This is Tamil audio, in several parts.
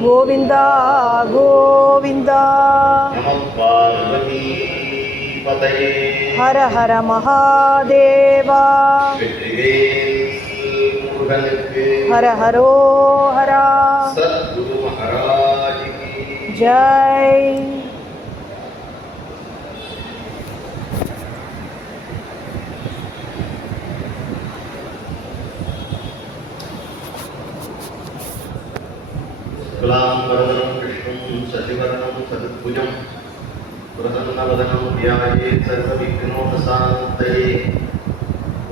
கோவிந்தா கோவிந்தா. ஹர ஹர மகாதேவா. ஹர ஹரோ ஹரா. ஜெய். शुक्लांबरधरं विष्णुं शशिवर्णं चतुर्भुजं प्रसन्नवदनं ध्यायेत् सर्वविघ्नोपशान्तये.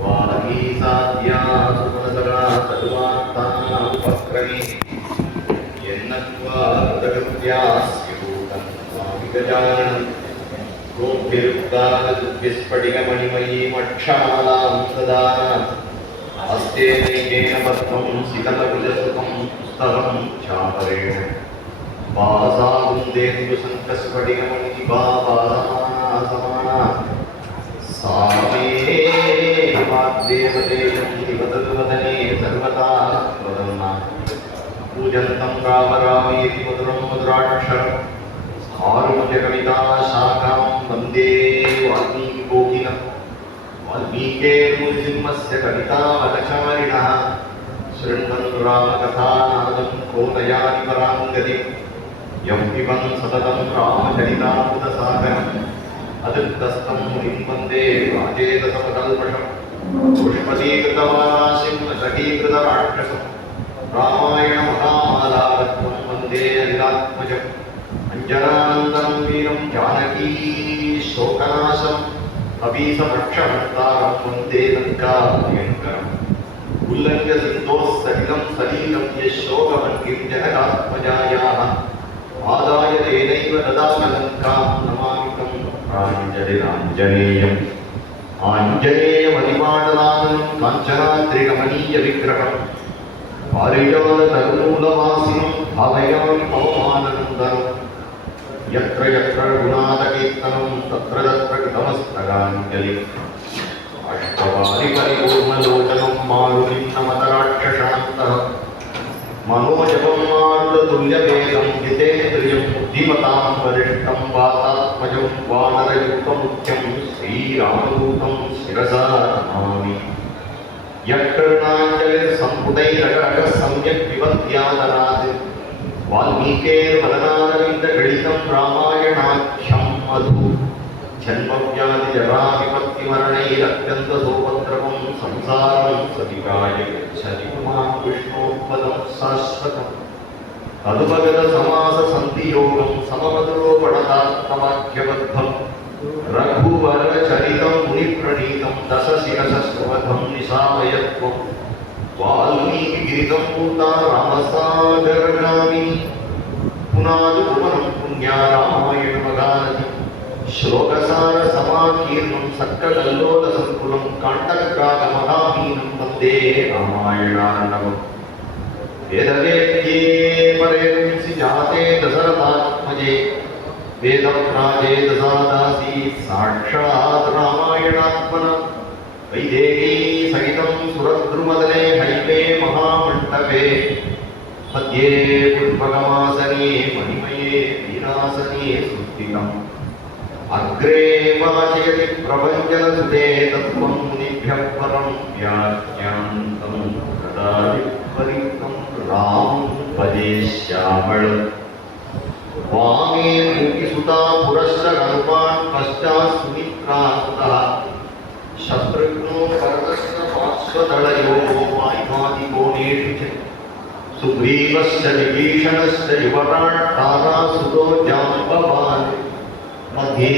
वागीसाद्या सुमनसगणा सर्वार्थानामुपक्रमे यन्नत्वा जगत्यास्यभूतं स्वामिगजाननं गोप्यरुक्तानदुर्विस्फटिकमणिमयीमक्षमालां सदा हस्ते नैकेन पद्मं सिकलकुजसुखं पुस्तकं चापरेण पासाकुन्देन्दुशङ्खस्फटिकमणिनिभासमाना सामे वाग्देवतेयं दिवतद्वदने सर्वदा वदन्ना पूजन्तं राम रामेति मधुरं मधुराक्षरम् आरुह्यकविता शाखां वन्दे वाल्मीकिकोकिलं वाल्मीकेर्मुनिसिंहस्य कवितावनचारिणः शृण्वन्तु रामकथानादं को नयाति परां गतिं यं पिबन् सततं रामचरितामृतसागरम् अदृक्तस्थं मुनिं वन्दे राजेतसमकल्पषं पुष्पदीकृतवासिं सखीकृतराक्षसं रामायणमहामालारत्नं वन्दे अनिलात्मजम् अंजनानन्दनं वीरं जानकी शोकनाशम् अभीसमक्षहन्तारं वन्दे लङ्काभयङ्करम् उल्लङ्घ्य सिन्धोस्सलिलं सलीलं यशोकवन्निं जगदात्मजायाः आदाय तेनैव ददामलङ्कां नमामि तं प्राञ्जलिराञ्जनेयम् आञ्जनेयमणिमाडलानं काञ्चनाद्रिकमनीयविग्रहम् पारिजाततरुमूलवासिनं भावयामि पवमानन्दनं यत्र यत्र रघुनाथकीर्तनं तत्र तत्र कृतमस्तकाञ्जलिम् अष्टवारिपरिपूर्णलोचनं मारुतिं नमत राक्षसान्तः मनोजवं मारुततुल्यवेगं जितेन्द्रियं बुद्धिमतां वरिष्ठं वातात्मजं वानरयुक्तमुख्यं श्रीरामदूतं शिरसा नमामि। यत्करुणाञ्जलिर्सम्पुटैरकरकः सम्यक् पिबत्यादरात् वाल्मीकेर्वदनारविन्दगलितं रामायणाख्यं मधु जन्मव्याधिजराविपत्तिमरणैरत्यन्तसोपद्रवं संसारं सतिकाय गच्छति मां विष्णोत्पदं शाश्वतम् तदुपगतसमाससन्धियोगं सममधुरोपणतात्मवाक्यबद्धम् रघुवरचरितं मुनिप्रणीतं दशशिरसस्वधं निशामयत्वं वाल्मीकिगिरितं पूता रामसागरगामिनी पुनादुपवनं पुण्या रामायणमगानति श्लोकसारसमाकीर्णं सक्ककल्लोलसङ्कुलं काण्डग्रागमहामीनं वन्दे रामायणार्णवम्। वेदवेद्ये परेंसि जाते दशरथात्मजे वेदव्राजे दशादासी साक्षात् रामायणात्मना वैदेही सहितं सुरद्रुमदने हैवे महामण्डपे मध्ये पुष्पकमासने मणिमये वीरासने सुस्थितम् अग्रे वाचयति प्रभञ्जनसुते तत्त्वं मुनिभ्यः परं व्याख्यान्तं ददाति परितं रामं भजे श्यामळम्। वामे मूकिसुता पुरश्च गणपान् पश्चात् सुमित्रासुतः शत्रुघ्नो भरतश्च पार्श्वदलयोः वायुवादिकोणेषु च सुग्रीवश्च विभीषणश्च युवराट् तारासुतो जाम्बवान् मध्ये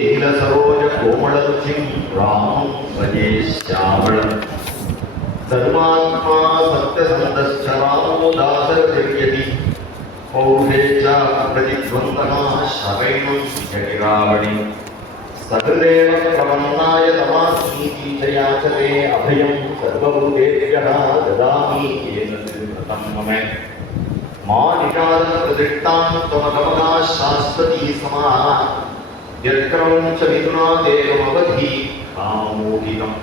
नीलसरोजकोमलरुचिं रामं भजे श्यामळम्। धर्मात्मा सत्यसन्धश्च रामो दासरथिर्यति पौषे च प्रतिद्वन्द्वः शरैणं जटिरावणि सकृदेव प्रपन्नाय तमास्मीति च याचते अभयं सर्वभूतेभ्यः ददामि येन व्रतं मम मानिकालप्रदिष्टां त्वमगमगा शाश्वती समाः यत्क्रमं च मिथुना देवमवधि कामोदितम्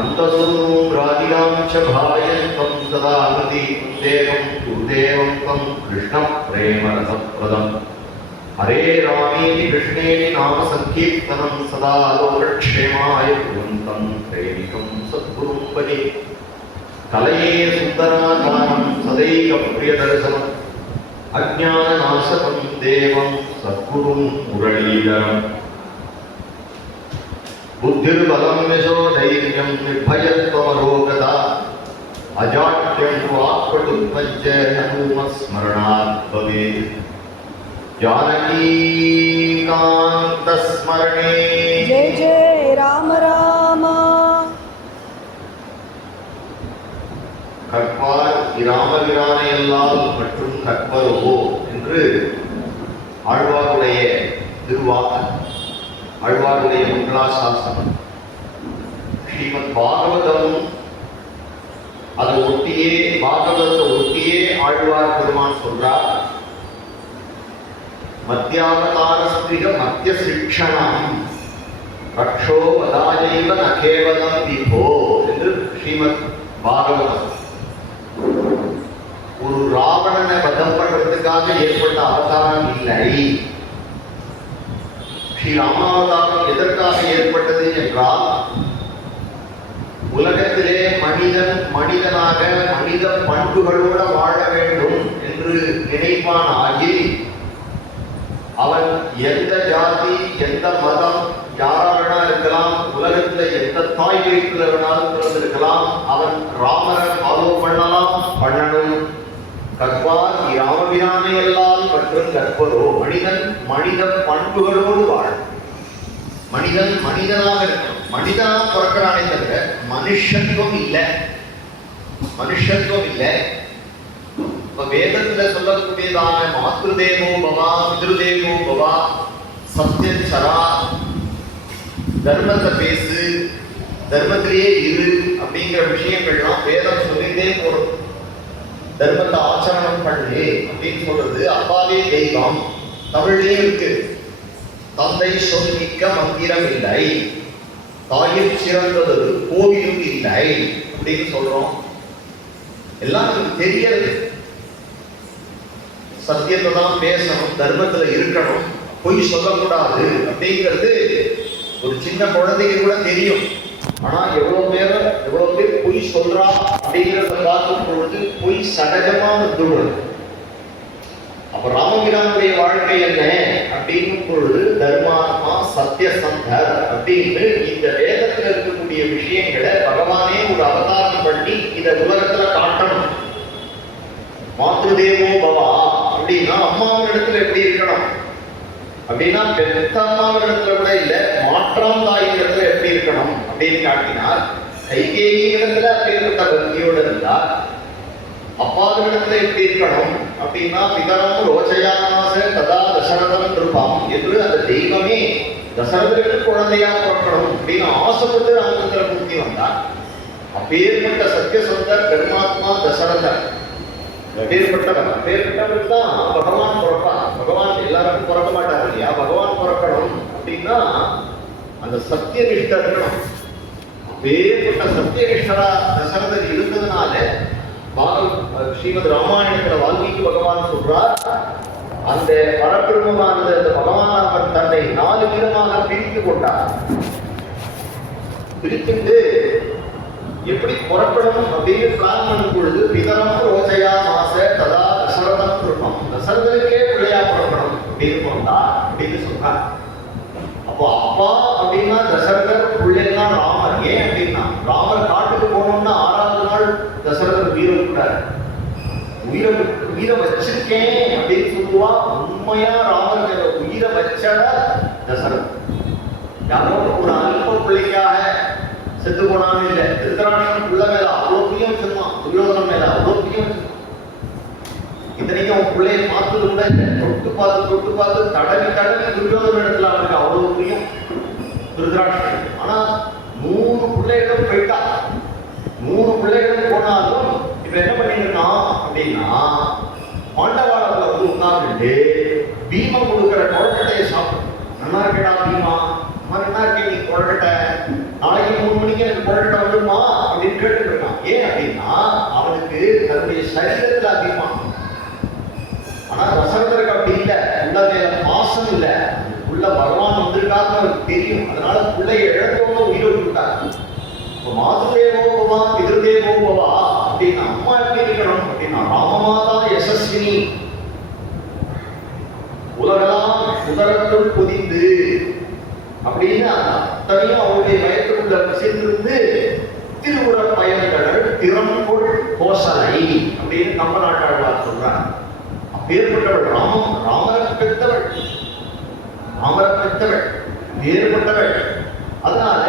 अन्तसूनुं राधिकां च भायन्तं सदा யாந்தி தேவம் குருதேவம் தம் கிருஷ்ணம் பிரேமரசப்ரதம் ஹரே ராமேதி கிருஷ்ணேதி நாம சங்கீர்த்தனம் சதா லோகக்ஷேமாய குருவந்தம் பிரேமிகம் சத்குரும் பஜே கலையே சுந்தராகாரம் சதைக பிரியதர்சனம் அஜ்ஞானநாசகம் தேவம் சத்குரும் முரளீதரம் புத்திர்பலம் யசோதைர்யம் நிர்பயத்வமரோகதா அஜாட்யம் வாக்படுத்வஞ்ச ஹனுமஸ்மரணாத் பவேத் ஜானகீகாந்தஸ்மரணே ஜெய ஜெய ராம ராமா. கற்பார் இராமபிரானையல்லால் மற்றும் கற்பரோ என்று ஆழ்வாருடைய திருவாக்கு, ஆழ்வாருடைய மங்களாசாசனம். ஸ்ரீமத் பாகவதம் அதை ஒட்டியே, பாகவதத்தை ஒட்டியே ஆழ்வார் பெருமான் சொல்றார். மத்தியாவதாரஸ்திக மத்திய சிக்ஷணம் ரக்ஷோ வதாஜைவ ந கேவலம் விபோ என்று ஸ்ரீமத் பாகவதம். ஒரு ராவணனை வதம் பண்றதுக்காக ஏற்பட்ட அவதாரம் இல்லை. ஸ்ரீ ராமாவதாரம் எதற்காக ஏற்பட்டது என்றால், உலகத்திலே மனிதன் மனிதனாக மனித பண்புகளோடு வாழ வேண்டும் என்று நினைப்பான் ஆகி, அவன் எந்த ஜாதி எந்த மதம் யாராக இருக்கலாம், உலகத்துல எந்த தாய் வயிற்றுல வேணாலும் பிறந்திருக்கலாம், அவன் ராமரை ஃபாலோ பண்ணணும். கற்பார் ராமபிரானை எல்லாம் மற்றும் கற்பரோ, மனிதன் மனித பண்புகளோடு வாழ, மனிதன் மனிதனாக இருக்கணும். மனிதனா பிறக்கிறானே தவிர மனுஷத்துவம் இல்லை, மனுஷத்துவம் இல்லை. வேதத்துல சொல்லக்கூடியதான மாத்ருதேவோ பவா பித்ருதேவோ பவா, சத்யச்சரா, தர்மத்தை பேசு, தர்மத்திலேயே இரு அப்படிங்கிற விஷயங்கள்லாம் வேதம் சொல்லிட்டே போறோம். தர்மத்தை ஆச்சரணம் பண்ணு அப்படின்னு சொல்றது அப்பாவே தெய்வம். தமிழ்லயே இருக்கு, தந்தை சொல்மிக்க மந்திரம் இல்லை, தாயில் சிறந்தது கோவிலும் இல்லை அப்படின்னு சொல்றோம். எல்லாம் தெரியறது. சத்தியத்தை தான் பேசணும், தர்மத்துல இருக்கணும், பொய் சொல்லக்கூடாது அப்படிங்கிறது ஒரு சின்ன குழந்தைக்கு கூட தெரியும். ஆனா எவ்வளவு பேர் பொய் சொல்றா அப்படிங்கிறத பார்க்கும் பொழுது பொய் சகஜமா வந்துள்ளது. அப்ப ராமபிரானுடைய வாழ்க்கை என்ன அப்படிங்கும் பொழுது தர்மாத்மா சத்யசந்தர் அப்படின்னு இந்த வேதத்தில் இருக்கக்கூடிய விஷயங்களை பகவானே ஒரு அவதாரம் பண்ணி இத உலகத்துல காட்டணும். மாத்ருதேவோ பவா அப்படின்னா அம்மாவின் இடத்துல எப்படி இருக்கணும் அப்படின்னா, பெத்த அம்மாவின் இடத்துல கூட இல்ல, மாற்றாம் தாயின் இடத்துல எப்படி இருக்கணும் அப்படின்னு காட்டினார். கைகேயி இடத்துல அப்பேற்பட்ட பக்தியோடு இருந்தார். அப்பாவின் இடத்துல எப்படி இருக்கணும் அப்படின்னா, பிதரம் ரோச்சயானாச கதா தசரதம் இருப்பாம் என்று அந்த தெய்வமே தசரதற்கு குழந்தையா பிறக்கணும் அப்படின்னு ஆசைப்பட்டு ராமச்சந்திர மூர்த்தி வந்தார். அப்பேற்பட்ட சத்யசந்தர் பெருமாத்மா தசரதர் அப்பேற்பட்டவர். அப்பேற்பட்டவர் தான் பகவான் பிறப்பார். பகவான் எல்லாருக்கும் பிறக்க மாட்டார் இல்லையா? பகவான் பிறக்கணும் அப்படின்னா அந்த சத்தியனிஷ்டர் இருக்கணும். அப்பேற்பட்ட சத்தியனிஷ்டரா தசரதர் இருந்ததுனால ஸ்ரீமத் ராமாயணத்துல வால்மீகி பகவான் சொல்றார், அந்த பரபிரமமானது அந்த பகவான் அவர் தன்னை 4 விதமாக பிரித்து கொண்டார். பிரித்துட்டு எப்படி புறப்படணும் அப்படின்னு பிளான் பண்ணும் பொழுது பிதரம் ரோஜையா மாச கதா தசரதம் இருக்கும், தசரதனுக்கே பிள்ளையா புறப்படணும் அப்படின்னு போனா அப்படின்னு சொல்றார். அப்போ அப்பா அப்படின்னா தசரதர், பிள்ளைன்னா ராமர். ஏன் அப்படின்னா ராமர் காட்டுக்கு போனோம்னா 6வது நாள் தசரதர் வீரம் விட்டார். உயிரை வச்சிருக்கேன் அப்படின்னு சொல்லுவா. உண்மையா ராமர் உயிரை வச்சட தசரதர். யாரோ ஒரு அல்ப பிள்ளைக்காக செத்து போனான்னு இல்லை. திருதராஷ்டிரன் பிள்ளை மேல அவ்வளோ பிரியம் சொன்னான், துரியோதனன் மேல அவ்வளோ பிரியம் சொன்னான். இத்தனைக்கும் அவன் பிள்ளையை பார்த்தது கூட இல்லை. தொட்டு பார்த்து தடவி துரியோதன இடத்துல அவனுக்கு அவ்வளவு பிரியம் திருதராஷ்டிரன். ஆனா 3 பிள்ளைகளும் போயிட்டா. 3 பிள்ளைகளும் போனாலும் இப்ப என்ன பண்ணிருக்கான் அப்படின்னா, பாண்டவாளர்ல வந்து உட்கார்ந்துட்டு பீமம் கொடுக்கிற குழந்தைய சாப்பிடும். நல்லா இருக்கடா பீமா, என்ன இருக்கே நீ குழந்தை, நாளைக்கு 3 மணிக்கு எனக்கு குழந்தை வந்துடுமா அப்படின்னு கேட்டு இருக்கான். ஏன் அப்படின்னா அவனுக்கு தன்னுடைய சரீரத்துல அபிமானம். ஆனா தசரதருக்கு அப்படி இல்லை, உள்ள மேல பாசம் இல்லை, உள்ள பகவான் வந்திருக்காருன்னு அவருக்கு தெரியும். அதனால பிள்ளைய இழந்தவங்க உயிரை விட்டுட்டார். இப்போ மாதுதேவோபவா பிதர்தேவோபவா அப்படின்னு அம்மா எப்படி இருக்கணும் அப்படின்னா ராமமாதா யசஸ்வினி, உலகெல்லாம் உதரத்துள் பொதிந்து அப்படின்னு அத்தனையும் அவருடைய வயதுக்குள்ள சேர்ந்திருந்து திருவுர பயன்கள் திறம்பொள் கோசலை அப்படின்னு நம்ம நாட்டாழ்வார் சொல்றார். அப்பேற்பட்டவள் ராமரை பெற்றவள், ராமரை பெற்றவள், வேறுபட்டவள். அதனால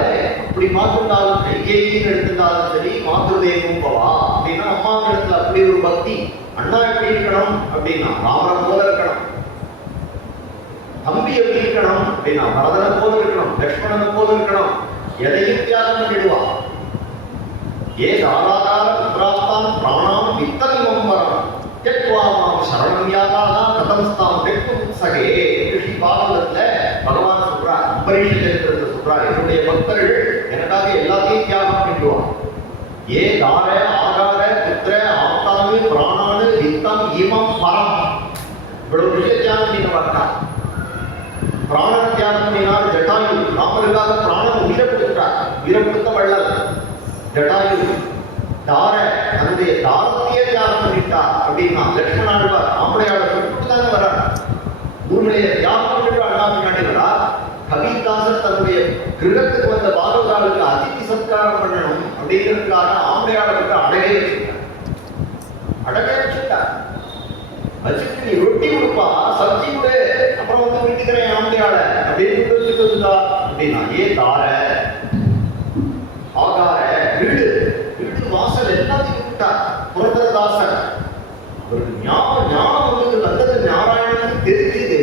அப்படி மாற்றிருந்தாலும் கைகேயின்னு எடுத்திருந்தாலும் சரி, மாதுதேவும் பவா அப்படின்னா அம்மா இடத்துல அப்படி ஒரு பக்தி. அண்ணா எப்படி இருக்கணும் அப்படின்னா ராமரை போல இருக்கணும். தம்பி எப்படி இருக்கணும் அப்படின்னா பரதனை போல இருக்கணும், லக்ஷ்மணனை போல இருக்கணும். எதையும் தியாகம் பண்ணிடுவா. ஏ தாராதார புத்திராஸ்தான் பிராணாம் வித்தமிமம் வரம் தெக்வாமாம் சரணம் யாதானா கதம்ஸ்தாம் தெக்கும் சகே. ஸ்ரீ பாகவதத்துல பகவான் சொல்றார், அம்பரீஷ சரித்திரத்தை சொல்றார், என்னுடைய பக்தர்கள் எனக்காக எல்லாத்தையும் தியாகம் பண்ணிடுவான். ஏ தார ஆகார புத்திர ஆப்தானு பிராணானு வித்தம் ஈமம் பரம். இவ்வளவு விஷய தியாகம் நீங்க பார்த்தா பிராண தியாகம் பண்ணினால் ஜட்டாயு ராமருக்காக பிராணம் உயிரை கொடுத்தார். உயிரை கொடுத்த வள்ளல் ஜட்டாயு. தார தன்னுடைய தாரத்தையே தியாகம் பண்ணிட்டார் அப்படின்னா லட்சுமணாழ்வார் ஆம்பளையாள விட்டு தானே வர்றார். ஊர்மையை தியாகம் பண்ணிட்டு அண்ணா பின்னாடி வரா. கவிதாசர் தன்னுடைய கிரகத்துக்கு வந்த பாகவதாளுக்கு அதிதி சத்காரம் பண்ணணும் அப்படிங்கிறதுக்காக ஆம்பளையாள விட்டு அடகே வச்சுட்டார். அடகே வச்சுட்டார். வச்சுட்டு நீ ரொட்டி கொடுப்பா, சப்ஜி கொடு, அப்புறம் வந்து வீட்டுக்கிறேன் ஆம்பளையாள அப்படின்னு வச்சுட்டு அப்படின்னா ஏ தார ஆகார வீடு வாசல் எல்லாத்தையும் விட்டார். புரந்தரதாசர் அவருக்கு ஞானம் வந்து வந்தது நாராயணனுக்கு தெரிஞ்சது.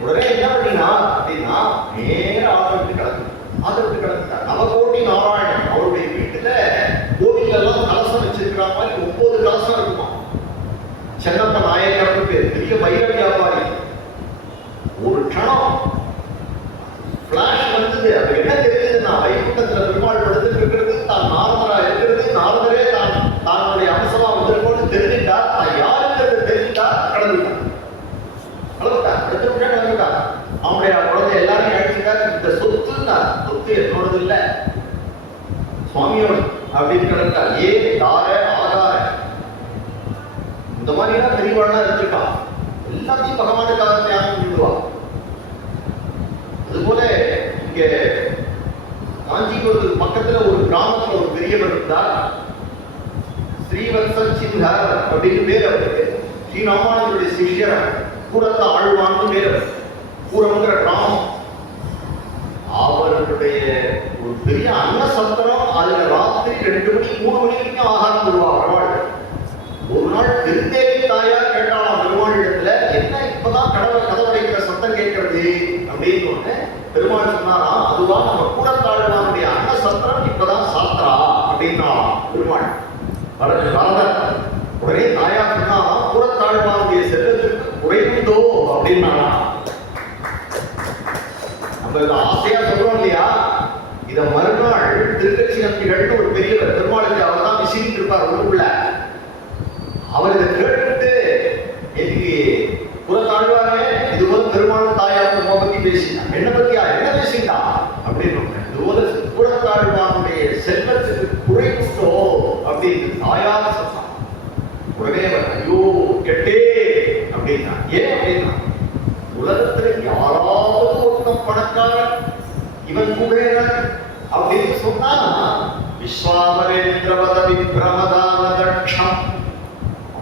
உடனே என்ன பண்ணினா அப்படின்னா நேர ஆதரவுக்கு கிளம்பிட்டார். நவகோடி நாராயணன் அவருடைய வீட்டுல கோவில் எல்லாம் கலசம் வச்சிருக்கிற மாதிரி 9 கலசம் இருக்குமா. சென்னப்ப நாயக்கர் பேர், பெரிய வைர வியாபாரி. ஒரு க்ஷணம் பிளாஷ் வந்தது. அது என்ன தெரிஞ்சதுன்னா வைகுண்டத்துல பெருமாள் படுத்துட்டு இருக்கிறது, தான் நாரதரா இருக்கிறது, நாரதரே தன்னுடைய அம்சமா வந்திருக்கோன்னு தெரிஞ்சுட்டா, தான் யாருங்கிறது தெரிஞ்சுட்டா கிளம்பிட்டான். கிளம்பிட்டான். அவனுடைய குழந்தை எல்லாரையும் அழைச்சிட்டார். இந்த சொத்து என்னோடது இல்லை, சுவாமியோட அப்படின்னு கிளம்பிட்டார். ஏ தார ஆதார இந்த மாதிரிலாம் பெரியவாள்லாம் இருந்திருக்கான். எல்லாத்தையும் பகவானுக்காக தியாகம் பண்ணிடுவான். அதுபோல இங்க காஞ்சிபுரத்துக்கு பக்கத்துல ஒரு கிராமத்துல ஒரு பெரியவர் இருந்தார். ஸ்ரீவத்சன் சின்ஹர் அப்படின்னு பேர் அவருக்கு. ஸ்ரீராமானுடைய சிஷ்யர், பூரத்த ஆழ்வான்னு பேர். பூரம்ங்கிற கிராமம். அவர்களுடைய ஒரு பெரிய அன்னசத்திரம். அதுல ராத்திரி 2 மணி 3 மணி வரைக்கும் ஆகாரம் போடுவார் பெருமாள். ஒரு நாள் பெருந்தேவி தாயார் கேட்டாலாம் பெருமாளிடத்துல, என்ன இப்பதான் கதவடைக்கிற சத்தம் கேட்கிறது அப்படின்னு ஒண்ணு. பெருமாள் சொன்னாராம், அதுவா நம்ம கூடத்தாழ்வானுடைய அன்ன சத்திரம் இப்பதான் சாத்திரா அப்படின்னா பெருமாள் வரதர். உடனே தாயார் சொன்னாராம், கூடத்தாழ்வானுடைய செல்வத்திற்கு குறைந்தோ அப்படின்னா. நம்ம ஆசையா சொல்றோம் இல்லையா, இத மறுநாள் திருக்கட்சி நம்பிகள் ஒரு பெரியவர் பெருமாளுக்கு அவர் தான் விசிறிட்டு இருப்பார் ஊருக்குள்ள. அவர் இதை கேட்டுட்டு எதுக்கு புறத்தாழ்வாரே இதுபோல பெருமாளும் தாயாரும் பத்தி பேசினான். என்ன பத்தியா என்ன பேசிட்டா அப்படின்னு இதுபோல புறத்தாழ்வாருடைய செல்வத்துக்கு குறைந்தோ அப்படின்னு தாயார் சொன்னான். உடனே ஐயோ கெட்டே அப்படின்னா. ஏன் அப்படின்னா உலகத்துல யாராவது ஒருத்தம் பணக்காரன் இவன் குபேரன் அப்படின்னு சொன்னா விஸ்வாமரேந்திரவத விப்ரமதான தட்சம்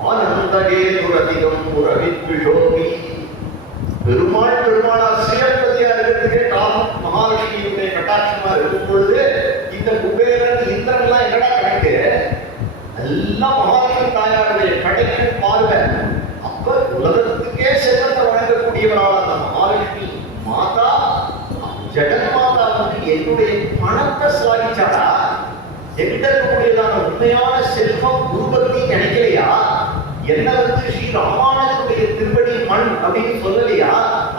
ஆனந்தகே துரதிகம் புரவித்விஷோமி. பெருமாள் சிவபதியா இருக்கிறதுக்கே காலம் மகாலட்சுமியுடைய கட்டாட்சமா இருக்கும் பொழுது இந்த குபேரன் இந்திரன்லாம் என்னடா கணக்கு? எல்லாம் மகாலட்சுமி தாயாருடைய கடைக்கு பார்வை. அப்ப உலகத்துக்கே செல்வத்தை வழங்கக்கூடியவரால் அந்த மகாலட்சுமி மாதா ஜெகன்மாதா வந்து என்னுடைய பணத்தை சுவாதிச்சாடா. எங்கிட்ட இருக்கக்கூடியதான உண்மையான செல்வம் குருபக்தி நினைக்கலையா? என்ன வந்து ஸ்ரீ ராமானுஜனுடைய திருவடி மண் அப்படின்னு சொல்லலையா?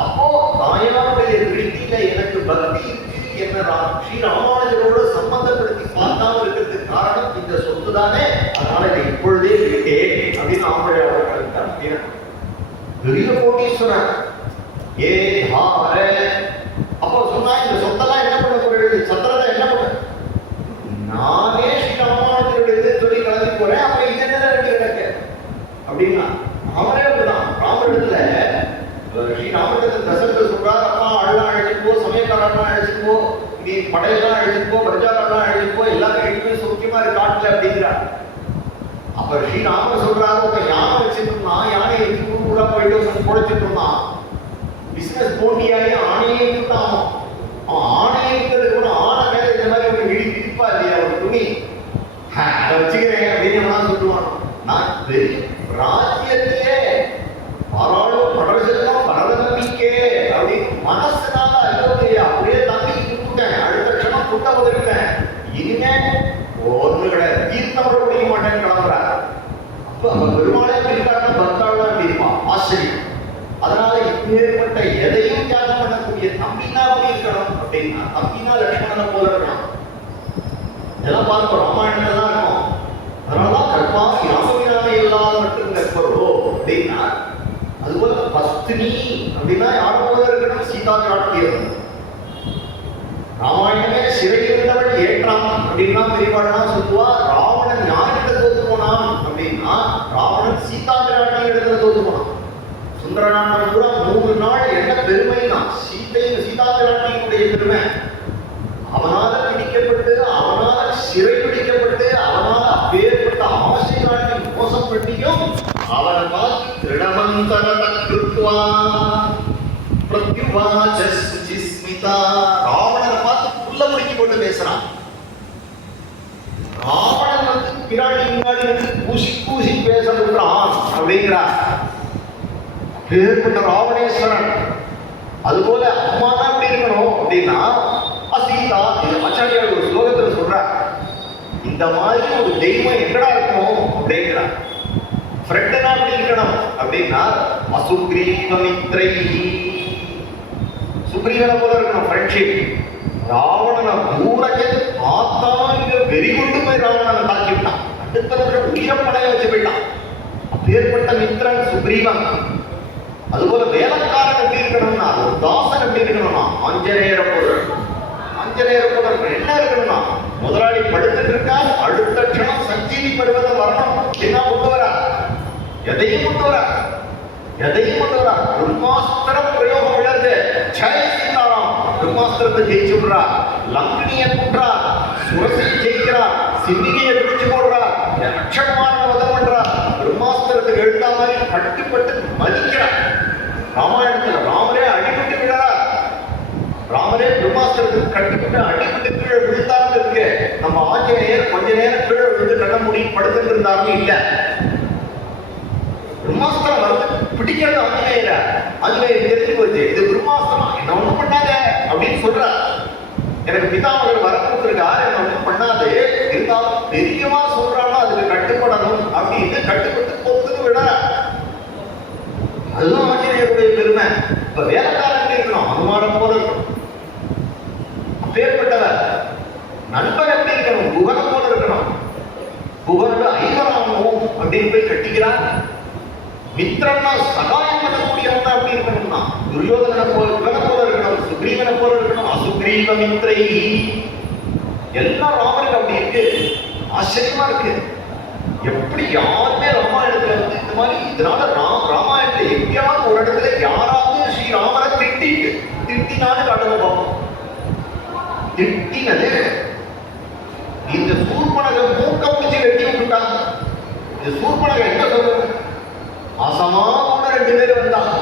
அப்போ தாயாருடைய திருஷ்டியில எனக்கு பக்தி இருக்கு, என்ன ஸ்ரீ ராமானுஜனோட சம்பந்தப்படுத்தி பார்க்காம இருக்கிறதுக்கு காரணம் இந்த சொத்து தானே. அதனால இதை இப்பொழுதே விட்டேன் அப்படின்னு அப்படின்னா பெரிய கோட்டீஸ்வரன் ஏ தார. அப்போ சொன்னா இந்த சொத்தெல்லாம் என்ன பண்ண போறது, சத்திரத்தை என்ன பண்ண, நானே ஸ்ரீராமானுடைய சொல்லி கலந்து போறேன், அப்புறம் இது என்ன கிடக்கு அப்படின்னா அவரே அப்படிதான். ராமரிடத்துல ஸ்ரீராமரிடத்துல தசரதர் சொல்றாரு, அப்பா அழலாம் அழைச்சிட்டு போ, சமயக்காரெல்லாம் அழைச்சிட்டு போ, நீ படையெல்லாம் அழைச்சிட்டு போ, பிரஜாரெல்லாம் அழைச்சிட்டு போ, எல்லாரும் எடுத்து சௌக்கியமா இருக்கு காட்டுல அப்படிங்கிறார். அப்ப ஸ்ரீராமர் சொல்றாரு, இப்ப யானை வச்சுருந்தா யானை எடுத்து கூட போயிட்டு குழைச்சிட்டு இருந்தான், பிசினஸ் போட்டியாகி ஆணையே இருந்தான். அவன் ஆணையே இருக்கிறது கூட ஆணை மேல இந்த மாதிரி ஒரு விரிப்பா இல்லையா ஒரு துணி, அதை வச்சுக்கிறேன் அப்படின்னு சொல்லுவான். நான் பெரிய ராஜ்யத்திலே பாராளும் படர்செல்லாம் பரத நம்பிக்கை அப்படின்னு மனசுனால ஐயோதையா அப்படியே தம்பி கொடுத்தேன், அடுத்த க்ஷணம் புட்ட வந்திருக்கேன், இனிமே ஒன்று கிடையாது, தீர்த்தம் முடிய மாட்டேன்னு கிளம்புறாரு. அப்ப அவன் பெருமாளே பிரிக்காட்ட பக்தாள் அப்படி இருப்பான், ஆச்சரியம். அதனால இப்பேற்பட்ட எதையும் தியாகம் பண்ணக்கூடிய தம்பினா அப்படி இருக்கணும் அப்படின்னா தம்பினா லட்சுமணனை போல இருக்கணும். இதெல்லாம் பார்ப்போம், ராமாயணத்துல தான் இருக்கும். அதனாலதான் கற்பாசி ராமவினாமை இல்லாத மட்டும் கற்பரோ அப்படின்னா, அதுபோல பஸ்தினி அப்படின்னா யார போல இருக்கணும், சீதா காட்டியது. ராமாயணமே சிறையில் இருந்தவள் ஏற்றான் அப்படின்னா பெரியவாள்லாம் சொல்லுவா. ராவணன் யார்கிட்ட தோத்து போனான் அப்படின்னா ராவணன் சீதா பிராட்டியின் இடத்துல தோத்து போனான். சுந்தரநாமன் கூட 3 நாள் என்ன பெருமைனா சீதா பிராட்டியினுடைய பெருமை. அவனால பிடிக்கப்பட்டு, அவனால சிறை பிடிக்கப்பட்டு, அவனால அப்பேற்பட்ட ஆசை நாட்டி மோசம் பண்ணியும் அவனை பார்த்து திருடமந்தர தத்ருத்வா பிரத்யுவாச சுசிஸ்மிதா, ராவணனை பார்த்து புல்ல முடிக்கி போட்டு பேசுறான். ராவணன் வந்து பிராட்டி முன்னாடி வந்து பூசி பூசி பேச விடுறான் அப்படிங்கிறார். பேர்பட்ட ராவணேஸ்வரன். அதுபோல அம்மா தான் எப்படி இருக்கணும் அப்படின்னா அசீதா, இந்த ஆச்சாரியார் ஒரு ஸ்லோகத்துல சொல்ற, இந்த மாதிரி ஒரு தெய்வம் எங்கடா இருக்கணும் அப்படிங்கிறார். ஃப்ரெண்டுனா எப்படி இருக்கணும் அப்படின்னா அசுக்ரீவமித்ரை, சுக்ரீவனை போல இருக்கணும் ஃப்ரெண்ட்ஷிப். ராவணனை தூரத்தை பார்த்தாலும் இங்க வெறி கொண்டு போய் ராவணனை தாக்கிவிட்டான், அடுத்த நிமிஷம் உயிரப்படைய வச்சு போயிட்டான். அப்பேற்பட்ட மித்ரன் சுக்ரீவன். அதுபோல வேலைக்காரன் எப்படி இருக்கணும்னா, ஒரு தாசன் எப்படி இருக்கணும்னா ஆஞ்சநேயர போல, ஆஞ்சநேயர போல இருக்கணும். என்ன இருக்கணும்னா முதலாளி படுத்துட்டு இருக்கா, அடுத்த க்ஷணம் சஞ்சீவி பருவத்தை வரணும் என்ன கொண்டு வரா, எதையும் கொண்டு வரா, எதையும் கொண்டு வரா. பிரம்மாஸ்திரம் பிரயோகம் இழந்து ஜெய சீதாராம் பிரம்மாஸ்திரத்தை ஜெயிச்சு விடுறா, லங்கினியை கொன்றா, சுரசையை ஜெயிக்கிறா, சிந்திகையை பிடிச்சு போடுறா, அக்ஷகுமாரனை வதம் பண்றா, பிரம்மாஸ்திரத்துக்கு எழுத்தா மாதிரி கட்டுப்பட்டு மதிக்கிறார். ராமாயணத்துல ராமரே அடிபட்டு விடுறார், ராமரே பிரம்மாஸ்திரத்துக்கு கட்டுப்பட்டு அடிபட்டு கீழே விழுந்தாலும் இருக்கு. நம்ம ஆஞ்சநேயர் கொஞ்ச நேரம் கீழே விழுந்து கண்ண மூடி படுத்துட்டு இருந்தாலும் இல்ல. பிரம்மாஸ்திரம் வந்து பிடிக்கிறது ஆஞ்சநேயர, ஆஞ்சநேயர் தெரிஞ்சு போச்சு இது பிரம்மாஸ்திரம், என்ன ஒண்ணும் பண்ணாத அப்படின்னு சொல்றார். எனக்கு பிதாமகர் வர கொடுத்துருக்காரு, என்ன ஒண்ணும் பண்ணாது, இருந்தாலும் பெரியமா சொல்றாலும் அதுக்கு கட்டுப்படணும் அப்படின்னு கட்டுப்பட்டு பொறுத்து விட. அதுதான் ஆஞ்சநேயருடைய பெருமை. இப்ப வேலைக்காரன் இருக்கணும், அனுமானம் போல இருக்கணும். அப்பேற்பட்டவர் நண்பர் எப்படி இருக்கணும், குகனை போல இருக்கணும். குகனோட ஐவராமம் அப்படின்னு போய் கட்டிக்கிறார். மித்திரன்னா சகாயம் பண்ணக்கூடியவங்க அப்படி இருக்கணும்னா துரியோதனை போல இவனை போல இருக்கணும், சுக்ரீவனை போல இருக்கணும். அசுக்ரீவ மித்ரை எல்லாம் ராமனுக்கு அப்படி இருக்கு. ஆச்சரியமா இருக்கு. எப்படி யாருமே ராமாயணத்துல வந்து இந்த மாதிரி இதனால ராமாயணத்துல எப்படியாவது ஒரு இடத்துல யாராவது ஸ்ரீராமரை திட்டினாலும் காட்டணும் பார்ப்போம். திட்டினது இந்த சூர்பனகை மூக்க முடிச்சு வெட்டி விட்டுட்டாங்க. இந்த சூர்பனகை என்ன சொல்றது, ஆசமா கூட 2 பேர் வந்தான்,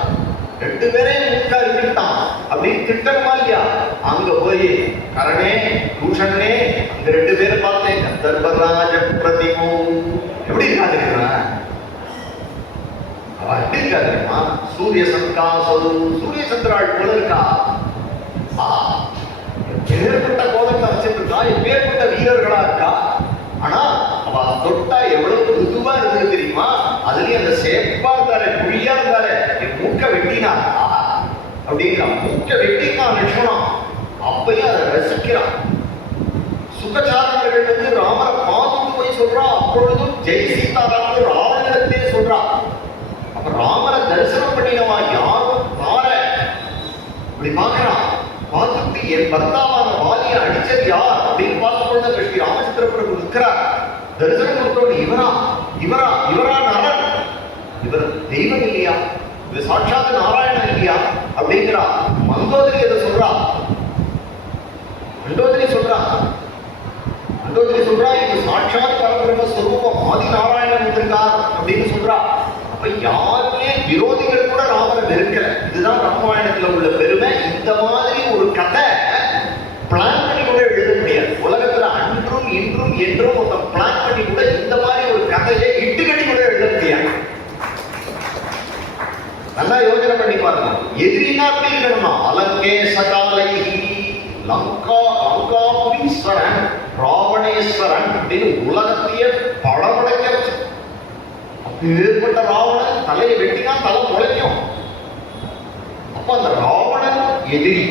2 பேரையும் மூக்கா இருக்கிட்டான் அப்படின்னு திட்டணுமா இல்லையா? அங்க போய் கரணே பூஷணே அங்க 2 பேரை பார்த்தேன், தர்பராஜ பிரதிமோ எப்படி இருக்காது, அவ எப்படி இருக்காதுமா, சூரிய சங்காசு சூரிய சந்திராள் போல இருக்கா. எப்பேற்பட்ட கோலத்தை வச்சிருக்கா, எப்பேற்பட்ட வீரர்களா இருக்கா. ஆனா அவ தொட்டா எவ்வளவு மிருதுவா இருந்தது தெரியுமா? அதுலயும் அந்த சேப்பா இருந்தாரு, குழியா இருந்தாரு, என் மூக்க வெட்டினா அப்படின்னா மூக்க வெட்டினா லட்சணம். அப்பயும் அதை ரசிக்கிறான். சுகச்சாரர்கள் வந்து ராமரை பார்த்துட்டு போய் சொல்றான். அப்பொழுதும் ஜெய் சீதாராமன் ராவணனிடத்திலே சொல்றான். அப்ப தெய்வம் இல்லையா, இது சாட்சாத் நாராயணன் இல்லையா அப்படிங்கிறா. மந்தோதரி அதை சொல்றா. மண்டோதரி சொல்றா இது சாட்சாத் பரபிரம்ம ஸ்வரூபம், ஆதி நாராயணன் இருக்கார் அப்படின்னு சொல்றா. அப்ப யாருமே விரோதிகள் கூட ராமனை வெறுக்கல. இதுதான் ராமாயணத்துல உள்ள பெருமை. இந்த மாதிரி ஒரு கதை பிளான் பண்ணி கூட எழுத முடியாது உலகத்துல. அன்றும் இன்றும் என்றும் ஒரு பிளான் பண்ணி கூட இந்த மாதிரி ஒரு கதையை இட்டுக்கட்டி கூட எழுத முடியாது. நல்லா யோசனை பண்ணி பாருங்க. எதிரினா எப்படி இருக்கணுமா? அலங்கே சகாலை லங்காபுரீஸ்வரன் ராவணேஸ்வரன் அப்படின்னு உலகத்தையே படபடைக்க வச்சு, ஏற்பட்ட ராவணன் தலையை வெட்டினா தலை முளைக்கும். அப்ப அந்த ராவணன் எதிரி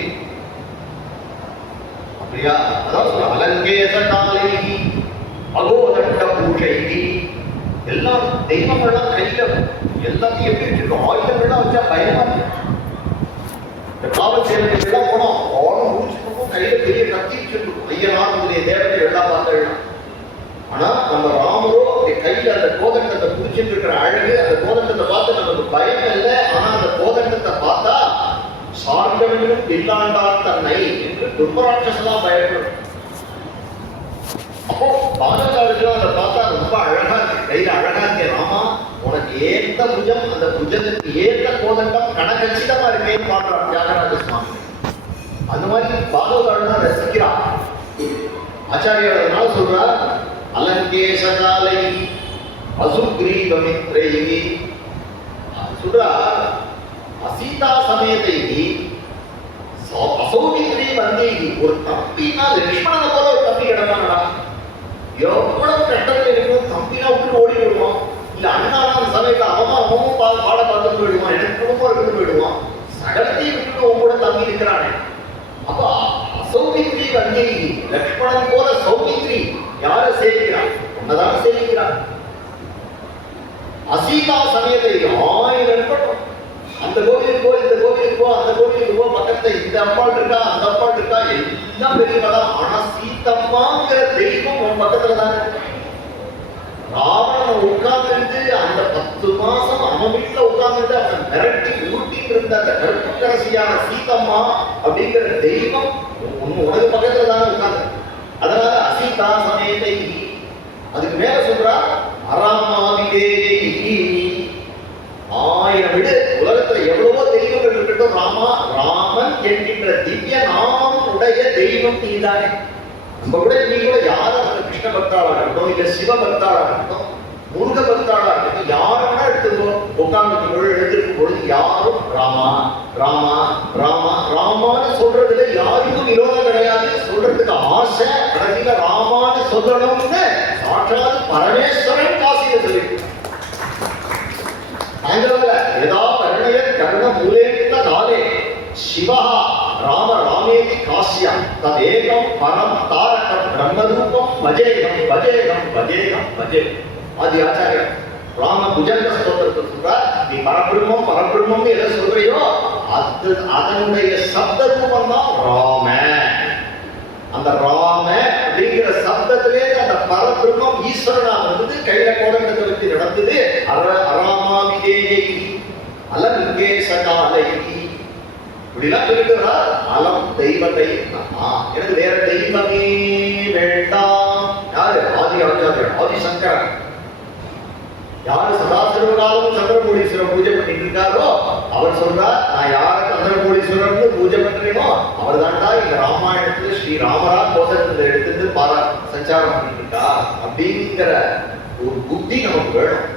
அப்படியா? அதான் சொல்ற அலங்கேச காலை அகோதண்ட பூஜை. எல்லாம் தெய்வங்கள்லாம் கையில எல்லாத்தையும் எப்படி வச்சிருக்கோம்? ஆயுதங்கள்லாம் வச்சா பயமா இருக்கு. இந்த காவல் சேவைகள்லாம் போனோம், ஆளும் முடிச்சுருக்கும், கையில பெரிய கத்தி வச்சிருக்கும். ஐயனார் முதலிய தேவதை எல்லாம் பார்த்தா. ஆனா நம்ம ராமரோ கையில அந்த கோதண்டத்தை புடிச்சிட்டு இருக்கிற அழகு, அந்த கோதண்டத்தை பார்த்து நமக்கு பயம் இல்லை. ஆனா அந்த கோதண்டத்தை பார்த்தா சார்ந்தவனும் இல்லாண்டான் தன்னை என்று துர்பராட்சசெல்லாம் பயப்படும். அப்போ பாதகாலுக்கெல்லாம் அதை பார்த்தா ரொம்ப அழகா இருக்கு. கையில அழகா இருக்கே ராமா, உனக்கு ஏத்த புஜம், அந்த புஜத்துக்கு ஏத்த கோதண்டம் கணக்கச்சிதமா இருக்கேன்னு பாடுறான் தியாகராஜ சுவாமி. அந்த மாதிரி பாதகால் தான் ரசிக்கிறான் ஆச்சாரியார். அதனால சொல்றார் அலங்கேசகாலை அசுக்ரீவமித்ரை சொல்றா. அசீதா சமேதை அசௌமித்ரி வந்தே. ஒரு தம்பினா லட்சுமணனை போல ஒரு தம்பி கிடந்தானடா. எவ்வளவு கட்டத்தில் இருக்கும். தம்பினா விட்டு ஓடி விடுவான். இல்ல அண்ணான சமயத்தை அவமும் பாட பார்த்துட்டு போயிடுவான். எனக்கு குடும்பம் இருக்குன்னு போயிடுவான். சகலத்தையும் விட்டு உன் கூட தம்பி இருக்கிறானே. அப்ப அசௌமித்ரி வந்தே. லட்சுமணன் போல சௌமித்ரி யாரை சேவிக்கிறான்? உன்னதான சேவிக்கிறான். அசீதா சமயத்தை 1000 இருக்கட்டும். அந்த கோவிலுக்கு போ, இந்த கோவிலுக்கு போ, அந்த கோவிலுக்கு போ, பக்கத்துல இந்த அம்பாள் இருக்கா, அந்த அம்பாள் இருக்கா, எல்லாம் பெரியவதான். ஆனா சீத்தம்மாங்கிற தெய்வம் உன் பக்கத்துல தானே. ராவணன் உட்கார்ந்து அந்த 10 மாசம் அவன் வீட்டுல உட்கார்ந்து அவன் மிரட்டி ஊட்டிட்டு இருந்த அந்த கருப்பக்கரசியான சீத்தம்மா அப்படிங்கிற தெய்வம் உனக்கு பக்கத்துல தானே உட்கார்ந்து. அதனால அசீதா சமேதை. அதுக்கு மேல சொல்றா அராமாவிதேயை. 1000 விடு. உலகத்துல எவ்வளவோ தெய்வங்கள் இருக்கட்டும், ராமா ராமன் என்கின்ற திவ்ய நாமம் உடைய தெய்வம் நீதானே. நம்ம கூட நீ கூட யாரும் அந்த கிருஷ்ண பக்தாளா இருக்கட்டும், இல்ல சிவ பக்தாளா இருக்கட்டும், முருக பக்தாளா இருக்கட்டும், யாரும் கூட எடுத்துக்கோ. உட்கார்ந்து எழுந்திருக்கும் பொழுது யாரும் ராமா ராமா ராமா ராமான்னு சொல்றதுல யாருக்கும் விரோதம் கிடையாது. சொல்றதுக்கு ஆசை. கடைசியில ராமான்னு சொல்லணும்னு சாட்சாத் பரமேஸ்வரன் காசியில சொல்லிட்டு यदा परिणय कर्ण मूलेन काले शिवः राम रामेति काश्य तदेकं परम तारकं ब्रह्मरूपं भजेहं भजेहं भजेहं भजे. आदि आचार्य राम भुजंग स्तोत्रத்தை சொல்றார். நீ பரபிரம்மம் பரபிரம்மம் எதை சொல்றியோ அதனுடைய சப்த ரூபம் தான் ராம. அந்த ராம அப்படிங்கிற சப்தத்திலே அந்த பரபிரம்மம் ஈஸ்வரனா வந்து கையில கோடங்கத்தை வச்சு நடந்தது. அராமாவிதேயை அலங்கேசகாலை இப்படிலாம் இருக்கிறார். அலம் தெய்வத்தை எனக்கு வேற தெய்வமே வேண்டாம். யாரு? ஆதி ஆச்சாரியர் ஆதிசங்கரன். யாரு சதாசிவகாலம் சந்திரமூலீஸ்வரர் பூஜை பண்ணிட்டு இருக்காரோ அவர் சொல்றார், நான் யார சந்திரமூலீஸ்வரர் பூஜை பண்றேனோ அவர் தான்டா இந்த ராமாயணத்துல ஸ்ரீராமரா கோதத்தை எடுத்துட்டு சஞ்சாரம் பண்ணிட்டு இருக்கா அப்படிங்கிற ஒரு புத்தி நமக்கு வேணும்.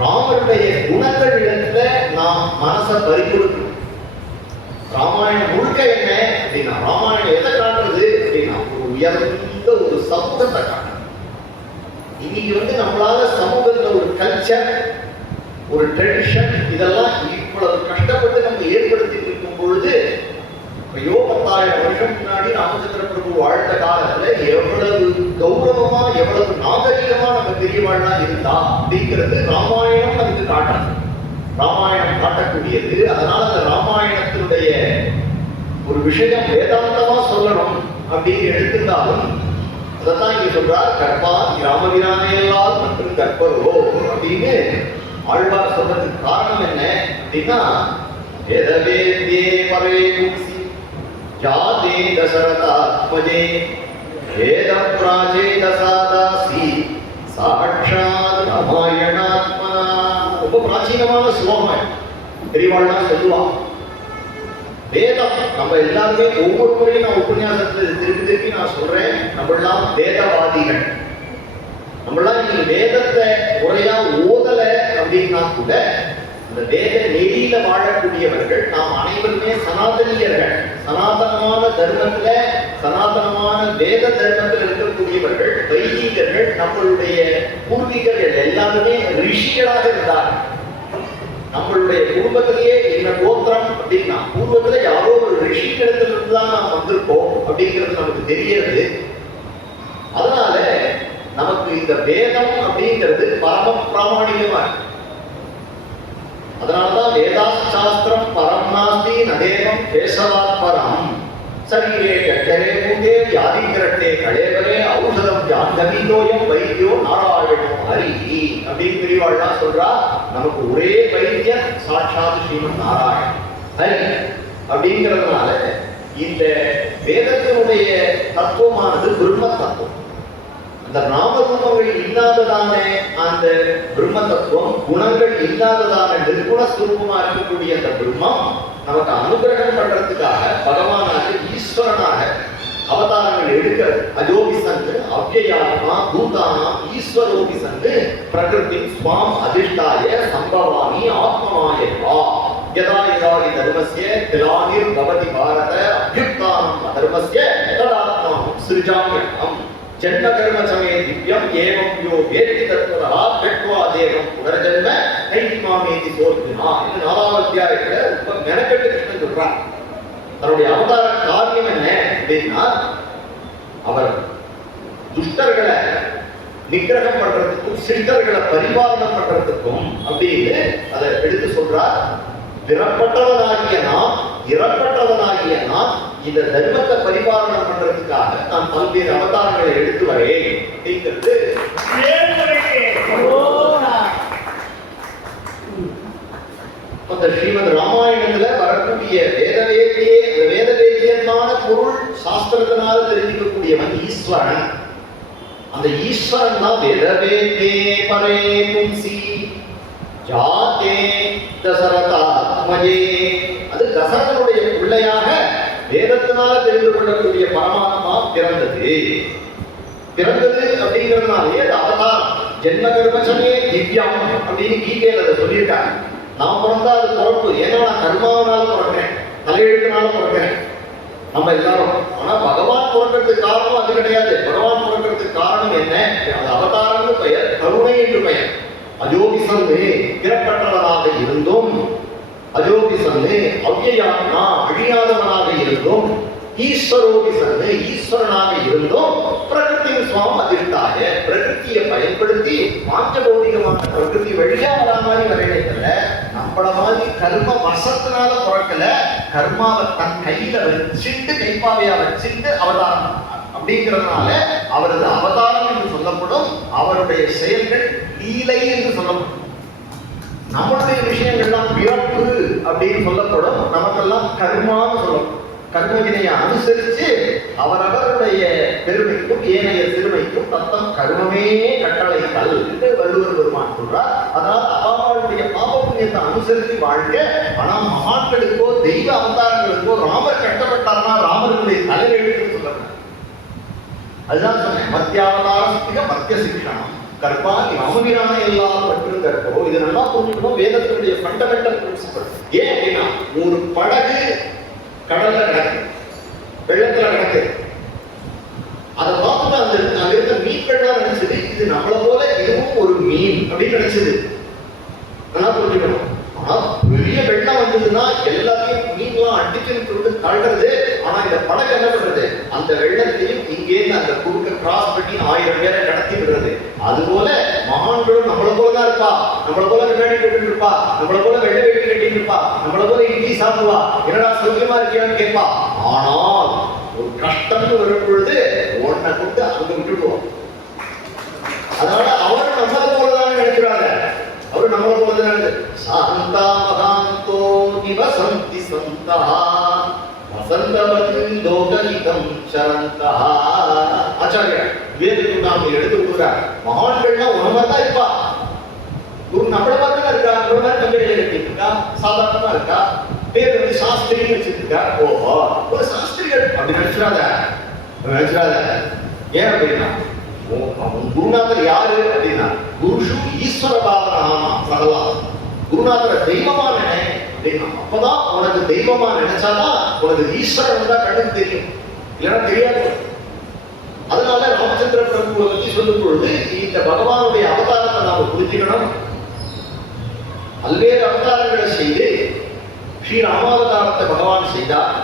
ராமருடைய குணங்கள் இடத்துல நாம் மனசை பறிக்கொடுக்கணும். ராமாயணம் முழுக்க என்ன அப்படின்னா, ராமாயணம் எதை காட்டுறது அப்படின்னா ஒரு உயர்ந்த ஒரு சமூகத்தை காட்டுறது. இன்னைக்கு வந்து நம்மளால சமூகத்துல ஒரு கல்ச்சர், ஒரு ட்ரெடிஷன் இதெல்லாம் இவ்வளவு கஷ்டப்பட்டு நம்ம ஏற்படுத்திட்டு இருக்கும் பொழுது 10,000 வருஷம் முன்னாடி ராமச்சந்திர பிரபு வாழ்ந்த காலத்துல எவ்வளவு கௌரவமா எவ்வளவு நாகரிகமா நம்ம பெரியவாழ்னா இருந்தா அப்படிங்கிறது ராமாயணம் நமக்கு காட்டாது. ராமாயணம் காட்டக்கூடியது. அதனால அந்த ராமாயணத்தினுடைய ஒரு விஷயம் வேதாந்தமா சொல்லணும் அப்படின்னு எடுத்திருந்தாலும் அதைத்தான் இங்க சொல்றார். கற்பா ராமவிரானையெல்லாம் மற்றும் கற்பரோ அப்படின்னு ஆழ்வார் சொல்றதுக்கு காரணம் என்ன அப்படின்னா, வேதவேத்யே பரே பும்சி ஜாதே தசரதாத்மஜே வேதம் பிராச்சேதசாதாசி சாட்சாத் ராமாயணாத்மனா. ரொம்ப பிராச்சீனமான ஸ்லோகம் பெரியவாள்லாம் சொல்லுவான். வேதம் நம்ம எல்லாருமே ஒவ்வொரு முறையும் நான் உபன்யாசத்தில் திருப்பி நான் சொல்றேன், நம்மளாம் வேதவாதிகள். நம்மளாம் நீங்க வேதத்தை முறையா ஓதல அப்படின்னா கூட அந்த வேத நெறியில வாழக்கூடியவர்கள் நாம் அனைவருமே சனாதனியர்கள். சனாதனமான தர்மத்துல, சனாதனமான வேத தர்மத்தில் இருக்கக்கூடியவர்கள், வைதிகர்கள், நம்மளுடைய பூர்வீகர்கள் எல்லாருமே ரிஷிகளாக இருந்தார்கள். நம்மளுடைய குடும்பத்திலேயே என்ன கோத்திரம் அப்படின்னா பூர்வத்துல யாரோ ஒரு ரிஷிகளிடத்திலிருந்து தான் நாம் வந்திருக்கோம் அப்படிங்கிறது நமக்கு தெரியாது. அதனால நமக்கு இந்த வேதம் அப்படிங்கிறது பரம பிராமணியமா இருக்கு. அதனாலதான் வேதாசாஸ்திரம் பரம் நாஸ்தி நதேவம் கேசவாத் பரம் சரீரே கட்டரே பூண்டே வியாதி கிரட்டே கலேவரே ஔஷதம் ஜாந்தமிதோயம் வைத்தியோ நாராயணோ ஹரி அப்படின்னு பிரிவாள்லாம் சொல்றா. நமக்கு ஒரே வைத்தியர் சாட்சாத் ஸ்ரீமன் நாராயண் ஹரி அப்படிங்கிறதுனால இந்த வேதத்தினுடைய தத்துவமானது பிரம்ம தத்துவம். அந்த நாமரூபங்கள் இல்லாததான அந்த பிரம்ம தத்துவம், குணங்கள் இல்லாததான நிர்குண ஸ்வரூபமா இருக்கக்கூடிய அந்த பிரம்மம் நமக்கு அனுகிரகம் பண்றதுக்காக பகவானாக ஈஸ்வரனாக அவதாரங்கள் எடுக்கிறது. அஜோபிசன்னு அவ்யயாத்மா பூதானாம் ஈஸ்வரோபிசன்னு பிரகிருதி ஸ்வாம் அதிஷ்டாய சம்பவாமி ஆத்மமாயவா யதா யதா ஹி தர்மஸ்ய கிலானிர் பவதி பாரத அப்யுத்தானம் அதர்மஸ்ய ததாத்மானம் சிருஜாம்யஹம் ஜன்ம கர்ம சமே திவ்யம் ஏவம் யோ வேத்தி தத்வதா பெட்வா தேவம் புனர்ஜன்ம கைமாமேதி சோர்த்தினா. இது 4ஆம் அத்தியாயத்துல ரொம்ப மெனக்கெட்டு கிருஷ்ணன் சொல்றார். தன்னுடைய அவதார காரியம் என்ன அப்படின்னா, அவர் துஷ்டர்களை நிகிரகம் பண்றதுக்கும் சிஷ்டர்களை பரிபாலனம் பண்றதுக்கும் அப்படின்னு அதை எடுத்து சொல்றார். பிறப்பட்டவனாகிய நாம், இறப்பட்டவனாகிய நாம் இந்த தர்மத்தை பரிபாலனம் பண்றதுக்காக நான் பல்வேறு அவதாரங்களை எடுத்து வரேன் அப்படிங்கிறது. அந்த ஸ்ரீமத் ராமாயணத்துல வரக்கூடிய வேதவேத்தியமான பொருள் சாஸ்திரத்தினால தெரிஞ்சிக்கக்கூடியவன் ஈஸ்வரன். அந்த ஈஸ்வரன் தான் வேதவேத்தே பரே பும்சி ஜாதே தசரதாத்மஜே. அது தசரதனுடைய பிள்ளையாக வேதத்தினால தெரிந்து கொள்ளக்கூடிய பரமாத்மா பிறந்தது அப்படிங்கிறதுனாலே அது அவதாரம். ஜென்ம கர்மசமே திவ்யம் அப்படின்னு கீதையில அதை சொல்லியிருக்காங்க. நான் பிறந்தா அது பிறப்பு. ஏன்னா நான் கர்மாவனால பிறக்கிறேன், தலையெழுத்தினால பிறக்கிறேன் நம்ம எல்லாரும். ஆனா பகவான் பிறக்கிறதுக்கு காரணம் அது கிடையாது. பகவான் பிறக்கிறதுக்கு காரணம் என்ன? அது அவதாரம்னு பெயர், கருணை என்று பெயர். அஜோபிசன்னு பிறப்பற்றவனாக இருந்தும், அஜோபிசன்னு அவ்யயாத்மா அழியாதவனாக இருந்தும், ஈஸ்வரோபிசன்னு ஈஸ்வரனாக இருந்தும், பிரகிருதி சுவாம் அதிர்ஷ்டாய பிரகிருத்தியை பயன்படுத்தி பாஞ்சபௌதிகமான பிரகிருதி வழியா வரா மாதிரி வரையல. நம்மள மாதிரி கர்ம வசத்தினால பிறக்கல. கர்மாவை தன் கையில வச்சுட்டு, கைப்பாவையா வச்சுட்டு அவதாரம் அப்படிங்கிறதுனால அவரது அவதாரம் என்று சொல்லப்படும். அவருடைய செயல்கள் லீலை என்று சொல்லப்படும். நம்மளுடைய விஷயங்கள்லாம் பிறப்பு அப்படின்னு சொல்லப்படும். நமக்கெல்லாம் கர்மான்னு சொல்லப்படும். கர்மவினையை அனுசரித்து அவரவருடைய பெருமைக்கும் ஏனைய சிறுமைக்கும் தத்தம் கர்மமே கட்டளைகள் என்று வள்ளுவர் பெருமான் சொல்றார். அதனால் அப்பாவுடைய பாப புண்ணியத்தை அனுசரித்து வாழ்க. ஆனால் மகான்களுக்கோ தெய்வ அவதாரங்களுக்கோ ராமர் கட்டப்பட்டார்னா ராமர்களுடைய தலைவெழுத்துன்னு சொல்லப்படும். அதுதான் சொன்னேன், மத்தியாவதாரஸ்திக மத்திய சிக்ஷணம் கற்பான் ராமபிரான எல்லாம் பற்று கற்போ. இது நல்லா புரிஞ்சுக்கணும். வேதத்தினுடைய ஃபண்டமெண்டல் பிரின்சிபல். ஏன் அப்படின்னா, ஒரு படகு கடல்ல கிடக்கு, வெள்ளத்துல கிடக்கு. அதை பார்த்துட்டு அங்க இருந்த மீன்கள்லாம் நினைச்சது இது நம்மள போல இதுவும் ஒரு மீன் அப்படின்னு நினைச்சது. நல்லா புரிஞ்சுக்கணும். ஆனா பெரிய வெள்ளம் வந்ததுன்னா எல்லாத்தையும் மீன்லாம் அடிச்சுன்னு சொல்லிட்டு தள்ளுறது. ஆனா இந்த படகு என்ன பண்றது? அந்த வெள்ளத்தையும் இங்கேருந்து அந்த குறுக்க கிராஸ் பண்ணி 1000 பேரை கடத்தி விடுறது. அதுபோல மகான்களும் நம்மள போலதான் இருப்பா. நம்மள போல கண்ணாடி கட்டிட்டு இருப்பா, நம்மள போல வெள்ளை வெட்டி கட்டிட்டு இருப்பா, நம்மள போல இட்லி சாப்பிடுவா, என்னடா சௌக்கியமா இருக்கியான்னு கேட்பா. ஆனால் ஒரு கஷ்டம்னு வரும் பொழுது உன்னை கொண்டு அங்க விட்டுடுவோம். அதனால அவரும் நம்மள போலதான் நினைக்கிறாங்க. அவரு நம்மள போலதான் சாந்தாமகாந்தோ நிவசந்தி சந்தா வசந்தவன் லோகஹிதம் சரந்தா. ஆச்சாரியார் வேதத்துக்கு நாம் எடுத்து கொடுக்குறார். மகான்கள்னா உணவத்தான் இருப்பா. ஒரு நம்மள பார்த்தா இருக்கா, ஒரு மாதிரி கம்பெனியில கட்டிட்டு இருக்கா, சாதாரணமா இருக்கா, பேர் வந்து சாஸ்திரின்னு வச்சிருக்கா. ஓஹோ, ஒரு சாஸ்திரிகள் அப்படி நினைச்சிடாத. ஏன் அப்படின்னா குருநாதர் யாரு அப்படின்னா குருஷு ஈஸ்வர பாவனா சொல்லலாம். குருநாதரை தெய்வமா நினை அப்படின்னா அப்பதான் உனக்கு தெய்வமா நினைச்சாதான் உனக்கு ஈஸ்வரன் தான் கண்ணுக்கு தெரியும், இல்லைன்னா தெரியாது. அதனால ராமச்சந்திர பிரபுவை பற்றி சொல்லும் பொழுது இந்த பகவானுடைய அவதாரத்தை நாம புரிஞ்சுக்கணும். பல்வேறு அவதாரங்களை செய்து ஸ்ரீ ராமாவதாரத்தை பகவான் செய்தார்.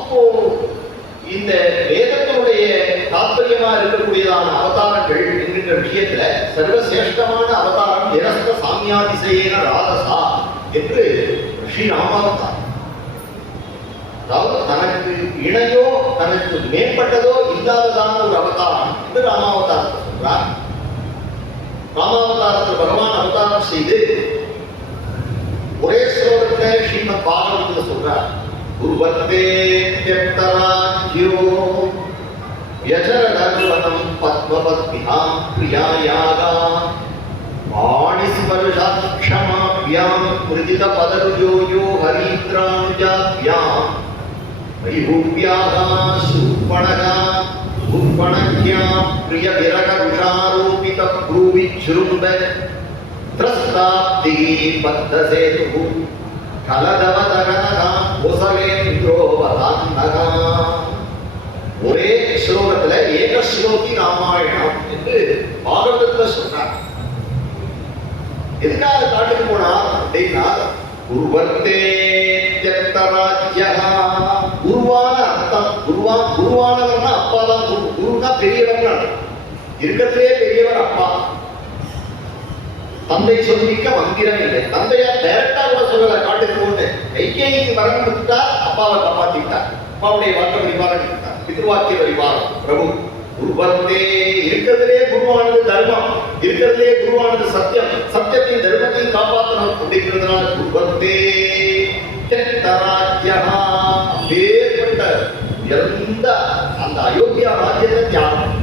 அப்போ இந்த வேதத்தினுடைய தாற்பயமா இருக்கக்கூடியதான அவதாரங்கள் என்கின்ற விஷயத்துல சர்வசிரேஷ்டமான அவதாரம் நிரஸ்த சாமியாதிசயேன ராதசா என்று ஸ்ரீ ராமாவதாரம். அதாவது தனக்கு இணையோ தனக்கு மேம்பட்டதோ இல்லாததான ஒரு அவதாரம் என்று ராமாவதாரத்தை சொல்றார். ராமாவதாரத்தில் பகவான் அவதாரம் செய்து ஒரே ஸ்லோகத்தை ஸ்ரீமத் பாகவதத்தில் சொல்றார். குருவத்தே த்யக்தராஜ்யோ யஜரதர்வனம் பத்மபத்மிஹாம் பிரியாயாகா பாணிஸ்பர்ஷாக்ஷமாப்யாம் மிருதித பதருஜோயோ ஹரீத்ரானுஜாப்யாம் வைபூவ்யாகா சூர்பணகா சூர்பணக்யாம் பிரியவிரகருஷாரோபித ப்ரூவிஜ்ரும்ப த்ரஸ்தாப்தி பத்தசேது கலதவதகனகா ஒசலேந்திரோவதான்னகா. ஒரே ஸ்லோகத்துல ஏக ஸ்லோகி ராமாயணம் என்று பாகவதத்துல சொன்னார். எதுக்காக காட்டுக்கு போனா அப்படின்னா குருவத்தே த்யக்தராஜ்யஹா, குருவான அர்த்தம். குருவானவர்னா அப்பா தான். குருனா பெரியவர், இருக்கிறதே பெரியவர் அப்பா. தந்தை சொல்லிக்க மந்திரம் இல்லை. தந்தையார் டைரக்டா கூட சொல்லல காட்டுக்கு போன்னு. கைகேயிக்கு மரணம் கொடுத்தார், அப்பாவை காப்பாத்திட்டார். அப்பாவுடைய வாக்க பரிபாலனை கொடுத்தார், பித்ருவாக்கிய பரிபாலம் பிரபு. குருவந்தே இருக்கிறதுலே குருவானது தர்மம், இருக்கிறதுலே குருவானது சத்தியம், சத்தியத்தின் தர்மத்தையும் காப்பாற்றணும் அப்படிங்கிறதுனால குருவந்தே த்யக்தராஜ்யஹா, அப்பேற்பட்ட எந்த அந்த அயோத்தியா ராஜ்யத்தை தியாகம்.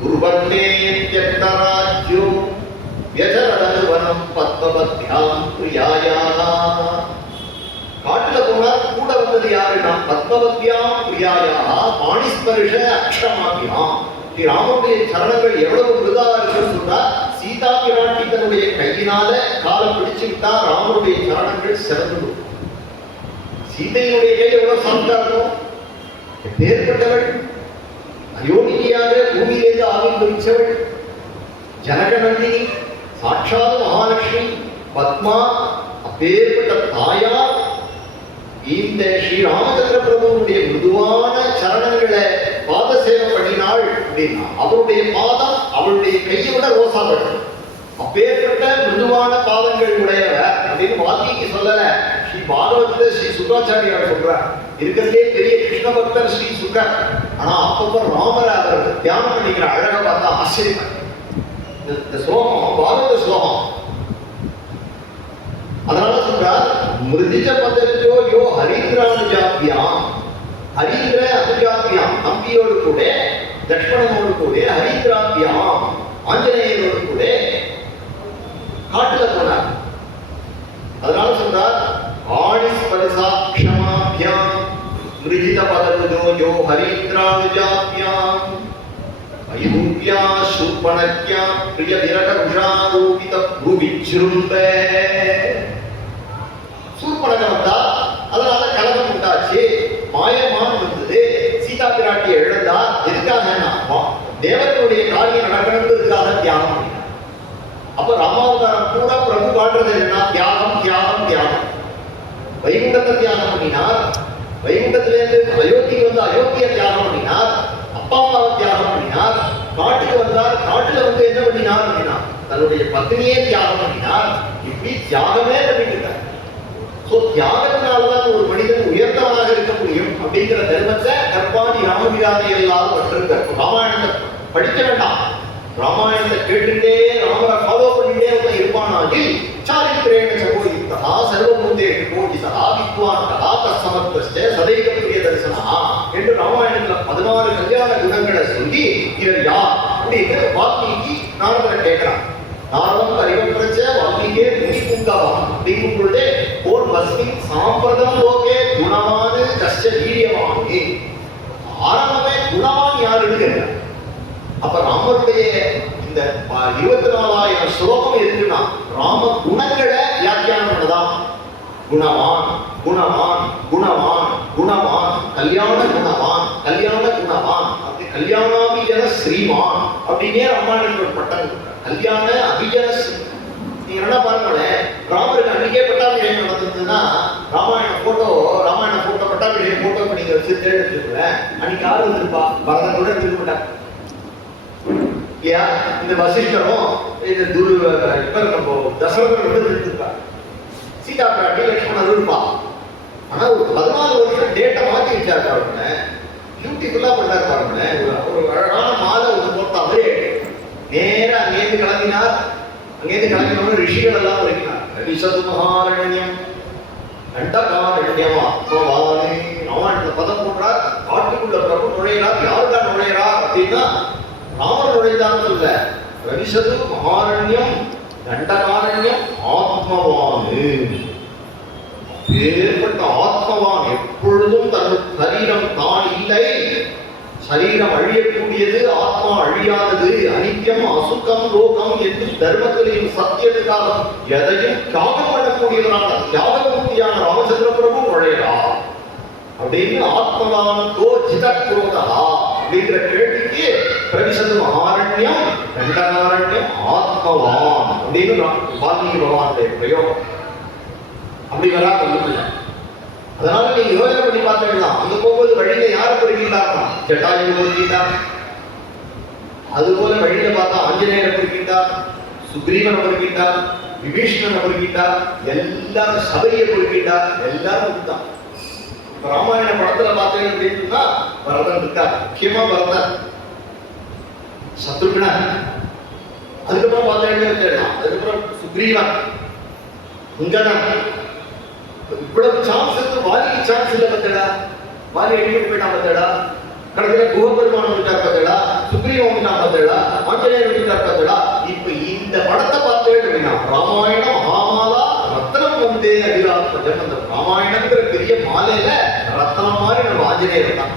குருவந்தே த்யக்தராஜ்யோ யஜரதர்வனம் பத்மபத்யாம் பிரியாயாகா. காட்டுல போனா கூட வந்தது யாருன்னா பத்மவத்யாம் பிரியாயாகா பாணிஸ்பர்ஷ அக்ஷமாபியாம். ஸ்ரீ ராமனுடைய சரணங்கள் எவ்வளவு விருதா இருக்குன்னு சொன்னா சீதா பிராட்டி தன்னுடைய கையினால காலம் பிடிச்சுக்கிட்டா ராமனுடைய சரணங்கள் சிறந்துடும். சீதையினுடைய கை எவ்வளவு சாந்தா இருக்கும். ஏற்பட்டவள் அயோனியாக பூமியிலிருந்து ஆவிர்வதிச்சவள் ஜனகநந்தினி, சாட்சாத் மகாலட்சுமி பத்மா, அப்பேற்பட்ட தாயார் இந்த ஸ்ரீ ராமச்சந்திர பிரபுடைய மிருதுவான சரணங்களை பாத சேவை பண்ணினாள் அப்படின்னா அவருடைய பாதம் அவளுடைய கையை விட ரோசாப்பட்டது. அப்பேற்பட்ட மிருதுவான பாதங்கள் உடையவர் அப்படின்னு வால்மீகி சொல்லல. ஸ்ரீ பாகவத ஸ்ரீ சுக்காச்சாரியார் சொல்றார். இருக்கிறதே பெரிய கிருஷ்ண பக்தர் ஸ்ரீ சுக்கர். ஆனா அப்பப்ப ராமரை அவர் தியானம் பண்ணிக்கிற அழகை பார்த்தா ஆச்சரியம். இந்த ஸ்லோகம் பாகவத ஸ்லோகம். அதனால சொல்றார் மிருதிஜ பதஜோ யோ ஹரீந்திரானுஜாப்யாம், ஹரீந்திர அனுஜாப்யாம், நம்பியோடு கூட லக்ஷ்மணனோடு கூட ஹரீந்திராப்யாம் ஆஞ்சநேயரோடு கூட காட்டுல போனார். அதனால சொல்றார் ஆணிஸ் பரிசாட்சமாப்யாம் மிருதிஜ பதஜோ யோ ஹரீந்திரானுஜாப்யாம் வைபூவ்யா சூர்பணக்யா பிரிய விரகருஷாரோபித ப்ரூவிஜ்ரும்ப. சூர்பணகம் வந்தா, அதனால கலகம் உண்டாச்சு, மாயமான் வந்தது, சீதா பிராட்டியை இழந்தா. எதுக்காக தேவர்களுடைய காரியம் நடக்கணுங்கிறதுக்காக தியாகம் பண்ணினார். அப்ப ராமாவதாரம் கூட பிரபு காட்டுறது என்ன? தியாகம் தியாகம் தியாகம். வைகுண்டத்தை தியாகம் பண்ணினார், வைகுண்டத்திலிருந்து அயோத்திக்கு வந்து அயோத்தியை தியாகம் பண்ணினார், அப்பா அம்மாவை தியாகம் பண்ணினார். காட்டுக்கு வந்தார், காட்டுல வந்து என்ன பண்ணினார் அப்படின்னா தன்னுடைய பத்னியே தியாகம் பண்ணினார். இப்படி தியாகமே பண்ணிட்டு இருக்கார். தியாகத்தினால்தான் ஒரு மனிதன் உயர்ந்தவனாக இருக்க முடியும் அப்படிங்கிற தர்மத்தை கற்பாணி ராமவிராதை எல்லாரும் வற்றிருக்கார். ராமாயணத்தை படிக்க வேண்டாம், ராமாயணத்தை கேட்டுட்டே ராமரை ஃபாலோ பண்ணி கோடிசா வித்வான் கலாத சமர்த்தஸ்ட சதைக பிரிய தரிசனா என்று ராமாயணத்துல 16 கல்யாண குணங்களை சொல்லி இவர் யார் அப்படின்னு வால்மீகி நாரதரை கேட்கிறான். நாரதம் அறிவப்படைச்ச வால்மீகே முனி புங்கவம் அப்படிங்கும் பொழுதே ஓர் வஸ்மின் சாம்பிரதம் லோகே குணவானு கஷ்ட வீரியவானே. ஆரம்பமே குணவான் யாருன்னு கேட்கிறார். அப்ப ராமருடைய இந்த 24,000 ஸ்லோகம் எதுக்குன்னா ராம குணங்களை வியாக்கியானம் பண்ணதான். குணவான் குணவான் குணவான் குணவான் கல்யாண குணவான் கல்யாண குணவான் அப்படி கல்யாணாபிஜன ஸ்ரீமான் அப்படின்னே ராமாயணத்தோட பட்டம். கல்யாண அபிஜன நீங்க என்ன பாருங்களேன், ராமருக்கு அன்னைக்கே பட்டாபிஷேகம் நடந்ததுன்னா ராமாயண போட்டோ பட்டாபிஷேகம் போட்டோ நீங்க வச்சு தேர்ந்தெடுத்துக்கல. அன்னைக்கு யாரு வந்திருப்பா? பரதன் கூட திரும்பிட்டார் இல்லையா? இந்த வசிஷ்டரும் இந்த இப்ப நம்ம தசரதன் கூட இருந்திருப்பார். சீதா பிராட்டி லட்சுமணன் இருப்பா. ஆனா ஒரு 14 வருஷம் டேட்டை மாத்தி வச்சாரு பாருங்க. பியூட்டிஃபுல்லா பண்ணாரு பாருங்க. ஒரு அழகான மாலை ஒரு போட்டா மாதிரி நேரா அங்கேருந்து கிளம்பினார். அங்கேருந்து கிளம்பினோட ரிஷிகள் எல்லாம் வருகிறார். ரவிசது மகாரண்யம் கண்டகாரண்யமா ராமாயணத்துல பதம் போடுறார். காட்டுக்குள்ள பிரபு நுழையிறார். யாருதான் நுழையிறார் அப்படின்னா ராமர் நுழைந்தான்னு சொல்ல. ரவிசது மகாரண்யம் தண்டகாரண்யம் ஆத்மவானு. ஏற்பட்ட ஆத்மவான் எப்பொழுதும் தன் சரீரம் தான் இல்லை. சரீரம் அழியக்கூடியது, ஆத்மா அழியாதது, அனித்தியம் அசுக்கம் லோகம் என்று தர்மத்திலையும் சத்தியத்துக்காக எதையும் தியாகம் பண்ணக்கூடியவரான தியாகமூர்த்தியான ராமச்சந்திர பிரபு நுழைகிறார் அப்படின்னு ஆத்மவானோ ஜிதக்ரோதா அப்படிங்கிற கேள்விக்கு பிரவிசது மகாரண்யம் தண்டகாரண்யம் ஆத்மவான் அப்படின்னு வால்மீகி பகவானுடைய பிரயோகம். அப்படி வரா சொல்லுங்க. அதனால நீங்க யோசனை பண்ணி பார்த்தீங்கன்னா அங்க போகும்போது வழியில யாரை பொறுக்கிட்டாரா? ஜட்டாயுவை பொறுக்கிட்டார். அதுபோல வழியில பார்த்தா ஆஞ்சநேயரை பொறுக்கிட்டார், சுக்ரீவனை பொறுக்கிட்டார், விபீஷணனை பொறுக்கிட்டார், எல்லாரும் சபையை பொறுக்கிட்டார். எல்லாரும் தான் ராமாயண படத்துல பார்த்தீங்க அப்படின்னா பரதன் இருக்கார். முக்கியமா பரதன், சத்ருகன், அதுக்கப்புறம் பார்த்தீங்கன்னா அதுக்கப்புறம் சுக்ரீவன், அங்கதன். இவ்வளவு சான்ஸ் இருக்கு. வாலிக்கு சான்ஸ் இல்ல பார்த்தடா. வாலி எடிட்டு போயிட்டான் பார்த்தடா. கடைசியில குகபெருமான் வந்துட்டார் பார்த்தடா. சுக்ரீவன் வந்துட்டான் பார்த்தடா. ஆஞ்சநேயர் வந்துட்டார் பார்த்தடா. இப்ப இந்த படத்தை பார்த்தே அப்படின்னா ராமாயணம் ஆமாலா ரத்னம் வந்தே அடிராத்மஜம். அந்த ராமாயணங்கிற பெரிய மாலையில ரத்னம் மாதிரி நம்ம ஆஞ்சநேயர் தான்.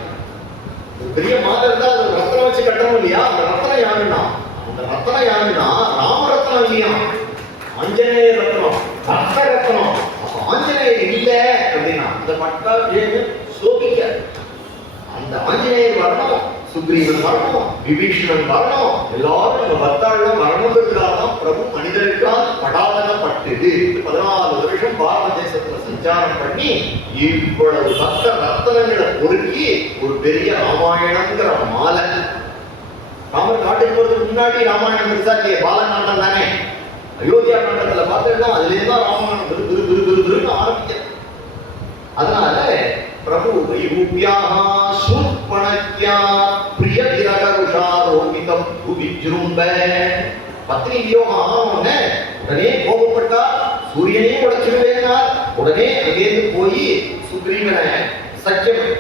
பெரிய மாலை இருந்தா அது ரத்னம் வச்சு கட்டணும் இல்லையா? அந்த ரத்னம் யாருன்னா ராமரத்னம் இல்லையா, ஆஞ்சநேய ரத்னம், ரத்த ரத்னம். ஆஞ்சநேயர் இல்ல அப்படின்னா அந்த பட்டாபிஷேகம் சோபிக்க. அந்த ஆஞ்சநேயர் வரணும், சுக்ரீவன் வரணும், விபீஷணன் வரணும், எல்லாரும் நம்ம பக்தாள்லாம் வரணுங்கிறதுக்காக பிரபு மனிதருக்கால் படாதனப்பட்டு 14 வருஷம் பாரத தேசத்துல சஞ்சாரம் பண்ணி இவ்வளவு பக்த ரத்தனங்களை பொறுக்கி ஒரு பெரிய ராமாயணங்கிற மாலை. ராமர் காட்டுக்கு போறதுக்கு முன்னாடி ராமாயணம் பெருசா இல்லையே, பாலகாண்டம் தானே. அயோத்தியா காண்டத்துல பார்த்தீங்கன்னா அதுல இருந்தா ராமாயணம் விருன்னு ஆரம்பிக்க. அதனால பிரபு வைரூப்யாக சூர்பணக்யா பிரிய விரகருஷாரோபிதம் விஜ்ரும்ப. பத்னி வியோகம் ஆனவுடனே உடனே கோபப்பட்டா, சூரியனையும் உடைச்சிருவேன்னா உடனே அங்கேருந்து போய் சுக்ரீவனை சக்கியம்.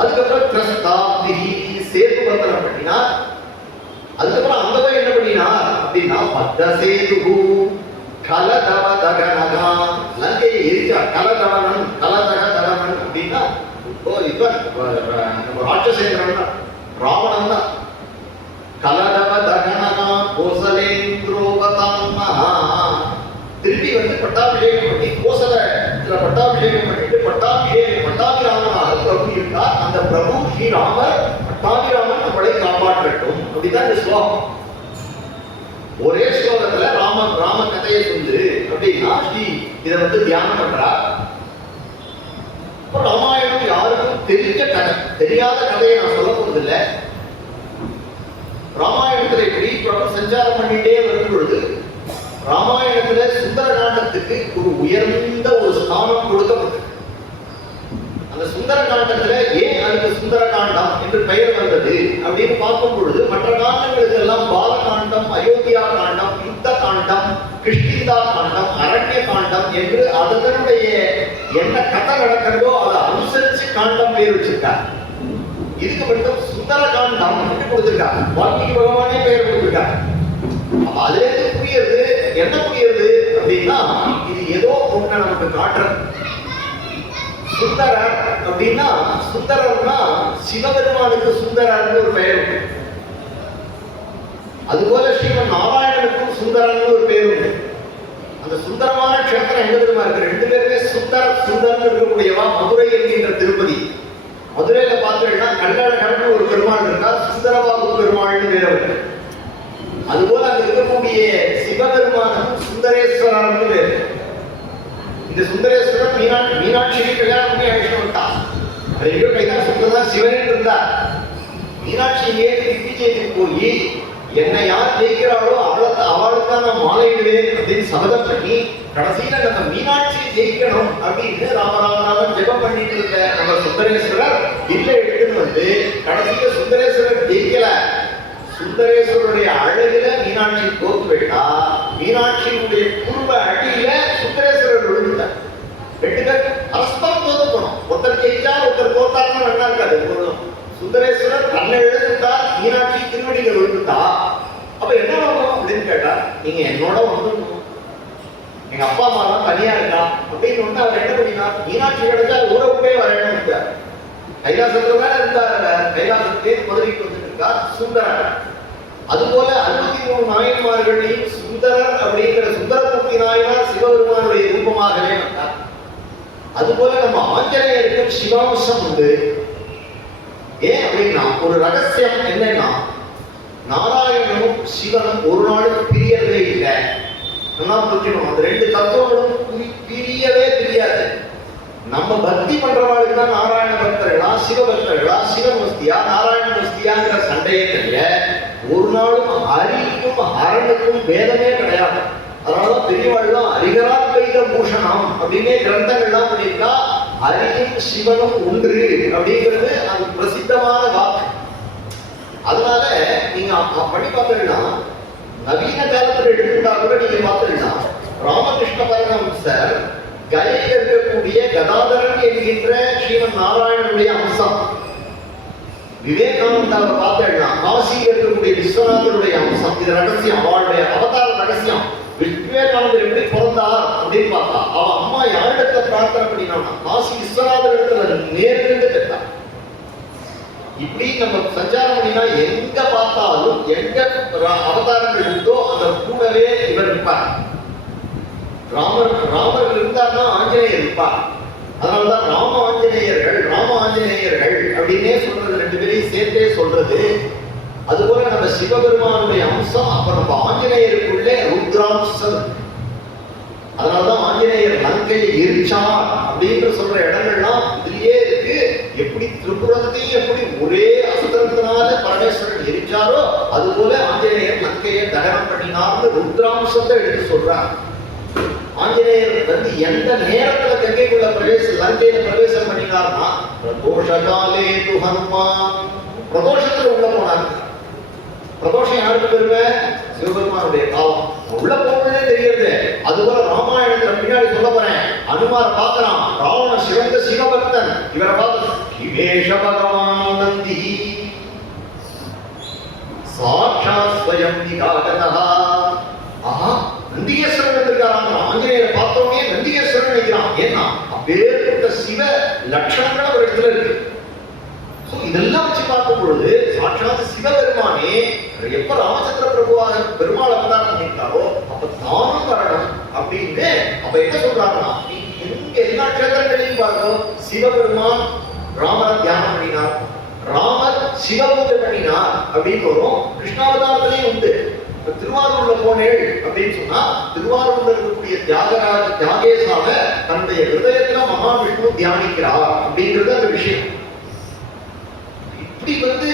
அதுக்கப்புறம் கிருஷ்ணாப்தி சேது பந்தனம் பண்ணினார். அதுக்கப்புறம் அங்க போய் என்ன பண்ணினார் அப்படின்னா பத்தசேது கலதவ தகனகா லங்கையை எரிச்சார். கலதவனன் கலதகதவனன் அப்படின்னா இப்ப நம்ம ராட்சசேந்திரன் ராவணன் தான். கலதவ தகனகா கோசலேந்திரோபதாம் மகா. திருப்பி வந்து பட்டாபிஷேகம் பண்ணி கோசலத்துல பட்டாபிஷேகம் பண்ணிட்டு பட்டாபிராமனாக பிரபு இருந்தார். அந்த பிரபு ஸ்ரீராமர் பட்டாபிராமன் நம்மளை காப்பாற்றட்டும் அப்படிதான் இந்த ஸ்லோகம். ஒரே ஸ்லோகத்துல ராம கதையை சொல்லு அப்படின்னா ஸ்ரீ இதை வந்து தியானம் பண்றார். ராமாயணம் யாருக்கும் தெரிஞ்ச கதை, தெரியாத கதையை நான் சொல்ல போறதில்லை. ராமாயணத்துல இப்படி பிரபு சஞ்சாரம் பண்ணிட்டே வரும் பொழுது ராமாயணத்துல சுந்தரகாண்டத்துக்கு ஒரு உயர்ந்த ஒரு ஸ்தானம் கொடுக்கப்பட்டது. அந்த சுந்தரகாண்டத்துல ஏன் அதுக்கு சுந்தரகாண்டம் என்று பெயர் வந்தது அப்படின்னு பார்க்கும் பொழுது மற்ற காண்டங்களுக்கு எல்லாம் பாலகாண்டம், அயோத்தியா காண்டம், யுத்த காண்டம், கிருஷ்ணிந்தா காண்டம், அரண்ய காண்டம் என்று அதனுடைய என்ன கதை நடக்கிறதோ அதை அனுசரிச்சு காண்டம் பேர் வச்சிருக்கார். இதுக்கு மட்டும் சுந்தர காண்டம் விட்டு கொடுத்திருக்கார். வால்மீகி பகவானே பெயர் கொடுத்திருக்கார். அதுல இருந்து புரியுது என்ன புரியுது அப்படின்னா இது ஏதோ ஒண்ணு நமக்கு காட்டுறது. சுந்தரர் அப்படின்னா சுந்தரர்னா சிவபெருமானுக்கு சுந்தரர்னு ஒரு பெயர் உண்டு. அதுபோல ஸ்ரீமன் நாராயணனுக்கும் சுந்தரன்னு ஒரு பேர் உண்டு. அந்த சுந்தரமான க்ஷேத்திரம் எங்க தெரியுமா இருக்கு? ரெண்டு பேருமே சுந்தரன் இருக்கக்கூடியவா மதுரை என்கின்ற திருப்பதி. மதுரையில பார்த்தீங்கன்னா கள்ளழகர்னு ஒரு பெருமாள் இருக்கா, சுந்தரபாபு பெருமாள்னு பேர் இருக்கு. அதுபோல அங்க இருக்கக்கூடிய சிவபெருமானுக்கும் சுந்தரேஸ்வரர்னு பேர். இந்த சுந்தரேஸ்வரர் மீனாட்சியை கல்யாணம் பண்ணி அழைச்சிட்டு வந்தா. அது எங்கோ கைதான் சுந்தரதான் சிவனே இருந்தார். மீனாட்சியே திருப்பி செய்து போய் என்னை யார் ஜெயிக்கிறாளோ அவளுக்கு நான் மாலையிடுவேன் அப்படின்னு சபதம் பண்ணி கடைசியில நம்ம மீனாட்சியை ஜெயிக்கணும் அப்படின்னு ராமராமன் ஜெபம் பண்ணிட்டு இருக்க நம்ம சுந்தரேஸ்வரர் இல்ல எடுத்துன்னு வந்து கடைசியில சுந்தரேஸ்வரர் ஜெயிக்கல. சுந்தரேஸ்வரருடைய அழகுல மீனாட்சி தோத்து விட்டா, மீனாட்சியினுடைய பூர்வ அடியில சுந்தரேஸ்வரர் விழுந்தார். ரெண்டு பேர் பரஸ்பரம் தோத்து போனோம். ஒருத்தர் ஜெயிச்சா ஒருத்தர் தோத்தாருன்னு நல்லா இருக்காது. சுந்தரேஸ்வரர் தன்னை எழுதுட்டார், மீனாட்சி திருவடிகள் விழுந்துட்டா. அப்ப என்ன பண்ணணும் அப்படின்னு கேட்டா, நீங்க என்னோட வந்துடணும், எங்க அப்பா அம்மா தான் தனியா இருக்கா அப்படின்னு வந்து அவர் என்ன பண்ணினார், மீனாட்சி கிடைச்சா ஊரவுக்கே வரணும். கைலாசத்துல மேல இருந்தார், கைலாசத்தே மதுரைக்கு வந்துட்டு இருக்கார் சுந்தரர். அதுபோல 63 நாயன்மார்களையும் சுந்தரர் அப்படிங்கிற சுந்தரமூர்த்தி நாயனார் சிவபெருமானுடைய ரூபமாகவே வந்தார். அதுபோல நம்ம ஆஞ்சநேயருக்கும் சிவாம்சம் உண்டு. ஏன் அப்படின்னா ஒரு ரகசியம் என்னன்னா, நாராயணனும் சிவனும் ஒரு நாளும் பிரியவே இல்லை. நல்லா புரிஞ்சுக்கணும். அந்த ரெண்டு தத்துவங்களும் பிரியவே பிரியாது. நம்ம பக்தி பண்றவாளுக்கு தான் நாராயண பக்தர்களா சிவபக்தர்களா சிவமஸ்தியா நாராயண மஸ்தியாங்கிற சண்டையே தெரிய ஒரு நாளும் அரிக்கும் அரணுக்கும் வேதமே கிடையாது. அதனாலதான் பெரியவாழ்லாம் அரிகராத் வைத பூஷணம் அப்படின்னே கிரந்தங்கள்லாம் பண்ணியிருக்கா. அரியும் சிவனும் ஒன்று அப்படிங்கிறது அது பிரசித்தமான வாக்கு. அதனால நீங்க பண்ணி பார்த்தீங்கன்னா நவீன காலத்துல எடுத்துட்டா கூட நீங்க பார்த்தீங்கன்னா ராமகிருஷ்ண பரமஹம்சர் கலையில் இருக்கக்கூடிய கதாதரன் என்கின்ற ஸ்ரீமன் நாராயணனுடைய அம்சம். விவேகானந்தாவை பார்த்தீங்கன்னா காசியில் இருக்கக்கூடிய விஸ்வநாதனுடைய அம்சம். இது ரகசியம், அவளுடைய அவதார ரகசியம். விவேகானந்தர் எப்படி பிறந்தார் அப்படின்னு பார்த்தா அவ அம்மா யாரிடத்துல பிரார்த்தனை பண்ணினா காசி விஸ்வநாதர் இடத்துல நேர்ந்து பெற்றார். இப்படி நம்ம சஞ்சாரம் பண்ணினா எங்க பார்த்தாலும் எங்க அவதாரங்கள் இருந்தோ அந்த கூடவே இவர் இருப்பார். ராமர் இருந்தார்னா ஆஞ்சநேயர் இருப்பார். அதனாலதான் ராம ஆஞ்சநேயர்கள் அப்படின்னே சொல்றது, ரெண்டு பேரையும் சேர்த்தே சொல்றது. அதுபோல நம்ம சிவபெருமானுடைய அம்சம். அப்ப நம்ம ஆஞ்சநேயருக்குள்ளே ருத்ராம்சம். அதனாலதான் ஆஞ்சநேயர் லங்கையை எரிச்சார் அப்படின்னு சொல்ற இடங்கள்லாம் இதுலயே இருக்கு. எப்படி திரிபுரத்தையும் எப்படி ஒரே அஸ்திரத்தினால பரமேஸ்வரன் எரிச்சாரோ அதுபோல ஆஞ்சநேயர் லங்கையை தகனம் பண்ணினார்னு ருத்ராம்சத்தை எடுத்து சொல்றார். ஆஞ்சநேயர் வந்து எந்த நேரத்துல கங்கைக்குள்ள லங்கையில பிரவேசம் பண்ணினார்னா பிரதோஷகாலே து ஹனுமான், பிரதோஷத்துல உள்ள போனார். பிரதோஷம் யாருக்கு பெருமை? சிவபெருமானுடைய காலம். உள்ள போனதே தெரியுது. அதுபோல ராமாயணத்துல பின்னாடி சொல்ல போறேன், அனுமார் பார்க்கலாம் ராவண சிறந்த சிவபக்தன். இவரை பார்த்து கிவேஷ பகவான் நந்தி சாட்சாத் ஸ்வயம் நிகாகதஹ. ஆஹா, நந்திகேஸ்வரன் இருக்காராம். ஆஞ்சநேயரை பார்த்தோன்னே நந்திகேஸ்வரன் நினைக்கிறான். ஏன்னா அப்பேற்பட்ட சிவ லட்சணங்கள் ஒரு இடத்துல இருக்கு. இதெல்லாம் வச்சு பார்க்கும் பொழுது சாட்சாத் சிவபெருமானே எப்ப ராமச்சந்திர பிரபுவாக பெருமாள் அவதாரம் பண்ணிட்டாரோ அப்ப தானும் வரணும் அப்படின்னு. அப்ப என்ன சொல்றாங்கன்னா, எங்க எல்லா கஷேத்திரங்களையும் பார்க்கிறோம் சிவபெருமான் ராமரை தியானம் பண்ணினார், ராமர் சிவபூஜை பண்ணினார் அப்படின்னு வரும். கிருஷ்ணாவதாரத்திலையும் உண்டு. திருவாரூர்ல போனேள் அப்படின்னு சொன்னா திருவாரூர்ல இருக்கக்கூடிய தியாகேசாவ தன்னுடைய ஹிருதயத்துல மகாவிஷ்ணு தியானிக்கிறார் அப்படிங்கிறது அந்த விஷயம். இப்படி வந்து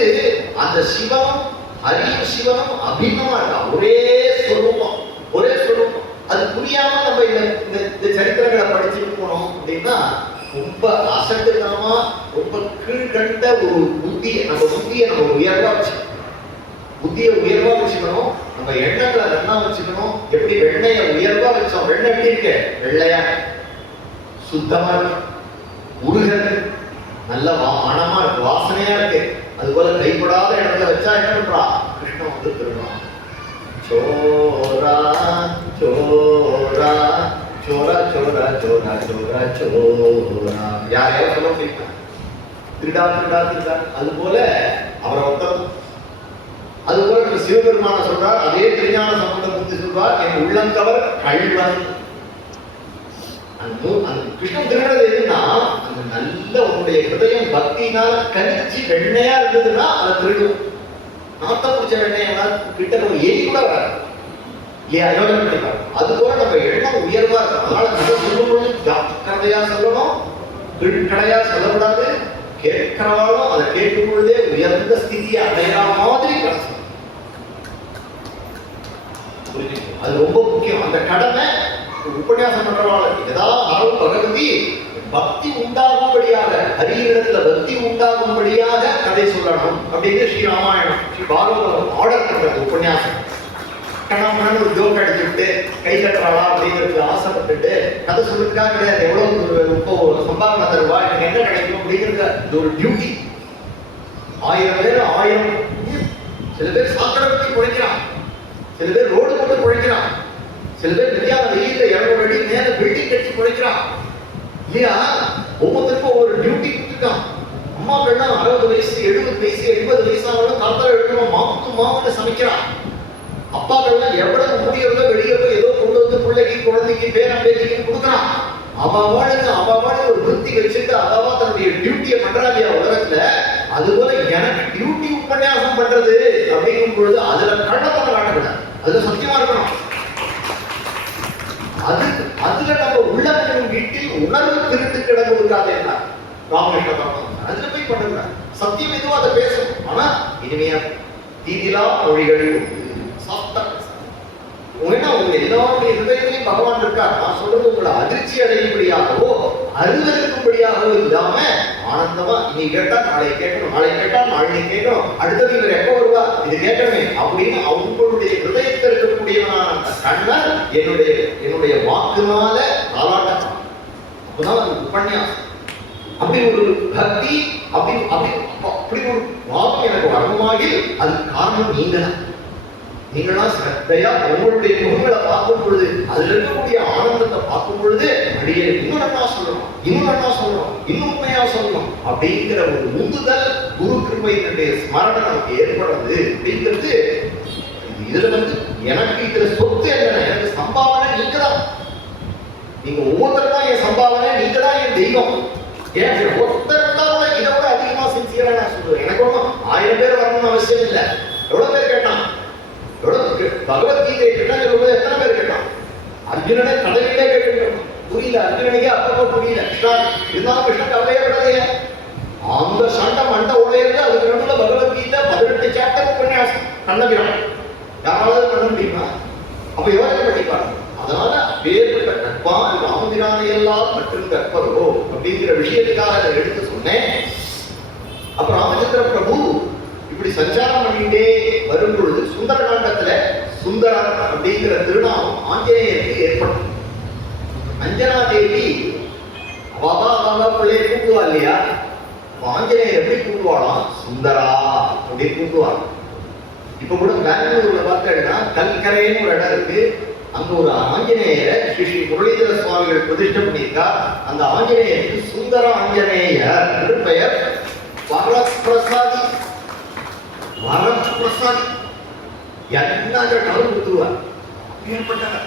அந்த சிவனும் ஹரியும் சிவனும் அபிநமா இருக்கா. ஒரே ஸ்வரூபம். அது புரியாம நம்ம இந்த சரித்திரங்களை படிச்சுட்டு போனோம் அப்படின்னா ரொம்ப அசட்டுத்தனமா ரொம்ப கீழ்கண்ட ஒரு புத்தியை நம்ம உயர்வா வச்சுக்கணும். நம்ம எண்ணங்களை நன்னா வச்சுக்கணும். எப்படி வெண்ணையை உயர்வா வச்சோம், வெண்ணெய் எப்படி இருக்கு, வெள்ளையா சுத்தமா இருக்கு, உருகிறது, நல்ல மனமா இருக்கு, வாசனையா இருக்கு. அது போல கைப்படாத இடத்துல வச்சா என்ன பண்றா, கிருஷ்ணன் வந்து திருடுறான். சோரா சோரா சோரா சோரா சோரா சோரா சோரா, யாரையாவது சொல்ல முடியுமா, திருடா திருடா திருடா. அது போல அவரை ஒருத்தர், அது போல சிவபெருமான சொல்றார், அதே திருஞான சம்பந்தர் பத்தி சொல்றார், என் உள்ளங்கவர் கள்வன். அந்த கிருஷ்ணன் திருடுறது எதுன்னா, அந்த நல்ல உன்னுடைய ஹிருதயம் பக்தினால கணிச்சு வெண்ணையா இருந்ததுன்னா அதை திருடும். நாத்தம் பிடிச்ச வெண்ணையா கிட்ட ஒரு எலி கூட வராது, ஏன் அயோஜனை பண்ணிப்பாரு. அது போல நம்ம எண்ணம் உயர்வா இருக்கும். அதனால நம்ம சொல்லும் பொழுது ஜாக்கிரதையா சொல்லணும், கடையா சொல்லக்கூடாது. கேட்கிறவாலும் அதை கேட்கும் பொழுதே உயர்ந்த ஸ்திதியை அடையிற மாதிரி பேசணும். அது ரொம்ப முக்கியம். அந்த கடமை உபன்யாசம் பண்றவாளுக்கு ஏதாவது அளவு பகவதி பக்தி உண்டாகும்படியாக, ஹரியிடத்துல பக்தி உண்டாகும்படியாக கதை சொல்லணும் அப்படின்னு ஸ்ரீ ராமாயணம் ஸ்ரீ பாகவதம் ஆர்டர் பண்றது. உபன்யாசம் கணவன் ஒரு ஜோக் அடிச்சுட்டு கை கட்டுறாளா அப்படிங்கிறது ஆசைப்பட்டுட்டு கதை சொல்லிருக்கா கிடையாது. எவ்வளவு இப்போ சம்பாவனை தருவா, எனக்கு என்ன கிடைக்கும் அப்படிங்கிறது ஒரு டியூட்டி. 1000 பேர் 1000, சில பேர் சாக்கடை பத்தி குழைக்கிறான், சில பேர் ரோடு போட்டு குழைக்கிறான், சில பேர் நிறையாத வெயில 200 அடி மேல பில்டிங் கட்டி குழைக்கிறான் இல்லையா. ஒவ்வொருத்தருக்கும் ஒவ்வொரு டியூட்டி கொடுத்துருக்கான். அம்மாக்கள்லாம் 60 வயசு 70 வயசு 80 வயசானாலும் காத்தால எடுக்கணும் மாவுன்னு சமைக்கிறான். அப்பாக்கள்லாம் எவ்வளவு முடியறதோ வெளியறதோ ஏதோ கொண்டு வந்து பிள்ளைக்கு குழந்தைக்கு பேரம் பேத்திக்கு கொடுக்குறான். அவாவாடு ஒரு விருத்தி வச்சுட்டு அவாவா தன்னுடைய டியூட்டியை பண்றாங்க உலகத்துல. அது போல எனக்கு டியூட்டி உபன்யாசம் பண்றது அப்படிங்கும் பொழுது அதுல கள்ளத்தனம் காட்டக்கூடாது, அதுல சத்தியமா இருக்கணும். அதுல நம்ம உள்ளவர்கள் வீட்டில் உணர்வு திருட்டு கிடந்து கொடுக்காது என்ன ராமகிருஷ்ண பரமஹம்சர் அதுல போய் பண்ணுறாங்க. சத்தியம் எதுவும் அதை பேசும், ஆனா இனிமையா தீதிலா மொழிகள் சாஃப்டா உங்க எல்லாருடைய ஹிருதயத்திலையும் பகவான் இருக்கார். நான் சொல்றது உங்களை அதிர்ச்சி அடையும்படியாகவோ அருவருக்கும்படியாகவோ இல்லாம ஆனந்தமா இன்னைக்கு கேட்டா நாளை கேட்கணும், நாளை கேட்டா நாளை கேட்கணும், அடுத்தது இவர் எப்ப வருவா இது கேட்கணுமே அப்படின்னு அவங்களுடைய ஹிருதயத்தில் இருக்கக்கூடியவனான அந்த கண்ணன் என்னுடைய வாக்குனால காலாட்டம். அப்பதான் அது உபன்யாசம். அப்படி ஒரு பக்தி அப்படி ஒரு வாக்கு எனக்கு வரணுமாகி அதுக்கு காரணம் நீங்களா சிரத்தையா உங்களுடைய முகங்களை பார்க்கும் பொழுது அதுல இருக்கக்கூடிய ஆனந்தத்தை பார்க்கும் பொழுது அப்படியே இன்னும் நல்லா சொல்லணும், இன்னும் உண்மையா சொல்லணும் அப்படிங்கிற ஒரு உந்துதல் குரு கிருபையினுடைய ஸ்மரணை நமக்கு ஏற்படுறது அப்படிங்கிறது. இதுல எனக்கு இதுல சொத்து என்ன, எனக்கு சம்பாவனை நீங்க தான். நீங்க ஒவ்வொருத்தரும் தான் என் சம்பாவனை, நீங்க தான் என் தெய்வம். ஏன் ஒருத்தர் கூட இதை விட அதிகமா சின்சியரா நான் சொல்றேன். எனக்கு ஒன்றும் 1000 பேர் வரணும்னு அவசியம் இல்லை. எவ்வளவு பேர் கேட்டான், பகவத்கீதை கேட்டான், எத்தனை பேர் கேட்டான்? அர்ஜுனனை கதையிலே கேட்கணும், புரியல. அர்ஜுனனுக்கே அப்பப்போ புரியல. இருந்தாலும் கிருஷ்ணன் கவலையே விடாதீங்க. அந்த சண்டை மண்டை உடையிறது. அதுக்கு நடுவுல பகவத்கீதை 18 சாப்டர் உபன்யாசம் கண்ணபிரான். யாராவது பண்ண முடியுமா? அப்ப யோசனை பண்ணிப்பாரு. அதனால வேறுபட்ட கற்பான் ராமபிரானை எல்லாம் மற்றும் கற்பரோ அப்படிங்கிற விஷயத்துக்காக அதை எடுத்து சொன்னேன். அப்ப ராமச்சந்திர பிரபு இப்படி சஞ்சாரம் பண்ணிட்டே வரும் பொழுது சுந்தரகாண்டத்துல சுந்தரன் அப்படிங்கிற திருநாமம் ஆஞ்சநேயருக்கு ஏற்படும். அஞ்சனா தேவி அவாவா பிள்ளைய கூப்பிடுவா இல்லையா, ஆஞ்சநேயர் எப்படி கூப்பிடுவாளாம், சுந்தரா அப்படின்னு கூப்பிடுவாங்க. இப்ப கூட பெங்களூர்ல பார்த்தா கல்கரைன்னு ஒரு இடம் இருக்கு. அங்க ஒரு ஆஞ்சநேயரை ஸ்ரீ முரளிதர சுவாமிகள் பிரதிஷ்டை பண்ணியிருக்கா. அந்த ஆஞ்சநேயருக்கு சுந்தர ஆஞ்சநேயர் என்று பெயர். வரப்பிரசாதி என்ன கடவுள் கொடுத்துருவார். ஏற்பட்டவர்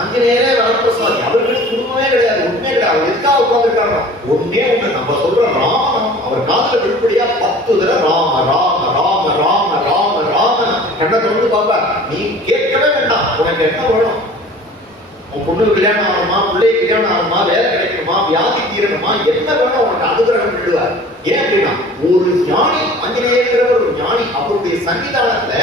ஆஞ்சநேயரே வரப்பிரசாதி. அவர்களுக்கு குடும்பமே கிடையாது, ஒண்ணே கிடையாது. அவர் எதுக்காக உட்கார்ந்துருக்காங்க, ஒன்னே ஒண்ணு நம்ம சொல்ற ராமம் அவர் காதுல விழுப்படியா 10 தடவை ராம ராம ராம ராம ராம ராம கண்ணை தொடர்ந்து பாப்பா. நீ கேட்கவே வேண்டாம், உனக்கு என்ன வேணும், உன் பொண்ணு கல்யாணம் ஆகணுமா, பிள்ளைக்கு கல்யாணம் ஆகணுமா, வேலை கிடைக்கணுமா, வியாதி தீரணுமா, என்ன வேணும் உனக்கு அனுகிரகம் விடுவார். ஏன் அப்படின்னா ஒரு ஞானி, ஆஞ்சநேயர் ஒரு ஞானி, அவருடைய சன்னிதானத்துல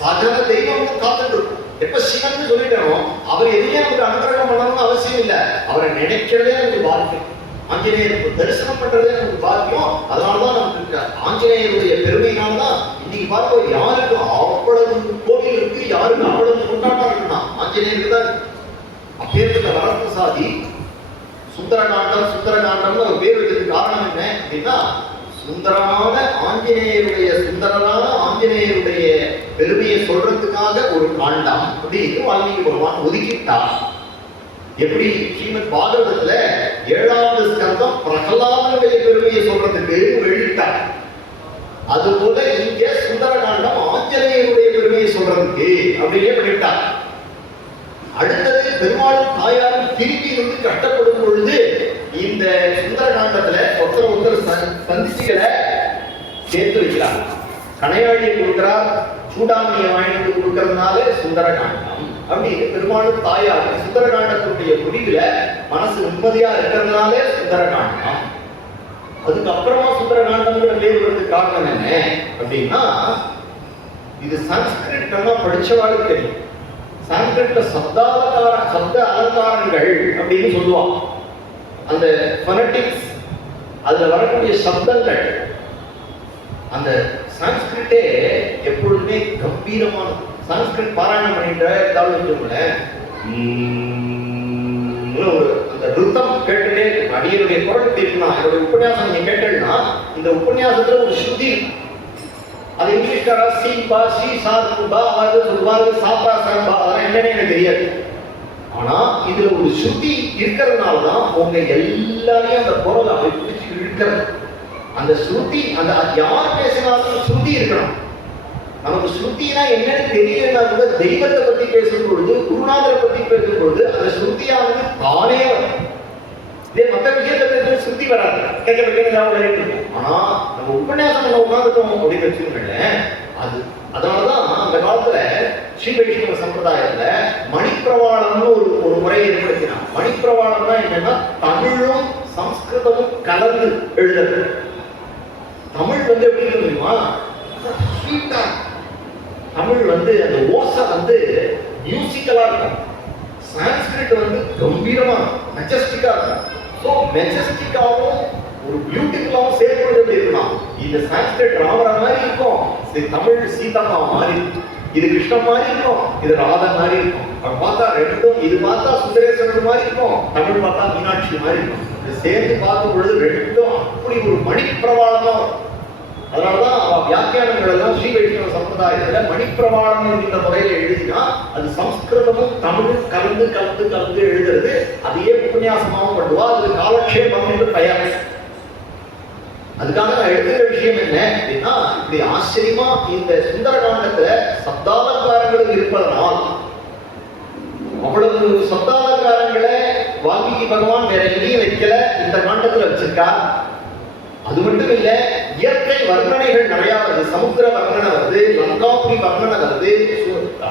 சகல தெய்வமும் காத்துட்டு இருக்கும். எப்ப சிவன் சொல்லிட்டோம் அவர் எதுவுமே நமக்கு அனுகிரகம் பண்ணணும்னு அவசியம் இல்லை. அவரை நினைக்கிறதே நமக்கு பாக்கியம். ஆஞ்சநேயருக்கு தரிசனம் பண்றதே நமக்கு பாக்கியம். அதனாலதான் நமக்கு ஆஞ்சநேயருடைய பெருமையினால்தான் இன்னைக்கு பார்ப்போம் யாருக்கு அவ்வளவு கோவில் இருக்கு, யாருக்கு அவ்வளவு கொண்டாட்டம் இருக்குன்னா ஆஞ்சநேயருக்கு தான். அப்பேற்பட்ட வரப்பிரசாதி சுந்தரகாண்டம். சுந்தரகாண்டம்னு ஒரு பேர் வைக்கிறதுக்கு காரணம் என்ன அப்படின்னா, சுந்தரமான சுந்தரனான ஆஞ்சநேயருடைய பெருமையை சொல்றதுக்காக ஒரு காண்டம் அப்படின்னு வால்மீகி பகவான் ஒதுக்கிட்டார். எப்படி ஸ்ரீமத் பாகவதத்துல 7வது ஸ்கந்தம் பிரகலாதனுடைய பெருமையை சொல்றதுக்கு வெளியிட்டார், அதுபோல இங்க சுந்தரகாண்டம் ஆஞ்சநேயருடைய பெருமையை சொல்றதுக்கு அப்படியே பண்ணிட்டார். அடுத்தது பெருமாளும் தாயாரும் திருப்பி வந்து கட்டப்படும் பொழுது இந்த சுந்தரகாண்டத்துல ஒருத்தர் சந்திச்சுகளை சேர்த்து வைக்கிறார். கணையாழியை கொடுக்கிறார், சூடாமணியை வாங்கிட்டு கொடுக்கறதுனால சுந்தரகாண்டம் அப்படின்னு பெருமாளும் தாயாரும் சுந்தரகாண்டத்துடைய முடிவுல மனசு நிம்மதியா இருக்கிறதுனால சுந்தரகாண்டம். அதுக்கப்புறமா சுந்தரகாண்டம்ங்கிற பேர் வருவதுக்கு காரணம் என்ன அப்படின்னா, இது சன்ஸ்கிரிட் படிச்சவாளுக்கு தெரியும். சான்ஸ்கிரிட்ல சப்த அலங்காரங்கள் அப்படின்னு சொல்லுவாங்க. அந்த ஃபனட்டிக்ஸ், அதுல வரக்கூடிய சப்தங்கள், அந்த சான்ஸ்கிரிட்டே எப்பொழுதுமே கம்பீரமான. சான்ஸ்கிரிட் பாராயணம் பண்ணிட்டு ஏதாவது வச்சுக்கோங்களேன், ஒரு அந்த ருத்தம் கேட்டுட்டே அடியனுடைய குரல் கேட்கணும். என்னுடைய உபன்யாசம் நீங்க கேட்டீங்கன்னா இந்த உபன்யாசத்துல ஒரு ஸ்ருதி, அது இங்கிலீஷ்காரா சீபா சி சாபா அது சொல்லுவாங்க, சாப்பா சம்பா, அதெல்லாம் என்னன்னு எனக்கு தெரியாது. ஆனா இதுல ஒரு ஸ்ருதி இருக்கிறதுனாலதான் உங்க எல்லாரையும் அந்த குரல் அப்படி பிடிச்சி இருக்கிறது. அந்த ஸ்ருதி, அந்த யார் பேசினாலும் ஸ்ருதி இருக்கணும். நமக்கு ஸ்ருதினா என்னன்னு தெரியலன்னா கூட தெய்வத்தை பத்தி பேசும் பொழுது, குருநாதரை பத்தி பேசும் பொழுது அந்த ஸ்ருதியானது தானே வரும். இதே மற்ற விஷயத்தை பேசுறது ஸ்ருதி வராது, கேட்க. ஆனா நம்ம உபன்யாசம் நம்ம உட்காந்துட்டோம் அப்படின்னு வச்சுக்கோங்களேன், அதனாலதான் அந்த காலத்துல ஸ்ரீ வைஷ்ணவ சம்பிரதாயத்துல மணிப்பிரவாளம்னு ஒரு முறையை ஏற்படுத்தினான். மணிப்பிரவாளம்னா என்னன்னா, தமிழும் சம்ஸ்கிருதமும் கலந்து எழுதுறது. தமிழ் வந்து எப்படி தெரியுமா, ஸ்வீட்டா. தமிழ் வந்து அந்த ஓசை வந்து மியூசிக்கலா இருக்கும். சான்ஸ்கிரிட் வந்து கம்பீரமா மெஜஸ்டிக்கா இருக்கும். ஸோ மெஜஸ்டிக்காவும் ஒரு பியூட்டிஃபுல்லாவும் சேர்ந்து எப்படி இருக்கலாம். இந்த சான்ஸ்கிரிட் ராமரா மாதிரி இருக்கும், தமிழ் சீதாமா மாதிரி இருக்கும். இது கிருஷ்ணன் மாதிரி இருக்கும், இது ராதன் மாதிரி இருக்கும். அவன் பார்த்தா ரெண்டும், இது பார்த்தா சுந்தரேஸ்வரர் மாதிரி இருக்கும், தமிழ் பார்த்தா மீனாட்சி மாதிரி இருக்கும். இது சேர்ந்து பார்க்கும் பொழுது ரெண்டும் அப்படி ஒரு மணிப்பிரவாளமா. அதனாலதான் அவன் வியாக்கியானங்கள் எல்லாம் ஸ்ரீ வைஷ்ணவ சம்பிரதாயத்துல மணிப்பிரவாளம் என்கிற முறையில எழுதினா அது சம்ஸ்கிருதமும் தமிழும் கலந்து கலந்து கலந்து எழுதுறது. அதையே உபன்யாசமாவும் பண்ணுவா, அது காலக்ஷேபம் என்று பெயர். அதுக்காக நான் எழுதுகிற விஷயம் என்ன அப்படின்னா, இப்படி ஆச்சரியமா இந்த சுந்தரகாண்டத்துல சப்தாலங்காரங்கள் இருப்பதனால், அவ்வளவு சப்தாலங்காரங்களை வால்மீகி பகவான் வேற எங்கேயும் வைக்கல, இந்த காண்டத்துல வச்சிருக்கா. அது மட்டும் இல்ல, இயற்கை வர்ணனைகள் நிறைய வருது. சமுத்திர வர்ணனை வருது, லங்காபுரி வர்ணனை வருது,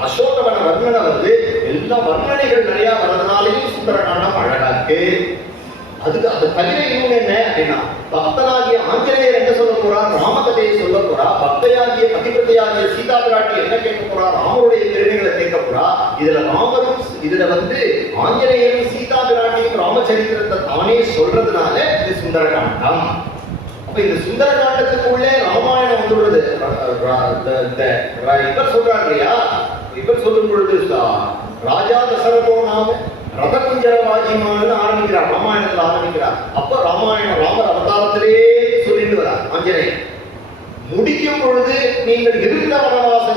அசோகவன வர்ணனை வருது. எல்லா வர்ணனைகள் நிறைய வர்றதுனாலையும் சுந்தரகாண்டம் அழகா இருக்கு. அதுக்கு அது தவிர இன்னொன்று என்ன அப்படின்னா, பக்தனாகிய ஆஞ்சநேயர் என்ன சொல்ல போறா, ராமகதையை சொல்ல போறா. பக்தையாகிய பதிபத்தையாகிய சீதா பிராட்டி என்ன கேட்க போறா, ராமருடைய பெருமைகளை கேட்க போறா. இதுல வந்து ஆஞ்சநேயரும் சீதா பிராட்டியும் ராமச்சரித்திரத்தை தானே சொல்றதுனால இது சுந்தரகாண்டம். அப்ப இந்த சுந்தரகாண்டத்துக்குள்ளே ராமாயணம் வந்துள்ளது. இவர் சொல்றாரு இல்லையா, இவர் சொல்லும் பொழுது ராஜா தசரதோ நாம ரதகுஞ்சரவாஜிமான்னு ஆரம்பிக்கிறார், ராமாயணத்துல ஆரம்பிக்கிறார். அப்ப ராமாயணம் ராமர் அவதாரத்திலே சொல்லிட்டு வரார் ஆஞ்சநேயர். முடிக்கும் பொழுது நீங்கள் இருந்த வனவாசம்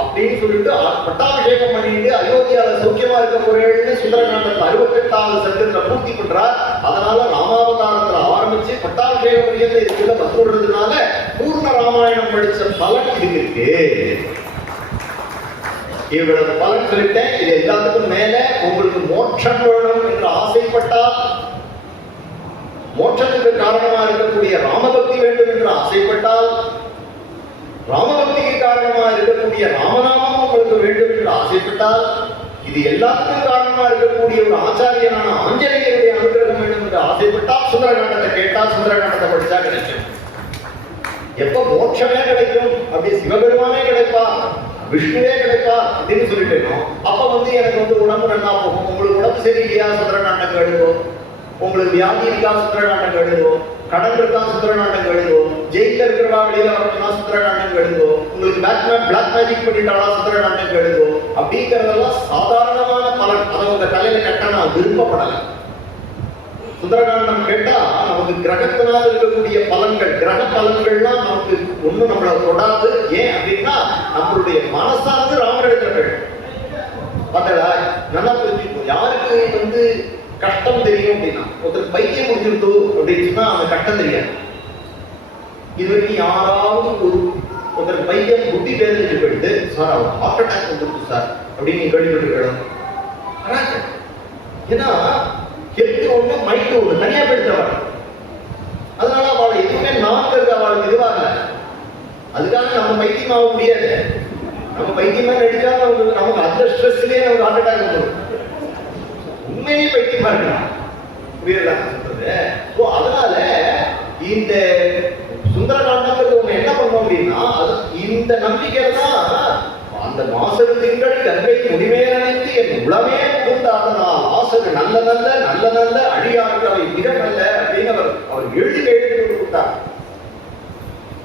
அப்படின்னு சொல்லிட்டு பட்டாபிஷேகம் பண்ணிட்டு அயோத்தியால சௌக்கியமா இருக்க போறேன்னு சுந்தரகாண்டத்துல 68வது சர்க்கத்துல பூர்த்தி பண்றார். அதனால ராமாவதாரத்துல ஆரம்பிச்சு பட்டாபிஷேக பரியந்த இதுக்குள்ள வந்துடுறதுனால பூர்ண ராமாயணம் படிச்ச பலன் இதுக்கு இருக்கு. இவங்களோட பலன் சொல்லிட்டேன். இது எல்லாத்துக்கும் மேல உங்களுக்கு மோட்சம் வேணும் என்று ஆசைப்பட்டால், மோட்சத்துக்கு காரணமா இருக்கக்கூடிய ராமபக்தி வேண்டும் என்று ஆசைப்பட்டால், ராமபக்திக்கு காரணமா இருக்கக்கூடிய ராமநாமம் உங்களுக்கு வேண்டும் என்று ஆசைப்பட்டால், இது எல்லாத்துக்கும் காரணமா இருக்கக்கூடிய ஒரு ஆச்சாரியனான ஆஞ்சநேயருடைய அனுகிரகம் வேண்டும் என்று ஆசைப்பட்டால் சுந்தரகாண்டத்தை கேட்டால், சுந்தரகாண்டத்தை படிச்சா கிடைக்கும். எப்ப மோட்சமே கிடைக்கும், அப்படி சிவபெருமானே கிடைப்பா, விஷ்ணுவே கிடைப்பா அப்படின்னு சொல்லிட்டு அப்ப வந்து எனக்கு வந்து உடம்பு நல்லா போகும். உங்களுக்கு உடம்பு சரியில்லையா, சுந்தரகாண்டம் எழுதுவோம். உங்களுக்கு வியாதி இருக்கா, சுந்தரகாண்டம் எழுதுவோம். கடன்கள் சுந்தரநாட்டம் கேளுங்கோ, ஜெயில இருக்கிறவா வெளியில வரணும்னா சுந்தரநாட்டம் கேளுங்கோ, உங்களுக்கு பிளாக் மேஜிக் பண்ணிட்டாளா சுந்தரநாட்டம் கேளுங்கோ. அப்படிங்கிறதெல்லாம் சாதாரணமான பலன். அதை உங்க தலையில கட்ட நான் விருப்பப்படலை. சுந்தரகாண்டம் கேட்டா நமக்கு கிரகத்தினால் இருக்கக்கூடிய பலன்கள், கிரக பலன்கள்லாம் நமக்கு ஒண்ணும் நம்மளை தொடாது. ஏன் அப்படின்னா நம்மளுடைய மனசானது ராமரிடத்தில் பார்த்தா நல்லா புரிஞ்சுக்கணும். யாருக்கு கஷ்டம் தெரியும் அப்படின்னா, ஒருத்தர் பைத்தியம் முடிஞ்சிருந்தோ அப்படின்னு சொன்னா அந்த கஷ்டம் தெரியாது. இது வரைக்கும் யாராவது ஒருத்தர் பைத்தியம் புத்தி பேருந்து போயிட்டு, சார் அவர் ஹார்ட் அட்டாக் வந்துருக்கு சார் அப்படின்னு கேள்விப்பட்டிருக்கணும். ஏன்னா ஹெல்த் ஒண்ணு மைண்ட் ஒண்ணு தனியா போயிடுத்தவள். அதனால அவளை எதுவுமே நாட்கள் அவளுக்கு இதுவாக. அதுக்காக நம்ம பைத்தியம் ஆக முடியாது. நம்ம பைத்தியமா நடிச்சா நமக்கு அந்த ஸ்ட்ரெஸ்லயே நமக்கு ஹார்ட் அட்டாக் வந்துடும். உண்மையே பைத்தியமா இருக்கலாம். புரியல சொல்றது. அதனால இந்த சுந்தரகாண்டங்கிறது ஒண்ணு என்ன பண்ணுவோம் அப்படின்னா, அது இந்த நம்பிக்கை தான். அந்த மாசரு திங்கள் கங்கை முடிமையை நினைத்து என் உளமே புகுந்தாதனால் ஆசரு நல்ல நல்ல நல்ல நல்ல அடியார்கள் அவை மிக நல்ல அப்படின்னு அவர் எழுதி கொடுத்தார்.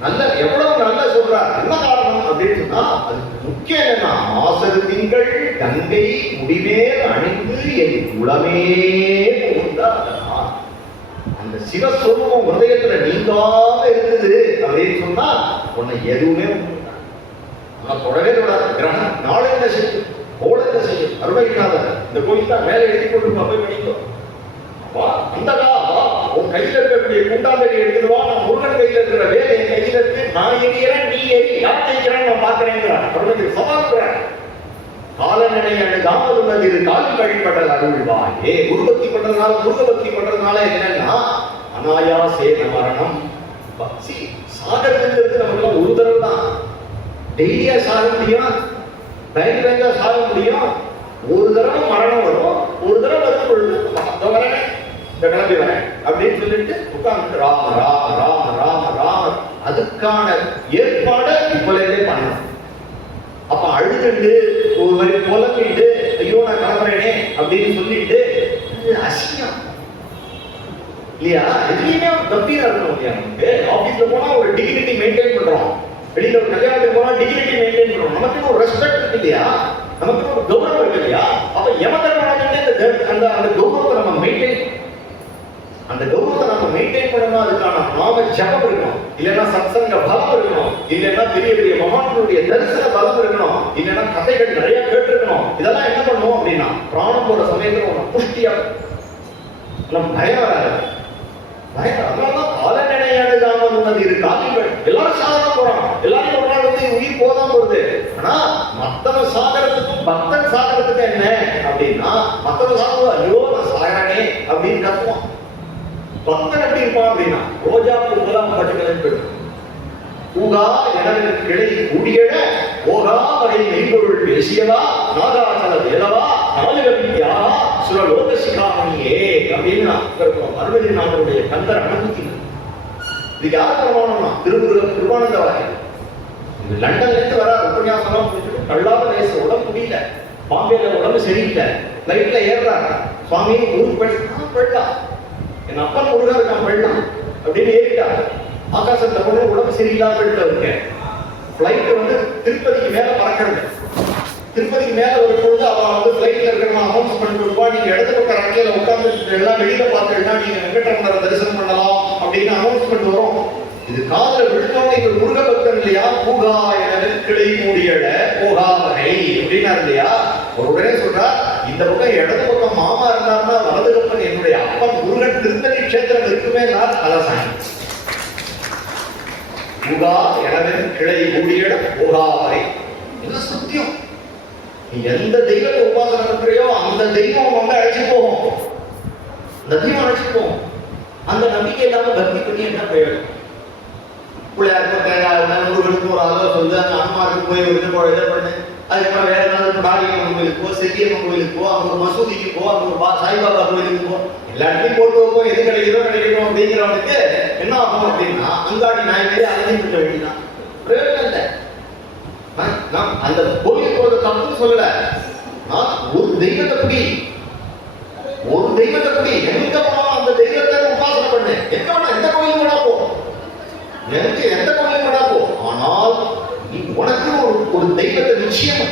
நல்ல எவ்வளவு நல்ல சொல்றார். என்ன காரணம் அப்படின்னு சொன்னா, அது முக்கியம் என்னன்னா, மாசரு திங்கள் கங்கை முடிமேல் அணிந்து என் உளமே புகுந்தாதனால் அந்த சிவஸ்வரூபம் ஹிருதயத்துல நீங்காம இருந்தது அப்படின்னு சொன்னா உன்னை எதுவுமே தொடவே தொடாது. கிரகம் நாளை என்ன செய்யும், கோளை என்ன செய்யும், அருமையில்லாத இந்த கோயில் தான் மேலே எழுதி கொண்டு போய் பண்ணிக்கோ. அந்த உன் கையில இருக்கக்கூடிய கூட்டாந்தடி எடுத்துடுவா, நான் முருகன் கையில இருக்கிற வேலை என் கையில இருக்கு, நான் எரியறேன் நீ எரி, யார் ஜெயிக்கிறான்னு நான் பாக்குறேங்கிறான். தொடர்ந்து சமாளிக்கிறேன். காலநிலை அணுகாமல் உள்ளது இது காலம் வழிபட்டல் அருள்வாயே. குருபக்தி பண்றதுனால முருகபக்தி பண்றதுனால என்னன்னா அனாயாசே மரணம். சாகரத்துங்கிறது நமக்கு ஒரு தடவை தான். டெய்லியா சாக முடியும், தைரியமா சாக முடியும். ஒரு தடவை மரணம் வரும். ஒரு தடவை வரும் பொழுது வரேன், இந்த கிளம்பி வரேன் அப்படின்னு சொல்லிட்டு உட்கார்ந்து ராம ராம ராம ராம ராம அதுக்கான ஏற்பாடை இப்போலேருந்தே பண்ணணும். அப்ப அழுதுண்டு ஒரு வரி புலம்பிட்டு ஐயோ நான் கிளம்புறேனே அப்படின்னு சொல்லிட்டு அசிங்கம் இல்லையா? எதுலையுமே ஒரு கம்பீரா இருக்கணும் இல்லையா? நமக்கு ஆபீஸ்ல போனா ஒரு டிகினிட்டி மெயின்டைன் பண்றோம், வெளியில ஒரு கல்யாணத்துக்கு போனா டிகினிட்டி மெயின்டைன் பண்றோம். நமக்கு ஒரு ரெஸ்பெக்ட் இருக்கு இல்லையா? நமக்கு ஒரு கௌரவம் இருக்கு இல்லையா? அப்ப யமதர்மராஜனே அந்த கௌரவத்தை நம்ம மெயின்டைன் பண்ணணும். அதுக்கான நாம ஜபம் இருக்கணும், இல்லைன்னா சத்சங்க பலம் இருக்கணும், இல்லைன்னா பெரிய பெரிய மகான்களுடைய தரிசன பலம் இருக்கணும், இல்லைன்னா கதைகள் நிறைய கேட்டிருக்கணும். இதெல்லாம் என்ன பண்ணுவோம் அப்படின்னா, பிராணம் போற சமயத்துல ஒரு புஷ்டியா நம்ம பயம் வராது. அதனாலதான் காலநிலையானதாம உள்ளது இரு காலங்கள். எல்லாரும் சாதனை போறான், எல்லாரும் ஒரு நாள் உயிர் போதான் போகுது. ஆனா மத்தவன் சாகரத்துக்கும் பக்தன் சாகரத்துக்கும் என்ன அப்படின்னா, மத்தவன் சாகுவா ஐயோ நான் சாகரானே அப்படின்னு கத்துவான். பக்தன் எப்படி இருப்பான் அப்படின்னா, ரோஜா பூலாம் பட்டுக்கலன்னு போயிடும். பூகா எனது கிளை கூடியட ஓகா வகை மெய்பொருள் பேசியவா நாகாச்சல வேலவா நாலுகவித்யாவா சுரலோக சிகாமணியே அப்படின்னு அருள்வதி நாதனுடைய கந்தர் அனுபூதி. இதுக்கு யார் பிரமாணம்னா திருவானந்த வாரியார். லண்டன்ல இருந்து வர உபன்யாசம் முடிச்சுட்டு கல்லாத பேச உடம்பு முடியல, பாம்பேல உடம்பு சரியில்லை, ஃபிளைட்ல ஏறுறாங்க. சுவாமி ஊருக்கு போயிடலாம், என் அப்பன் முருகா இருக்கான் போயிடலாம் அப்படின்னு ஏறிட்டாங்க. ஆகாசத்துல போன உடம்பு சரியில்லாம இருக்கேன். ஃபிளைட் திருப்பதிக்கு மேல பறக்கிறது. திருப்பதிக்கு மேல ஒரு பொழுது அவன் ஃபிளைட்ல இருக்கிறவங்க அனௌன்ஸ் பண்ணி கொடுப்பா, நீங்க இடது பக்கம் ரக்கையில உட்கார்ந்து எல்லாம் வெளியில பார்த்துட்டா நீங்க வெங்கடரமணரை தரிசனம் பண்ணலாம் அப்படின்னு அனௌன்ஸ்மெண்ட் வரும். இது காதல விழுந்தோட இது முருக பக்தன் இல்லையா? பூகா என கிளை மூடியட போகா வகை அப்படின்னா இல்லையா? ஒரு உடனே சொல்றா, இந்த பக்கம் இடது பக்கம் மாமா இருந்தாருன்னா வலது பக்கம் என்னுடைய அப்பன் முருகன் திருத்தணி கஷேத்திரம் இருக்குமே நான் அலசாங்க. பூகா எனது கிளை மூடியட போகா வகை. இது சத்தியம். நீ எந்த தெய்வத்தை உபாசனை பண்றியோ அந்த தெய்வம் அழைச்சி போகும், அந்த தெய்வம் அழைச்சி போகும். அந்த நம்பிக்கை இல்லாம பக்தி பண்ணி என்ன பிரயோஜனம்? பிள்ளையாருக்கும் தேங்காய் முருகனுக்கும் ஒரு அளவு சொல்லு, அந்த அம்மாவுக்கு போய் இதை பண்ணு, அதுக்கப்புறம் வேற ஏதாவது காளியம்மன் கோயிலுக்கோ செட்டியம்மன் கோயிலுக்கோ அங்க ஒரு மசூதிக்கு போ, அங்க ஒரு சாய்பாபா கோயிலுக்கு போ, எல்லா இடத்துலையும் போட்டு வைப்போம். எது கிடைக்கணும் அப்படிங்கிறவனுக்கு என்ன ஆகும் அப்படின்னா, அங்காடி நாய் மாதிரி அலைஞ்சிட்டு வேண்டியதான். பிரயோஜனம் இல்லை. அந்த கோயிலுக்கு ஒரு தப்புன்னு சொல்லல. ஒரு தெய்வத்தை பிடி, எங்க போனாலும் அந்த தெய்வத்தை உபாசனை பண்ணு. எங்க வேணா எந்த கோயில் எனக்கு எந்த கோயிலும் வேணா போ, ஆனால் நீ உனக்கு ஒரு தெய்வத்தை நிச்சயம்,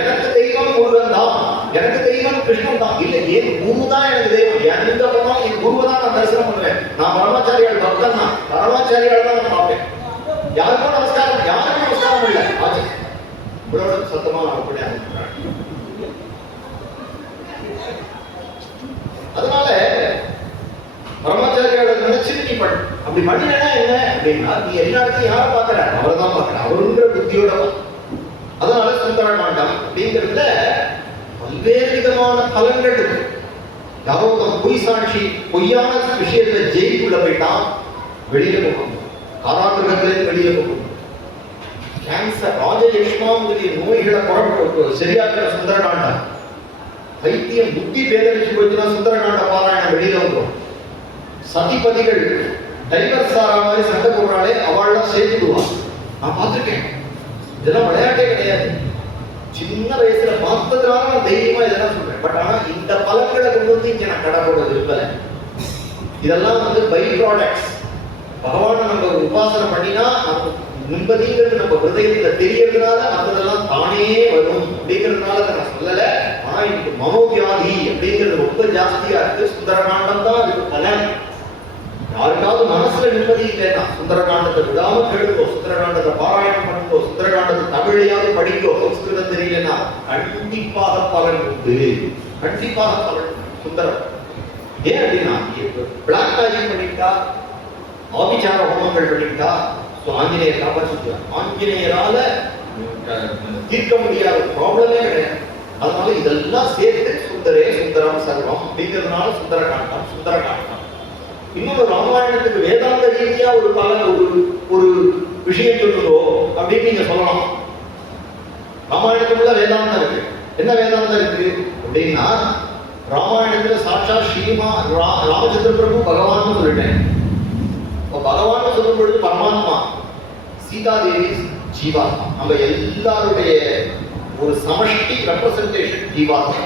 எனக்கு தெய்வம் முருகன் தான், எனக்கு தெய்வம் கிருஷ்ணன் தான், இல்ல என் குரு தான் எனக்கு தெய்வம், எந்த போனாலும் என் குருவை தான் நான் தரிசனம் பண்ணுவேன், நான் பரமாச்சாரியால் பக்தன் தான், பரமாச்சாரியால் தான் நான் பார்ப்பேன், யாருக்கும் நமஸ்காரம் இல்லை ஆச்சு. இவ்வளவு சத்தமா அப்படியே அதனால பரமாச்சாரியோட நினைச்சு நீ பண்ணு. அப்படி பண்ணினா என்ன அப்படின்னா, நீ எல்லா இடத்தையும் யாரை பார்க்கற, அவரை தான் பார்க்கற, அவருங்கிற புத்தியோட. அதனால சுந்தரகாண்டம் அப்படிங்கிறதுல பல்வேறு விதமான பலன்கள் இருக்கு. யாரோ பொய் சாட்சி பொய்யான விஷயத்துல ஜெயிலுக்குள்ள போயிட்டான், வெளியில போகணும், காராகிரகத்திலிருந்து வெளியில போகணும். கேன்சர் ராஜயக்ஷ்மா முதலிய நோய்களை புறப்பட்டு சரியாக்கிற சுந்தரகாண்டம். வைத்தியம் புத்தி பேதரிச்சு போச்சுன்னா சுந்தரகாண்ட பாராயணம் வெளியில வந்துடும். சதிபதிகள் டைவர்ஸ் ஆகிற மாதிரி சண்டை போடுறாலே அவள்லாம் சேர்த்துடுவான். நான் பார்த்துருக்கேன், இதெல்லாம் விளையாட்டே கிடையாது. சின்ன வயசுல பார்த்ததுனால நான் தைரியமா இதெல்லாம் சொல்றேன். பட் ஆனா இந்த பலன்களை கொண்டு வந்து இங்க நான் கடை போட விரும்பல. இதெல்லாம் வந்து பை ப்ராடக்ட்ஸ். பகவானை நம்ம உபாசனை பண்ணினா நிம்மதிங்கிறது நம்ம ஹிருதயத்துல தெரியறதுனால மற்றதெல்லாம் தானே வரும் அப்படிங்கிறதுனால அதை நான் சொல்லல. ஆனா இன்னைக்கு மனோவியாதி அப்படிங்கிறது ரொம்ப ஜாஸ்தியா இருக்கு. சுந்தரகாண்டம் தான் அதுக்கு பலன். யாருக்காவது மனசுல நிம்மதி இல்லைன்னா சுந்தரகாண்டத்தை விடாம கேளுக்கோ, சுந்தரகாண்டத்தை பாராயணம் பண்ணுங்கோ, சுந்தரகாண்டத்தை தமிழையாவது படிக்கோ. சம்ஸ்கிருதம் தெரியலன்னா கண்டிப்பாக பலன் உண்டு, கண்டிப்பாக பலன் சுந்தரம். ஏன் அப்படின்னா பிளாக் மேஜிக் பண்ணிட்டா, ஆபிச்சார ஹோமங்கள் பண்ணிட்டா ஆஞ்சநேயர் காப்பாற்றிட்டார். ஆஞ்சநேயரால தீர்க்க முடியாத ப்ராப்ளமே கிடையாது. அதனால இதெல்லாம் சேர்த்து சுந்தரே சுந்தரம் சர்வம் அப்படிங்கிறதுனால சுந்தரகாண்டம் சுந்தரகாண்டம். இன்னொரு ராமாயணத்துக்கு வேதாந்த ரீதியா ஒரு பலன் ஒரு விஷயம் சொல்லுதோ அப்படின்னு நீங்க சொல்லலாம். ராமாயணத்துக்குள்ள வேதாந்தம் இருக்கு. என்ன வேதாந்தம் இருக்கு அப்படின்னா, ராமாயணத்துல சாட்சா ஸ்ரீமா ராமச்சந்திர பிரபு பகவான் சொல்லிட்டேன். பகவான் சொல்லும் பொழுது பரமாத்மா, சீதாதேவி ஜீவாத்மா, நம்ம எல்லாருடைய ஒரு சமஷ்டி ரெப்ரசன்டேஷன் ஜீவாத்மா.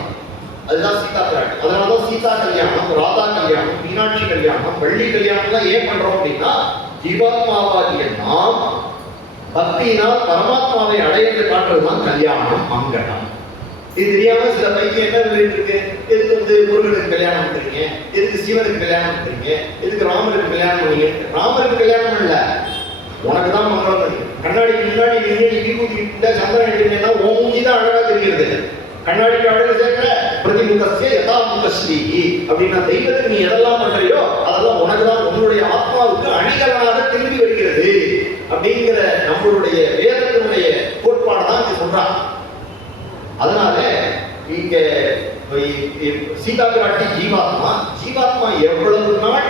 அதுதான் சீதா பிராட்டி. அதனாலதான் சீதா கல்யாணம், ராதா கல்யாணம், மீனாட்சி கல்யாணம், வள்ளி கல்யாணம்லாம் ஏன் பண்றோம் அப்படின்னா, ஜீவாத்மாவாகிய நாம் பக்தியினால் பரமாத்மாவை அடைந்து காட்டுறதுதான் கல்யாணம், மங்களம். இது தெரியாம சில பைக்கு என்ன சொல்லிட்டு இருக்கு, எதுக்கு வந்து முருகனுக்கு கல்யாணம் பண்றீங்க, எதுக்கு சிவனுக்கு கல்யாணம் பண்றீங்க, எதுக்கு ராமருக்கு கல்யாணம் பண்ணீங்க. ராமருக்கு கல்யாணம் இல்ல, உனக்கு தான் மங்களம் பண்ணி. கண்ணாடிக்கு முன்னாடி நின்று விபூதிட்ட சந்திரன் எடுத்தீங்கன்னா ஓங்கி தான் அழகா தெரிகிறது. கண்ணாடிக்கு அழகு சேர்க்கிற பிரதிமுகஸ்ய யதா முகஸ்ரீ அப்படின்னா, தெய்வத்துக்கு நீ எதெல்லாம் பண்றியோ அதெல்லாம் உனக்கு தான், உன்னுடைய ஆத்மாவுக்கு அணிகலனாக திரும்பி வருகிறது அப்படிங்கிற நம்மளுடைய வேதத்தினுடைய கோட்பாடு தான் இங்க சொல்றான். அதனால இங்க சீதா பிராட்டி ஜீவாத்மா, ஜீவாத்மா எவ்வளவு நாள்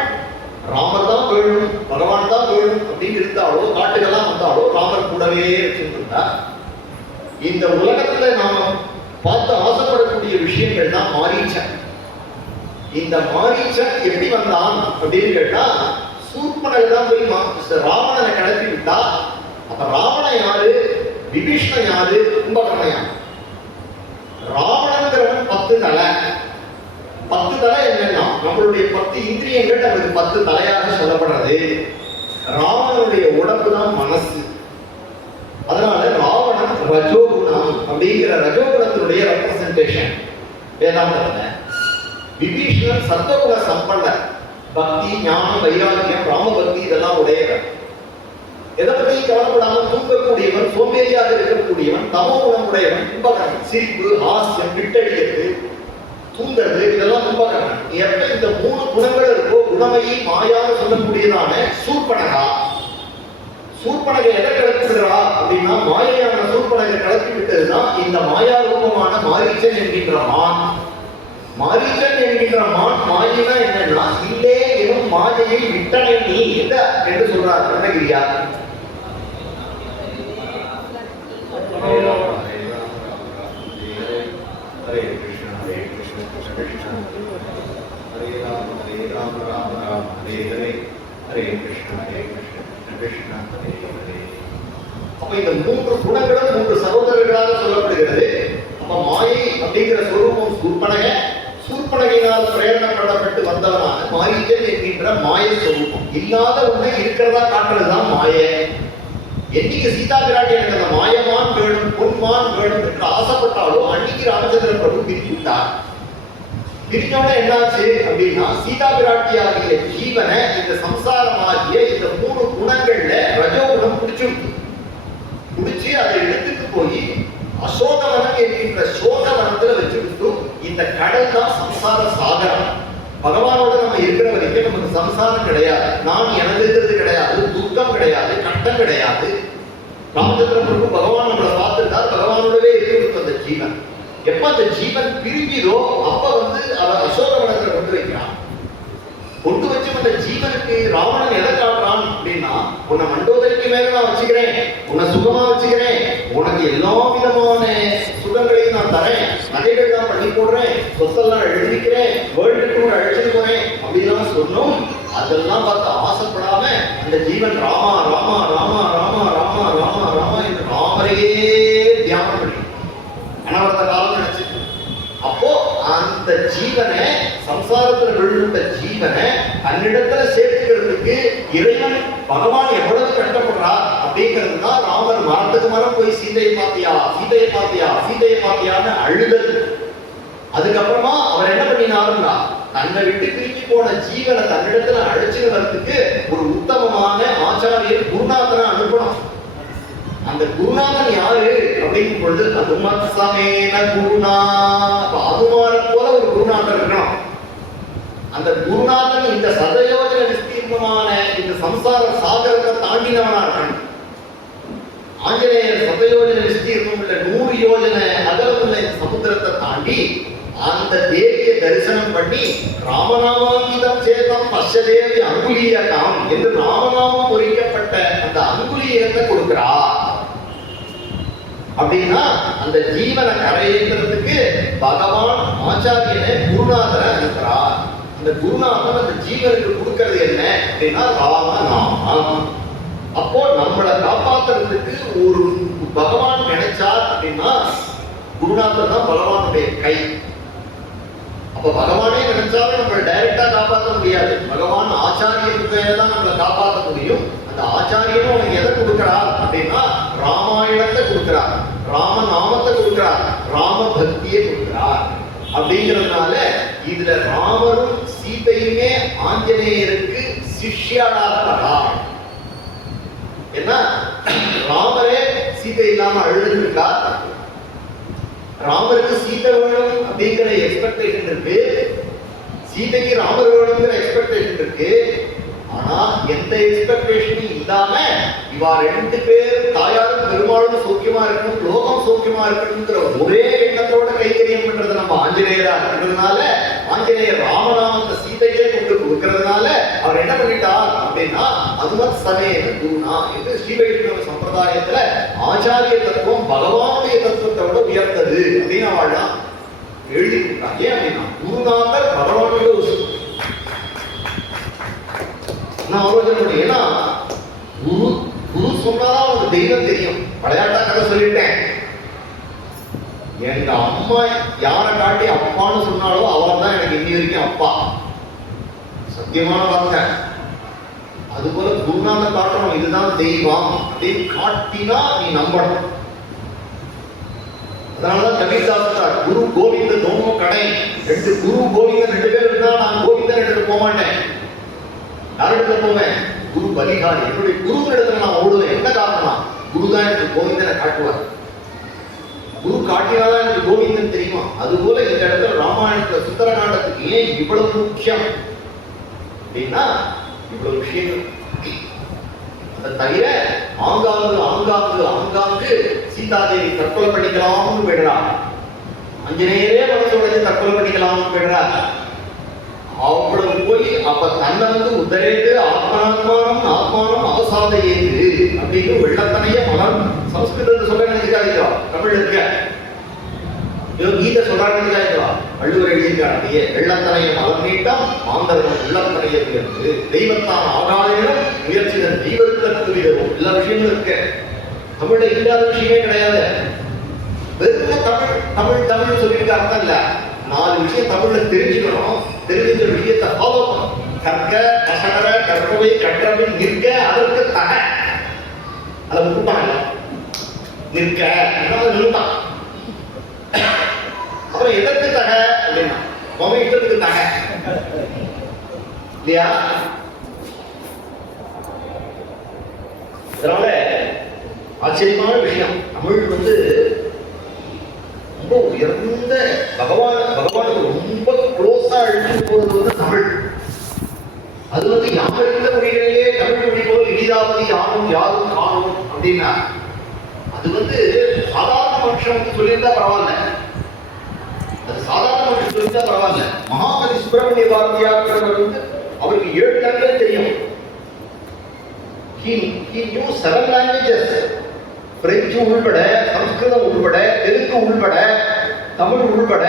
ராமர் தான் வேணும், பகவான் தான் வேணும் அப்படின்னு இருந்தாலோ, காட்டுக்கெல்லாம் வந்தாலோ ராமர் கூடவே வச்சிருந்தா, இந்த உலகத்துல நாம பார்த்து ஆசைப்படக்கூடிய விஷயங்கள் தான் மாரீச்சன். இந்த மாரீச்சன் எப்படி வந்தான் அப்படின்னு கேட்டா, சூர்பனகை தான் போய் ராவணனை கிளப்பி விட்டா. அப்ப ராவணன் யாரு, விபீஷ்ணன் யாரு, கும்பகர்ணன் யாரு? ராவணங்கிறவன் 10 தலை. 10 தலை என்னன்னா, நம்மளுடைய 10 இந்திரியங்கள் அவருக்கு 10 தலையாக சொல்லப்படுறது. ராவணனுடைய உடம்பு தான் மனசு. அதனால ராவணன் ரஜோகுணம் அப்படிங்கிற ரஜோகுணத்தினுடைய ரெப்ரசன்டேஷன் வேதாந்தத்துல. விபீஷ்ணன் சத்தகுண சம்பந்தர், பக்தி ஞானம் வைராக்கியம் ராமபக்தி இதெல்லாம் உடையவர். எதை பற்றியும் கவலைப்படாமல் தூங்கக்கூடியவன், சோம்பேறியாக இருக்கக்கூடியவன், தமோ குணம் உடையவன் கும்பகர்ணன். சிரிப்பு, ஹாஸ்யம், விட்டடிக்கிறது, தூங்கிறது இதெல்லாம் கும்பகர்ணன். எப்ப இந்த 3 குணங்கள் இருக்கோ, குணமையை மாயான்னு சொல்லக்கூடியதான சூர்பனகா. சூர்பனகை எதை கிளப்பிடுறா அப்படின்னா, மாயையான சூர்பனகை கிளப்பி விட்டதுதான் இந்த மாயா ரூபமான மாரீச்சன் என்கின்ற மான். மாரீச்சன் என்கின்ற மான் மாயினா என்னன்னா, இல்லே எனும் மாயையை விட்டனை நீ என்று சொல்றார் அருணகிரியார். ஹரே கிருஷ்ண ஹரே கிருஷ்ண கிருஷ்ண கிருஷ்ண ஹரே ராம ராம ராம ஹரே ஹரே, ஹரே கிருஷ்ண ஹரே கிருஷ்ண கிருஷ்ண கிருஷ்ண ஹரே ஹரே. அப்ப இந்த 3 குணங்களும் 3 சகோதரர்களாக சொல்லப்படுகிறது. அப்ப மாயை அப்படிங்கிற சொரூபம் சூர்பனகை, சூர்பனகை மாயையினால் பிரேரணை பண்ணப்பட்டு வந்தவனான மாரீச்சன் என்கின்ற மாய சொரூபம். இல்லாத ஒண்ணு இருக்கிறதா காட்டுறதுதான் மாயை. என்னைக்கு சீதா பிராட்டி எனக்கு அந்த மாயமான் வேணும், பொன்மான் வேணும் என்று ஆசைப்பட்டாலும் அன்னைக்கு ராமச்சந்திர பிரபு பிரித்து விட்டார். பிரிஞ்சோட என்னாச்சு அப்படின்னா, சீதா பிராட்டியாகிய ஜீவனை இந்த சம்சாரமாகிய இந்த 3 குணங்கள்ல ரஜோகுணம் பிடிச்சு அதை எடுத்துட்டு போய் அசோகவனம் என்கின்ற சோகவனத்துல வச்சுக்கிட்டு, இந்த கடல் தான் சம்சார சாகரம். பகவானோட நம்ம இருக்கிற வரைக்கும் நமக்கு சம்சாரம் கிடையாது, நான் எனதுங்கிறது கிடையாது, துக்கம் கிடையாது, கட்டம் கிடையாது. ராமச்சந்திர பிரபு பகவான் நம்மளை பார்த்துட்டார், பகவானோடவே இருக்கிறது அந்த ஜீவன். எப்ப அந்த ஜீவன் பிரிஞ்சிதோ அப்ப அவர் அசோகவனத்துல கொண்டு வைக்கிறான். கொண்டு வச்சு அந்த ஜீவனுக்கு ராவணன் எதை காட்டுறான் அப்படின்னா, உன்னை மண்டோதரிக்கு மேல நான் வச்சுக்கிறேன், உன்னை சுகமா வச்சுக்கிறேன், உனக்கு எல்லா விதமான சுகங்களையும் நான் தரேன், நகைகள் தான் பண்ணி போடுறேன், சொத்தெல்லாம் எழுதிக்கிறேன், வேர்ல்டு டூர் அழைச்சிட்டு போறேன் அப்படின்லாம் சொன்னோம். அதெல்லாம் பார்த்து ஆசைப்படாம அந்த ஜீவன் ராமா ராமா ராமா ராமா ராமா ராமா ராமா என்று ராமரையே தியானம் பண்ணி அனவரத காலம் நினைச்சு, அப்போ அந்த ஜீவனை சம்சாரத்துல விழுந்த ஜீவனை தன்னிடத்துல சேர்த்துக்கிறதுக்கு இறைவன் பகவான் எவ்வளவு கஷ்டப்படுறார் அப்படிங்கிறது தான் ராமர் மரத்துக்கு மரம் போய் சீதையை பாத்தியா சீதையை பாத்தியா சீதையை பாத்தியான்னு அழுதது. அதுக்கப்புறமா அவர் என்ன பண்ணினாருன்னா, தன்னை விட்டு பிரிஞ்சு போன ஜீவனை தன்னிடத்துல அழைச்சிட்டு வர்றதுக்கு ஒரு உத்தமமான ஆச்சாரியர் குருநாதனை அனுப்பணும். அந்த குருநாதன் யாரு அப்படிங்கும் பொழுது அனுமத் சமேன குருநா, பாதுமாரை போல ஒரு குருநாதன் இருக்கணும். அந்த குருநாதன் இந்த சதயோஜன விஸ்தீர்ணமான இந்த சம்சார சாகரத்தை தாண்டினவனா இருக்கணும். ஆஞ்சநேயர் சதயோஜன விஸ்தீர்ணம் உள்ள 100 யோஜனை அகலமுள்ள இந்த சமுத்திரத்தை தாண்டி அந்த தேவியை தரிசனம் பண்ணி ராமநாமாங்கீதம் சேதம் பஷ்யதேவி அங்குலீயகம் என்று ராமநாமம் பொறிக்கப்பட்ட அந்த அங்குலீயத்தை கொடுக்கிறார். அப்படின்னா அந்த ஜீவனை கரையேற்றுறதுக்கு பகவான் ஆச்சாரியனை குருநாதரை அனுப்புறார். அந்த குருநாதன் அந்த ஜீவனுக்கு கொடுக்கிறது என்ன அப்படின்னா ராமநாமம். அப்போ நம்மளை காப்பாற்றுறதுக்கு ஒரு பகவான் நினைச்சார் அப்படின்னா குருநாதர் தான் பகவானுடைய கை. அப்ப பகவானே நினைச்சாலும் நம்மளை டைரக்டா காப்பாற்ற முடியாது, பகவான் ஆச்சாரியத்தை தான் நம்மளை காப்பாற்ற முடியும். அந்த ஆச்சாரியனும் அவனுக்கு எதை கொடுக்கிறார் அப்படின்னா ராமாயணத்தை கொடுக்கிறார், ராமநாமத்தை கொடுக்கிறார், ராம பக்தியை கொடுக்கிறார். அப்படிங்கிறதுனால இதுல ராமரும் சீதையுமே ஆஞ்சநேயருக்கு சிஷ்யராகிறார். ஏன்னா ராமரே சீதை இல்லாம அழுது இருக்கார். ராமருக்கு சீதை வேணும் அப்படிங்கிற எக்ஸ்பெக்டேஷன் இருக்கு, சீதைக்கு ராமர் வேணுங்கிற எக்ஸ்பெக்டேஷன் இருக்கு. ஆனா எந்த எக்ஸ்பெக்டேஷனும் இல்லாம இவா 2 பேர் தாயாரும் பெருமாளும் சௌக்கியமா இருக்கணும், லோகம் சௌக்கியமா இருக்கணுங்கிற ஒரே எண்ணத்தோட கைகரியம் பண்றது நம்ம ஆஞ்சநேயரா இருக்கிறதுனால, ஆஞ்சநேயர் ராமநாமத்தை சீதைக்கே கொண்டு கொடுக்கறதுனால அவர் என்ன பண்ணிட்டார் அப்படின்னா அனுமத் சமேன குருனா என்று ஸ்ரீ வைஷ்ணவ சம்பிரதாயத்துல ஆச்சாரிய தத்துவம் பகவானுடைய தத்துவத்தை விட உயர்ந்தது அப்படின்னு அவள்லாம் எழுதி கொடுத்தாங்க. ஏன் அப்படின்னா குருநாதர் பகவானுடைய ஒரு நான் ஆலோசனை பண்ணேன். ஏன்னா குரு சொன்னாதான் அவனுக்கு தெய்வம் தெரியும். விளையாட்டா கதை சொல்லிட்டேன், எங்க அம்மா யாரை காட்டி அப்பான்னு சொன்னாலோ அவர் தான் எனக்கு இன்னி வரைக்கும் அப்பா. சத்தியமான வார்த்தை. அதுபோல குருநாதன் காட்டணும் இதுதான் தெய்வம் அப்படின்னு காட்டினா நீ நம்பணும். அதனாலதான் கபீர் சாஸ்திரம் குரு கோவிந்த தோமோ கடை 2 குரு கோவிந்தன் 2 பேர் இருந்தா நான் கோவிந்தன் எடுத்து போக மாட்டேன். யாரிடத்துல போவேன்? குரு பலிகாரி. என்னுடைய குரு இடத்துல நான் ஓடுவேன். என்ன காரணம்? குரு தான் எனக்கு கோவிந்தனை காட்டுவார். குரு காட்டினாதான் எனக்கு கோவிந்தன் தெரியுமா? அதுபோல இந்த இடத்துல ராமாயணத்துல சுந்தரகாண்டத்துக்கு ஏன் இவ்வளவு முக்கியம் அப்படின்னா இவ்வளவு விஷயங்கள். அதை தவிர ஆங்காங்கு ஆங்காங்கு ஆங்காங்கு சீதாதேவி தற்கொலை பண்ணிக்கலாம்னு போயிடுறாங்க. ஆஞ்சநேயரே மனசு உடைஞ்சு தற்கொலை பண்ணிக்கலாம்னு போயிடுறாங்க. அவ்வளவு போய் அப்ப தன்னை உத்தரேது ஆத்மாத்மானம் ஆத்மானம் அவசாதையேது அப்படின்னு வெள்ளத்தனைய மலர் சம்ஸ்கிருதத்தை சொல்ல நினைச்சுக்காதீங்க, தமிழ் இருக்க கீதை சொல்றாங்க நினைச்சுக்காதீங்க. வள்ளுவர் எழுதியிருக்காங்க வெள்ளத்தனைய மலர் நீட்டம் மாந்தர்கள் உள்ளத்தனைய உயர்ந்து தெய்வத்தான் ஆகாயம் முயற்சிகள் தெய்வத்துக்கு விதவும் எல்லா விஷயங்களும் இருக்கு. தமிழ்ல இல்லாத விஷயமே கிடையாது. வெறும் தமிழ் தமிழ் தமிழ் சொல்லிட்டு அர்த்தம் இல்ல. 4 விஷயம் தமிழ்ல தெரிஞ்சுக்கணும். தெரிஞ்ச விஷயத்தை ஃபாலோ பண்ணணும். கற்க கசகர கற்பவை கற்றவை நிற்க அதற்கு தக. அதை விட்டுட்டாங்க. நிற்க நிறுத்தான். அப்புறம் எதற்கு தக அப்படின்னா உங்க இஷ்டத்துக்கு தக இல்லையா? அதனால ஆச்சரியமான விஷயம், தமிழ் ரொம்ப உயர்ந்த பகவானுக்கு ரொம்ப க்ளோஸா எழுதி போறது தமிழ். அது யாமறிந்த மொழிகளிலே தமிழ் மொழி போல் இனிதாவது யாரும் யாரும் காணும் அப்படின்னா அது சாதாரண மனுஷன் சொல்லியிருந்தா பரவாயில்ல. அது சாதாரண மனுஷன் சொல்லியிருந்தா பரவாயில்ல. மகாகவி சுப்பிரமணிய பாரதியார் அவருக்கு 7 லாங்குவேஜ் தெரியும். He knew 7 languages. பிரெஞ்சு உள்பட, சம்ஸ்கிருதம் உள்பட, தெலுங்கு உள்பட, தமிழ் உள்பட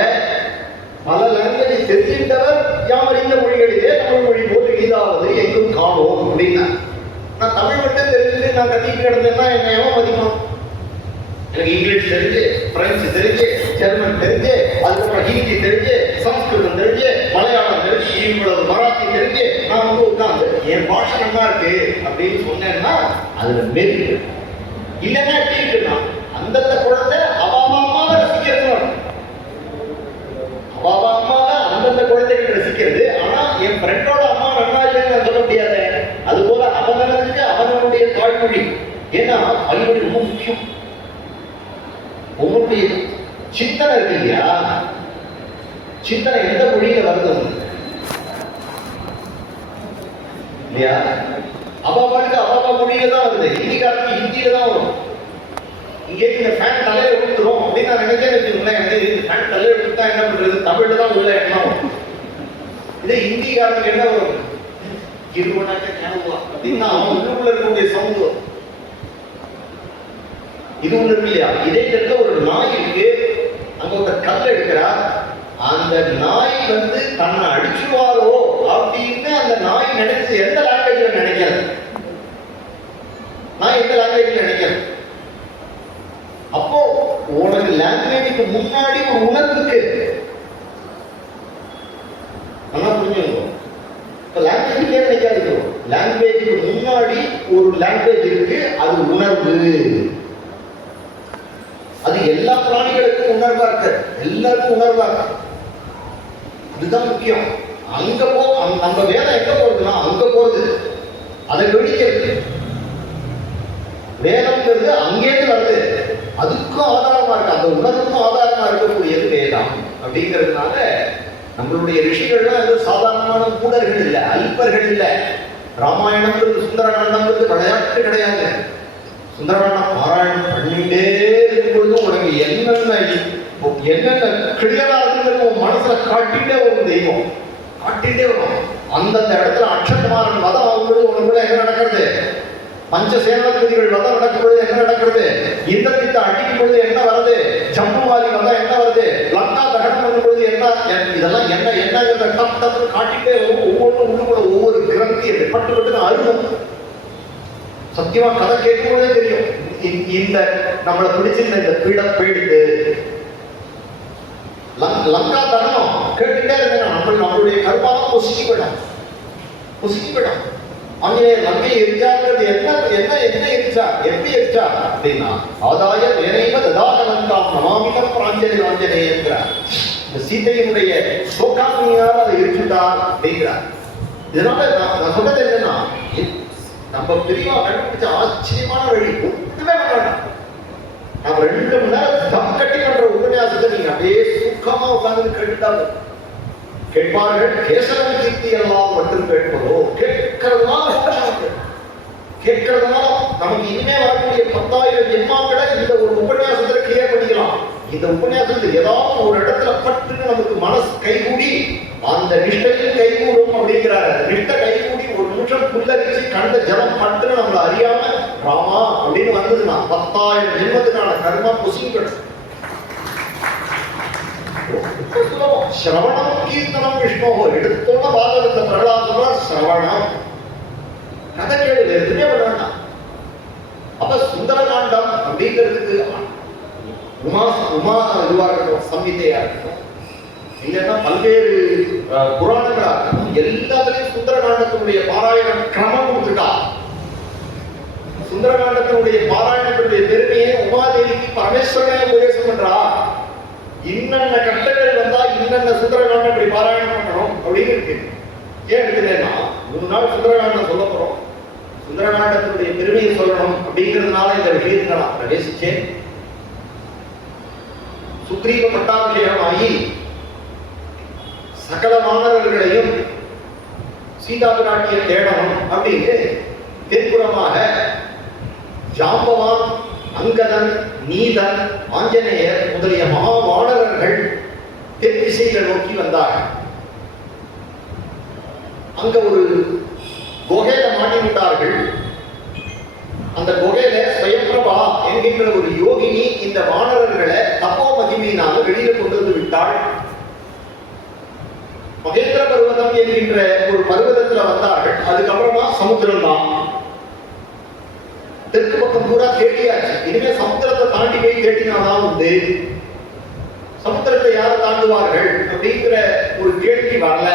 பல லாங்குவேஜ் தெரிஞ்சிட்டவர் யாமறிந்த மொழிகளிலே தமிழ் மொழி போல் எளிதாவது எங்கும் காணோம் அப்படின்னா. நான் தமிழ் மட்டும் தெரிஞ்சு நான் கத்திட்டு கிடந்தேன்னா என்ன எவன் மதிக்கணும்? எனக்கு இங்கிலீஷ் தெரிஞ்சு, பிரெஞ்சு தெரிஞ்சு, ஜெர்மன் தெரிஞ்சு, அதுக்கப்புறம் ஹிந்தி தெரிஞ்சு, சம்ஸ்கிருதம் தெரிஞ்சு, மலையாளம் தெரிஞ்சு, இவ்வளவு மராத்தி தெரிஞ்சு நான் உட்காந்து என் பாஷை நல்லா இருக்கு அப்படின்னு சொன்னேன்னா அதுல மெரிட்டு இல்லைன்னா எப்படி இருக்குன்னா அந்தந்த குழந்தை அம்மாவை ரசிக்கிறது, அம்மாவை அந்தந்த குழந்தைகள் ரசிக்கிறது. ஆனா என் ஃப்ரெண்டோட அம்மா நல்லா இல்லைன்னு நான் சொல்ல முடியாது. அது போல அவனுக்கு அவனுடைய தாய்மொழி. ஏன்னா தாய்மொழி ரொம்ப முக்கியம். உங்களுடைய சிந்தனை இருக்கு இல்லையா, சிந்தனை எந்த மொழியில வருது இல்லையா? அப்பாவுக்கு அப்பா மொழியில தான் வருது, ஹிந்திக்காரருக்கு ஹிந்தியில தான் வரும். இங்கே இந்த ஃபேன் தலையில விழுத்துரும் அப்படின்னு நான் நினைச்சேன் வச்சுக்கோங்களேன். இந்த ஃபேன் தலையில விழுத்தா என்ன பண்றது? தமிழ்ல தான் உள்ள எண்ணம் வரும். இதே ஹிந்திக்காரனுக்கு என்ன வரும்? இருவனாக்க கேனுவா அப்படின்னா அவன் உள்ளுக்குள்ள இருக்கக்கூடிய சவுண்ட் வரும். இது ஒண்ணு இருக்கு இல்லையா? இதே இடத்துல ஒரு நாய் இருக்கு, அங்க ஒரு கல் எடுக்கிறார். அந்த நாய் தன்னை அடிச்சுவாரோ அப்படின்னு அந்த நாய் நினைச்சு எந்த லாங்குவேஜ்ல நினைக்கிறது? நாய் எந்த லாங்குவேஜ்ல நினைக்கிறது? அப்போ உனக்கு லாங்குவேஜுக்கு முன்னாடி ஒரு உணர்வு இருக்கு. நல்லா புரிஞ்சுக்கணும். இப்ப லாங்குவேஜ் நினைக்காது, லாங்குவேஜுக்கு முன்னாடி ஒரு லாங்குவேஜ் இருக்கு, அது உணர்வு. அது எல்லா பிராணிகளுக்கும் உணர்வா இருக்கு, எல்லாருக்கும் உணர்வா இருக்கு. இதுதான் முக்கியம். அங்க நம்ம வேதம் எங்க போறதுன்னா அங்க போறது, அதை கவனிக்கிறது. வேதம்ங்கிறது அங்கேருந்து வருது, அதுக்கும் ஆதாரமா இருக்கு, அந்த உணர்வுக்கும் ஆதாரமா இருக்கக்கூடியது வேதம் அப்படிங்கிறதுனால நம்மளுடைய ரிஷிகள்லாம் சாதாரணமான மூடர்கள் இல்லை, அல்பர்கள் இல்லை. ராமாயணம்ங்கிறது சுந்தரகாண்டம்ங்கிறது விளையாட்டு கிடையாது. சுந்தரகாண்டம் பாராயணம் பண்ணிட்டே இருக்கும்பொழுது உனக்கு என்னென்ன கிளியரா இருக்குங்கிறது உன் மனசுல காட்டிட்டே வரும். தெய்வம் காட்டிட்டே வரும். அந்தந்த இடத்துல அக்ஷகுமாரன் வதம் ஆகும்பொழுது உனக்குள்ள என்ன நடக்கிறது? பஞ்சசேனாதிபதிகள் வதம் நடக்கும் பொழுது என்ன நடக்கிறது? இந்திரஜித்தை அடிக்கும் பொழுது என்ன வருது? ஜம்புவாதி வதம் என்ன வருது? லங்கா தகனம் பண்ணும் பொழுது என்ன? இதெல்லாம் என்னங்கிறத டப் டப் காட்டிட்டே வரும். ஒவ்வொன்றும் உள்ளுக்குள்ள ஒவ்வொரு கிரந்தி பட்டு பட்டு அருகும். சத்தியமா கதை கேட்கும்போதே தெரியும். இந்த நம்மளை பிடிச்சிருந்த இந்த பீடம் போயிடுது. லங்கா தகனம் கேட்டுட்டே இருந்தேன். நம்மளுடைய கருப்பாக பொசுக்கி போயிடும். அங்கே லங்கை எரிச்சாங்கிறது என்ன எரிச்சா, எப்படி எரிச்சா அப்படின்னா ஆதாய வேறைவ ததாகலங்காம் நமாமிகம் பிராஞ்சலி ஆஞ்சநேயங்கிறார். இந்த சீதையினுடைய சோகாமியால் அதை எரிச்சுட்டார் அப்படிங்கிறார். இதனால நான் சொன்னது என்னன்னா, நம்ம பெரியவா கண்டுபிடிச்ச ஆச்சரியமான வழி ஒன்றுமே வேண்டாம். நம்ம 2 மணி நேரம் தம் கட்டி பண்ற உபன்யாசத்தை நீங்க அப்படியே சுக்கமா உட்கார்ந்து கேட்டுட்டாங்க. கேட்பார்கள் கேசவன் கீர்த்தி எல்லாம் மட்டும் கேட்பதோ, கேட்கறதுனால நமக்கு இனிமே வரக்கூடிய 10,000 ஜென்மாக்களை இந்த ஒரு உபன்யாசத்துல கிளியர் பண்ணிக்கலாம். இந்த உபன்யாசத்துல ஏதாவது ஒரு இடத்துல பட்டுன்னு நமக்கு மனசு கைகூடி அந்த நிஷ்டையில் கைகூடும் அப்படிங்கிறாரு. நிஷ்டை கைகூடி ஒரு நிமிஷம் புல்லரிச்சு கண்ட ஜலம் பட்டுன்னு நம்மளை அறியாம ராமா அப்படின்னு வந்ததுன்னா 10,000 ஜென்மத்துக்கான கர்மா புசிக்கணும். சிரவணம் கீர்த்தனம் விஷ்ணோ எடுத்தோட பாகவத பிரகலாதமா சிரவணம் கதை கேடு எதுவுமே வேண்டாம். அப்ப சுந்தரகாண்டம் அப்படிங்கிறதுக்கு உமா இதுவா இருக்கட்டும், சம்ஹிதையா இருக்கட்டும், இல்லைன்னா பல்வேறு புராணங்களா எல்லாத்துலயும் சுந்தரகாண்டத்தினுடைய பாராயண கிரமம் கொடுத்துட்டா. சுந்தரகாண்டத்தினுடைய பாராயணத்தினுடைய பெருமையை உமாதேவிக்கு பரமேஸ்வரனே உபதேசம் பண்றா. இன்னென்ன கட்டங்கள் வந்தா இன்னென்ன சுந்தரகாண்டம் இப்படி பாராயணம் பண்ணணும் அப்படின்னு இருக்கு. ஏன் இருக்குதுன்னா 3 நாள் சுந்தரகாண்டம் சொல்ல போறோம். சுந்தரகாண்டத்தினுடைய பெருமையை சொல்லணும் அப்படிங்கிறதுனால இந்த விஷயத்தை நான் பிரவேசிச்சேன். சுக்ரீவ பட்டாபிஷேகம் ஆகி சகல மாணவர்களையும் சீதா பிராட்டியை தேடணும் அப்படின்னு தென்புறமாக ஜாம்பவான், அங்கதன், நீதன், ஆஞ்சநேயர் முதலிய மகாவானரர்கள் தென் திசையில நோக்கி வந்தார்கள். அங்க ஒரு குகையில மாட்டிவிட்டார்கள். அந்த குகையில ஸ்வயம்பிரபா என்கின்ற ஒரு யோகினி இந்த வானரர்களை தப்போ மகிமையினால வெளியில கொண்டு வந்து விட்டாள். மகேந்திர பர்வதம் என்கின்ற ஒரு பர்வதத்துல வந்தார்கள். அதுக்கப்புறமா சமுத்திரம் தான். தெற்கு பக்கம் பூரா தேடியாச்சு. இனிமே சமுத்திரத்தை தாண்டி போய் தேடினாதான் உண்டு. சமுத்திரத்தை யார் தாண்டுவார்கள் அப்படிங்கிற ஒரு கேள்வி வரல.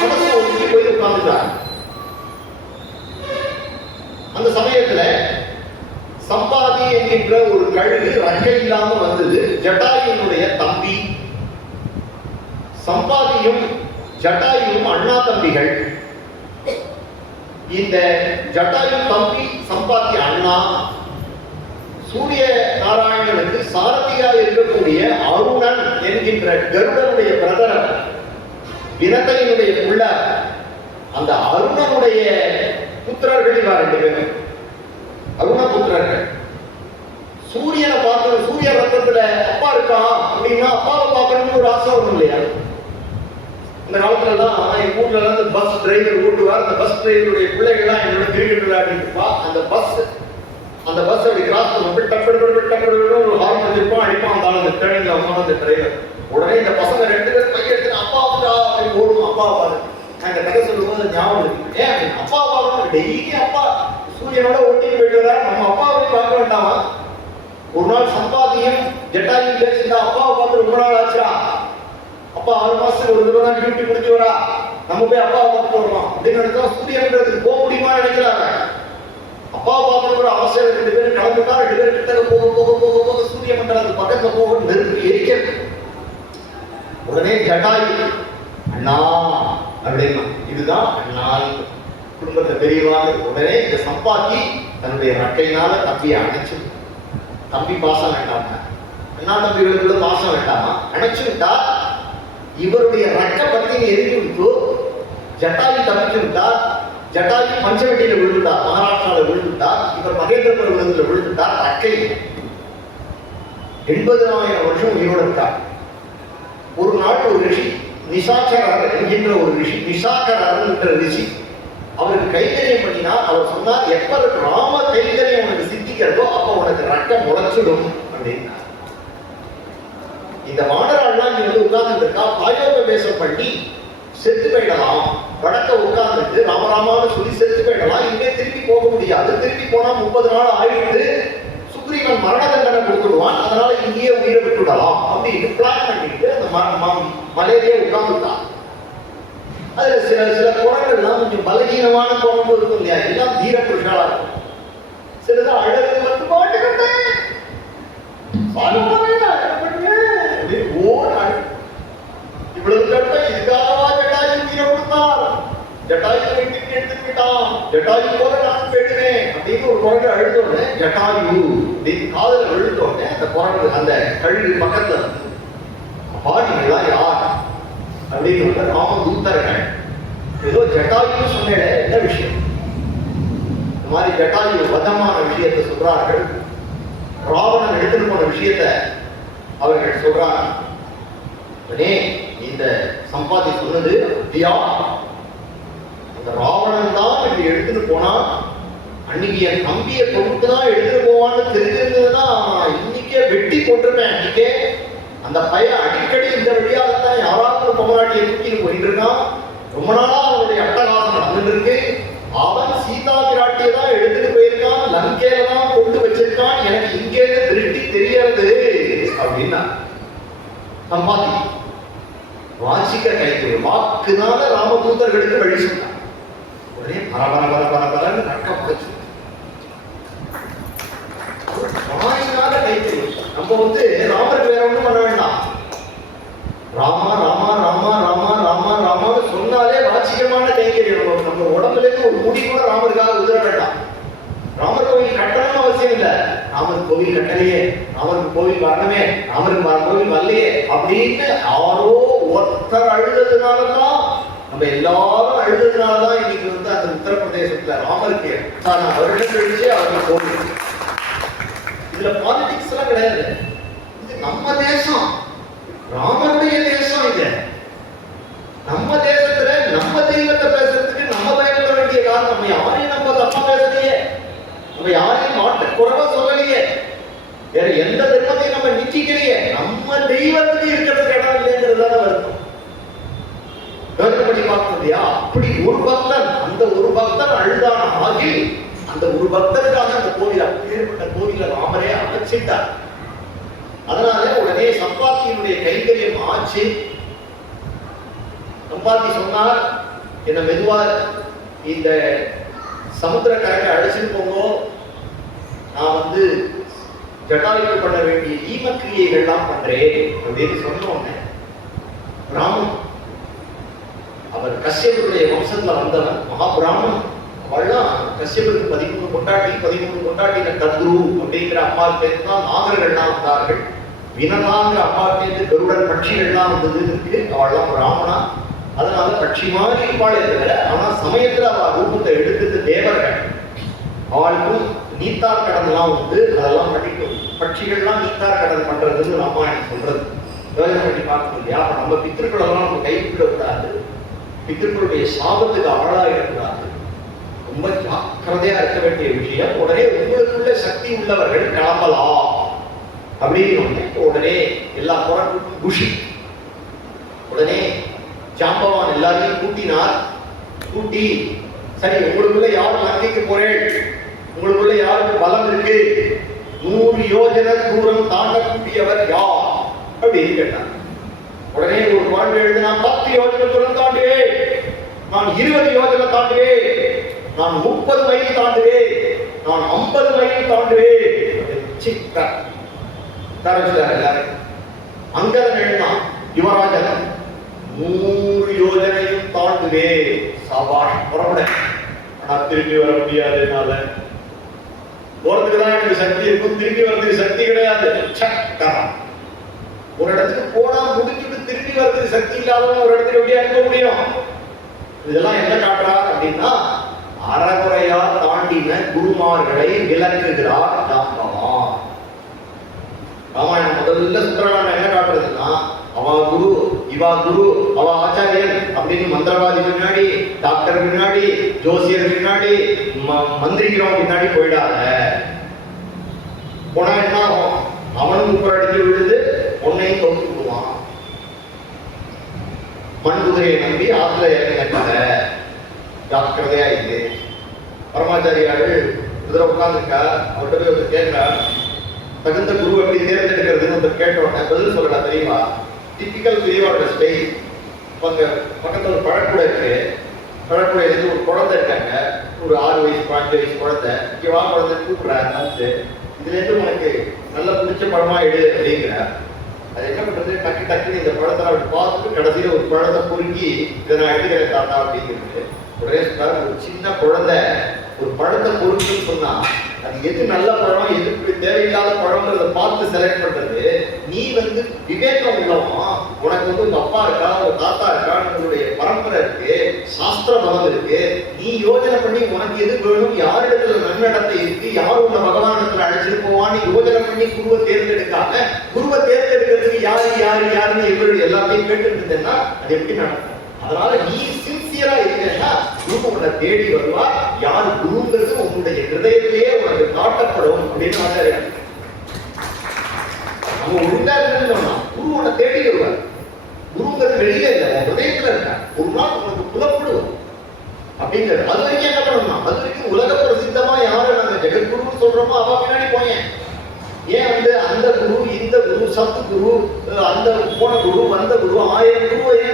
மனசை ஒதுக்கி போய் உட்கார்ந்துட்டாங்க. அந்த சமயத்துல சம்பாதி என்கின்ற ஒரு கழுகு ரக்கை இல்லாம வந்தது. ஜட்டாயுனுடைய தம்பி. சம்பாதியும் ஜட்டாயும் அண்ணா தம்பிகள். இந்த ஜட்டாயு தம்பி சம்பாதி அண்ணா. சூரிய நாராயணனுக்கு சாரதியா இருக்கக்கூடிய அருணன் என்கின்ற கருடனுடைய பிரதரன் வினத்தையினுடைய புள்ள. அந்த அருணனுடைய புத்திரர்கள் இவா 2 பேரும் அருண புத்திரர்கள். சூரியனை பார்க்கணும், சூரிய ரத்தத்துல அப்பா இருக்கா அப்படின்னா அப்பாவை பார்க்கணும்னு ஒரு ஆசை வரும் இல்லையா? இந்த காலத்துல எல்லாம் எங்க ஊர்ல எல்லாம் இந்த பஸ் டிரைவர் ஓட்டுவார். அந்த பஸ் டிரைவருடைய பிள்ளைகள்லாம் என்னோட கிரிக்கெட் விளையாடிட்டு இருப்பா. அந்த பஸ் அப்படி கிராஸ் பண்ணும்போது டக்கு ஒரு ஹார்ன் வச்சிருப்பான், அடிப்பான். அந்த டேர்னிங்ல வந்தாலும் அந்த டிரைவர் உடனே இந்த பசங்க 2 பேரும் கையெடுத்து அப்பா அப்படின்னு ஓடுவோம். அப்பா பாரு நாங்க கதை சொல்லும்போது ஞாபகம் இருக்கு. ஏன் அப்பா பார்க்கணும்? டெய்லி அப்பா சூரியனோட ஓட்டிட்டு போயிட்டு வர நம்ம அப்பாவை பார்க்க வேண்டாமா? ஒரு நாள் சம்பாதியும் ஜட்டாயும் பேசிட்டா அப்பாவை பார்த்து ரொம்ப நாள் ஆச்சுடா. அப்பா 6 மாசத்துக்கு ஒரு தடவை தான் டியூட்டி முடிஞ்சு வரா. நம்ம போய் அப்பாவை பார்த்து வருவோம் அப்படின்னு நினைச்சா சூரியன்றதுக்கு போக முடியுமா நினைக்கிறாங்க. அப்பாவை பார்க்கணுங்கிற அவசியம் 2 பேரும் கிளம்பிட்டா 2 பேரும் கிட்ட போக சூரிய மண்டலத்துக்கு பக்கத்துல போக நெருப்பு எரிக்கிறது. உடனே ஜட்டாயு அண்ணா அப்படின்னா இதுதான் அண்ணா குடும்பத்தை பெரியவாங்க. உடனே இந்த சம்பாதி தன்னுடைய ரக்கையினால தம்பியை அணைச்சு, தம்பி பாசம் வேண்டாம, அண்ணா தம்பிகளுக்குள்ள பாசம் வேண்டாமா, அணைச்சு விட்டா இவருடைய ரக்க பத்தியை எரிஞ்சு விட்டு ஜட்டாயு தப்பிச்சு விட்டா. ஜட்டாயு பஞ்சவட்டியில விழுந்துட்டா, மகாராஷ்டிரால விழுந்துட்டா. இவர் மகேந்திர பர்வதத்துல விழுந்துட்டா. ரக்கை 80,000 வருஷம் உயிரோட இருக்கார். ஒரு நாள் ஒரு ரிஷி நிசாக்கரர் என்கின்ற ஒரு ரிஷி, நிசாக்கரர் என்ற ரிஷி அவருக்கு கைங்கரியம் பண்ணினா அவர் சொன்னார், எப்ப ராம கைங்கரியம் உனக்கு சித்திக்கிறதோ அப்ப உனக்கு ரக்கம் முளைச்சிடும் அப்படின்னா. இந்த வானராள்லாம் இங்க வந்து உட்கார்ந்து இருக்கா. பாயோபவேசம் பண்ணி செத்து போயிடலாம். வடக்க உட்கார்ந்துட்டு ராமராமான்னு சொல்லி செத்து போயிடலாம். இங்கே திருப்பி போக முடியாது. திருப்பி போனா 30 நாள் ஆயிட்டு சுக்ரீவன் மரண தண்டனை கொடுத்துடுவான். அதனால இங்கேயே உயிரை விட்டுவிடலாம் அப்படின்னு பிளான் பண்ணிட்டு அந்த மலையிலேயே உட்கார்ந்துட்டான். அதுல சில குரங்கள்லாம் கொஞ்சம் பலகீனமான குரம்பு இருக்கும் இல்லையா? எல்லாம் தீர புருஷாலா இருக்கும். சிலதான் அழகு வந்து பாட்டுக்கிட்டேன் இவ்வளவு கட்ட இதுக்காகவா ஜட்டாயு உயிரை கொடுத்தார்? ஜட்டாயு எடுத்துக்கிட்டான். ஜட்டாயு போல நான் போயிடுவேன் அப்படின்னு ஒரு குரங்கு அழுத்தோடனே ஜட்டாயு அப்படின்னு காதல விழுந்தோடனே அந்த குரங்கு அந்த கழுகு பக்கத்துல பாடிங்களா யார் அப்படின்னு ராமதூதர்கள் ஏதோ ஜட்டாயு சொன்ன என்ன விஷயம்? இந்த மாதிரி ஜட்டாயு வதமான விஷயத்தை சொல்றார்கள். ராவணன் எடுத்துட்டு போன விஷயத்தை அவர்கள் சொல்றாங்க. இந்த சம்பாதி சொன்னது தியா அந்த ராவணன் தான் இப்படி எடுத்துட்டு போனா அன்னைக்கு என் தம்பியை கொண்டுதான் எடுத்துட்டு போவான்னு தெரிஞ்சிருந்ததுன்னா இன்னைக்கே வெட்டி கொண்டிருப்பேன். அன்னைக்கே அந்த பையன் அடிக்கடி இந்த வழியாகத்தான் யாராவது ஒரு பொம்மராட்டியை தூக்கிட்டு போயிட்டு இருக்கான். ரொம்ப நாளா அவனுடைய அட்டகாசம் நடந்துட்டு இருக்கு. அவன் சீதா பிராட்டியை தான் எடுத்துட்டு போயிருக்கான். லங்கையில தான் கொண்டு வச்சிருக்கான். எனக்கு இங்கே திருஷ்டி தெரியாது அப்படின்னா சம்பாதி வாசிக்க கைத்தறியும். வாக்குனால ராமதூதர்களுக்கு வழி சொன்னார். உடனே பரபரன்னு நட்க படைச்சு வாயினால கைத்தறியும். நம்ம ராமருக்கு வேற ஒண்ணும் பண்ண வேண்டாம். ராமா ராமா ராமா ராமா ராமா ராமான்னு சொன்னாலே வாச்சிகமான கைத்தறியும். நம்ம உடம்புல இருந்து ஒரு முடி கூட ராமருக்காக உதிர வேண்டாம். ராமர் கோவில் கட்டணும்னு அவசியம் இல்லை. ராமர் கோவில் கட்டலையே, ராமருக்கு கோவில் வரணுமே, ராமருக்கு கோவில் வரலையே அப்படின்னு யாரோ ஒருத்தர் அழுததுனாலதான், நம்ம எல்லாரும் அழுததுனாலதான் இன்னைக்கு அந்த உத்தரப்பிரதேசத்துல ராமருக்கு வருடம் கழிச்சு அவருக்கு கோவில். இதுல பாலிடிக்ஸ் எல்லாம் கிடையாது. இது நம்ம தேசம், ராமருடைய தேசம். இது நம்ம தேசத்துல நம்ம தெய்வத்தை பேசுறதுக்கு நம்ம பயப்பட வேண்டிய காரணம். நம்ம யாரையும் நம்ம தப்பா பேசலையே, நம்ம யாரையும் மாட்டு குறைவா சொல்லலையே, வேற எந்த தர்மத்தையும் நம்ம நிச்சயிக்கலையே. நம்ம தெய்வத்துக்கு இருக்கிறது இடம் இல்லைங்கிறதான வருத்தம். யோசனை பார்க்கணும் இல்லையா? அப்படி ஒரு பக்தன், அந்த ஒரு பக்தன் அழுதான ஆகி அந்த ஒரு பக்தருக்காக அந்த கோவில், அப்பேற்பட்ட கோவில ராமரே அமைச்சிட்டார். அதனால உடனே சம்பாத்தியினுடைய கைங்கரியம் ஆச்சு. சம்பாத்தி சொன்னார், என்ன மெதுவா இந்த சமுத்திர கரையை அழைச்சிட்டு போங்கோ, நான் ஜட்டாயுக்கு பண்ண வேண்டிய ஈமக்கிரியைகள்லாம் பண்றேன் அப்படின்னு சொன்னோன்னே ராமன், அவர் கஷ்யபருடைய வம்சத்துல வந்தவன், மகாபிராமன். அவள்லாம் கஷ்யபருக்கு 13 கொண்டாட்டின கத்ரு அப்படிங்கிற அம்மா பேர் தான் நாகர்கள்லாம் வந்தார்கள். வினதாங்கிற அம்மா பேர் கருடன் பட்சிகள்லாம் வந்தது. அவள்லாம் பிராமணா, அதனால பட்சி மாதிரி இருப்பாளே தவிர, ஆனா சமயத்துல அவள் ரூபத்தை எடுத்துட்டு தேவர்கள். அவளுக்கும் நீத்தார் கடன்லாம் அதெல்லாம் படிக்கும். பட்சிகள்லாம் நீத்தார் கடன் பண்றதுன்னு ராமாயணம் சொல்றது. யோசனை பண்ணி பார்க்கணும் இல்லையா? அப்ப நம்ம பித்திருக்களெல்லாம் நம்ம கைவிடக்கூடாது, பித்திருக்களுடைய சாபத்துக்கு ஆளாயிடக்கூடாது. ரொம்ப ஜாக்கிரதையா இருக்க வேண்டிய விஷயம். உடனே உங்களுக்குள்ள சக்தி உள்ளவர்கள் கிளம்பலாம் அப்படின்னு உடனே எல்லா புறக்கும் குஷி. உடனே ஜாம்பவான் எல்லாரையும் கூட்டினார். கூட்டி, சரி உங்களுக்குள்ள யார் லங்கைக்கு போறேன், உங்களுக்குள்ள யாருக்கு பலம் இருக்கு, 100 யோஜனை தூரம் தாண்டக்கூடியவர் யார் அப்படின்னு கேட்டார். உடனே ஒரு குழந்தை எழுது, நான் 10 யோஜனை தூரம் தாண்டுவேன், நான் 20 யோஜனை தாண்டுவேன், நான் 30 மைல் தாண்டுவேன், நான் 50 மைல் தாண்டுவேன். அங்கதன் எழுந்தான், யுவராஜன் 100 யோஜனையும் தாண்டுவே. சாபாஷ், புறப்பட. ஆனா திரும்பி வர முடியாது. என்னால போறதுக்கு தான் எனக்கு சக்தி இருக்கும், திரும்பி வர்றதுக்கு சக்தி கிடையாது. ஒரு இடத்துக்கு போனா முடிச்சுட்டு திரும்பி வர்றதுக்கு சக்தி இல்லாதவங்க ஒரு இடத்துக்கு எப்படி அனுப்ப முடியும்? இதெல்லாம் என்ன காட்டுறார் அப்படின்னா, அறகுறையா தாண்டின குருமார்களை விளக்குகிறார் ஜாம்பவான். ராமாயணம் முதல்ல சுந்தரகாண்டம் என்ன காட்டுறதுன்னா, அவ குரு, இவா குரு, அவ ஆச்சாரியன் அப்படின்னு மந்திரவாதி முன்னாடி, டாக்டர் முன்னாடி, ஜோசியர் முன்னாடி, மந்திரிக்கிறவன் முன்னாடி போயிடாத. போனா என்ன ஆகும்? அவனும் 30 அடிக்கு விழுது, உன்னையும் தோற்று விடுவான். மண் குதிரையை நம்பி ஆத்துல இறங்கினால ஜாக்கிரதையா இது. பரமாச்சாரியார்கள் குதிரை உட்கார்ந்துருக்கா, அவர்கிட்ட போய் ஒருத்தர் கேட்கிறா, தகுந்த குரு எப்படி தேர்ந்தெடுக்கிறதுன்னு ஒருத்தர் கேட்டோட பதில் சொல்லடா தெரியுமா? டிபிக்கல் பெரியவாரோட ஸ்டைல். அங்க பக்கத்துல ஒரு பழக்கூடை இருக்கு. பழக்கூடையிலேருந்து ஒரு குழந்தை இருக்காங்க, ஒரு 6 வயசு 5 வயசு குழந்தை. இங்க வா குழந்தை கூப்பிடுறாரு, இதுல இருந்து உனக்கு நல்லா பிடிச்ச பழமா எடு அப்படிங்கிற. அது என்ன பண்றது, டக்குன்னு இந்த பழத்தை அப்படி பார்த்துட்டு கடைசியில ஒரு பழத்தை பொறுக்கி இதை நான் எடுத்துக்கிறேன் தாத்தா அப்படிங்கிறது. உடனே ஒரு சின்ன குழந்தை ஒரு பழத்தை பொறுக்குன்னு சொன்னா அது எது நல்ல பழம், எது தேவையில்லாத பழம்ங்கிறத பார்த்து செலக்ட் பண்றது. நீ விவேகம் உள்ளவா, உனக்கு உங்க அப்பா இருக்கா, உங்க தாத்தா இருக்கா, உங்களுடைய பரம்பரை இருக்கு, சாஸ்திர பலம் இருக்கு. நீ யோஜனை பண்ணி உனக்கு எது வேணும், யாரிடத்துல நன்னடத்தை இருக்கு, யார் உன்னை பகவானத்துல அழைச்சிட்டு போவான்னு யோஜனை பண்ணி குருவை தேர்ந்தெடுக்காம, குருவை தேர்ந்தெடுக்கிறதுக்கு யாரு யாரு யாருன்னு எவ்வளவு எல்லாத்தையும் கேட்டு இருந்தேன்னா அது எப்படி நடக்கும்? அதனால நீ சின்சியரா இருக்கேன்னா குரு உன்னை தேடி வருவா. யார் குருங்கிறது உன்னுடைய ஹிருதயத்திலேயே உனக்கு காட்டப்படும் அப்படின்னு ஆச்சாரியார். நம்ம ஒழுங்கா இருக்கணும்னா குரு உன்னை தேடி வருவார். குருங்கிறது வெளியில இல்லை, ஹிருதயத்துல இருக்க. ஒரு நாள் உனக்கு புலப்படும் அப்படிங்கிறது. அது வரைக்கும் என்ன பண்ணணும்னா, அது வரைக்கும் உலக பிரசித்தமா யாரு நாங்க ஜெகத்குருன்னு சொல்றோமோ அவ பின்னாடி போயேன். ஏன் அந்த குரு, இந்த குரு, சத்து குரு, அந்த போன குரு, வந்த குரு, 1000 குருவை ஏன்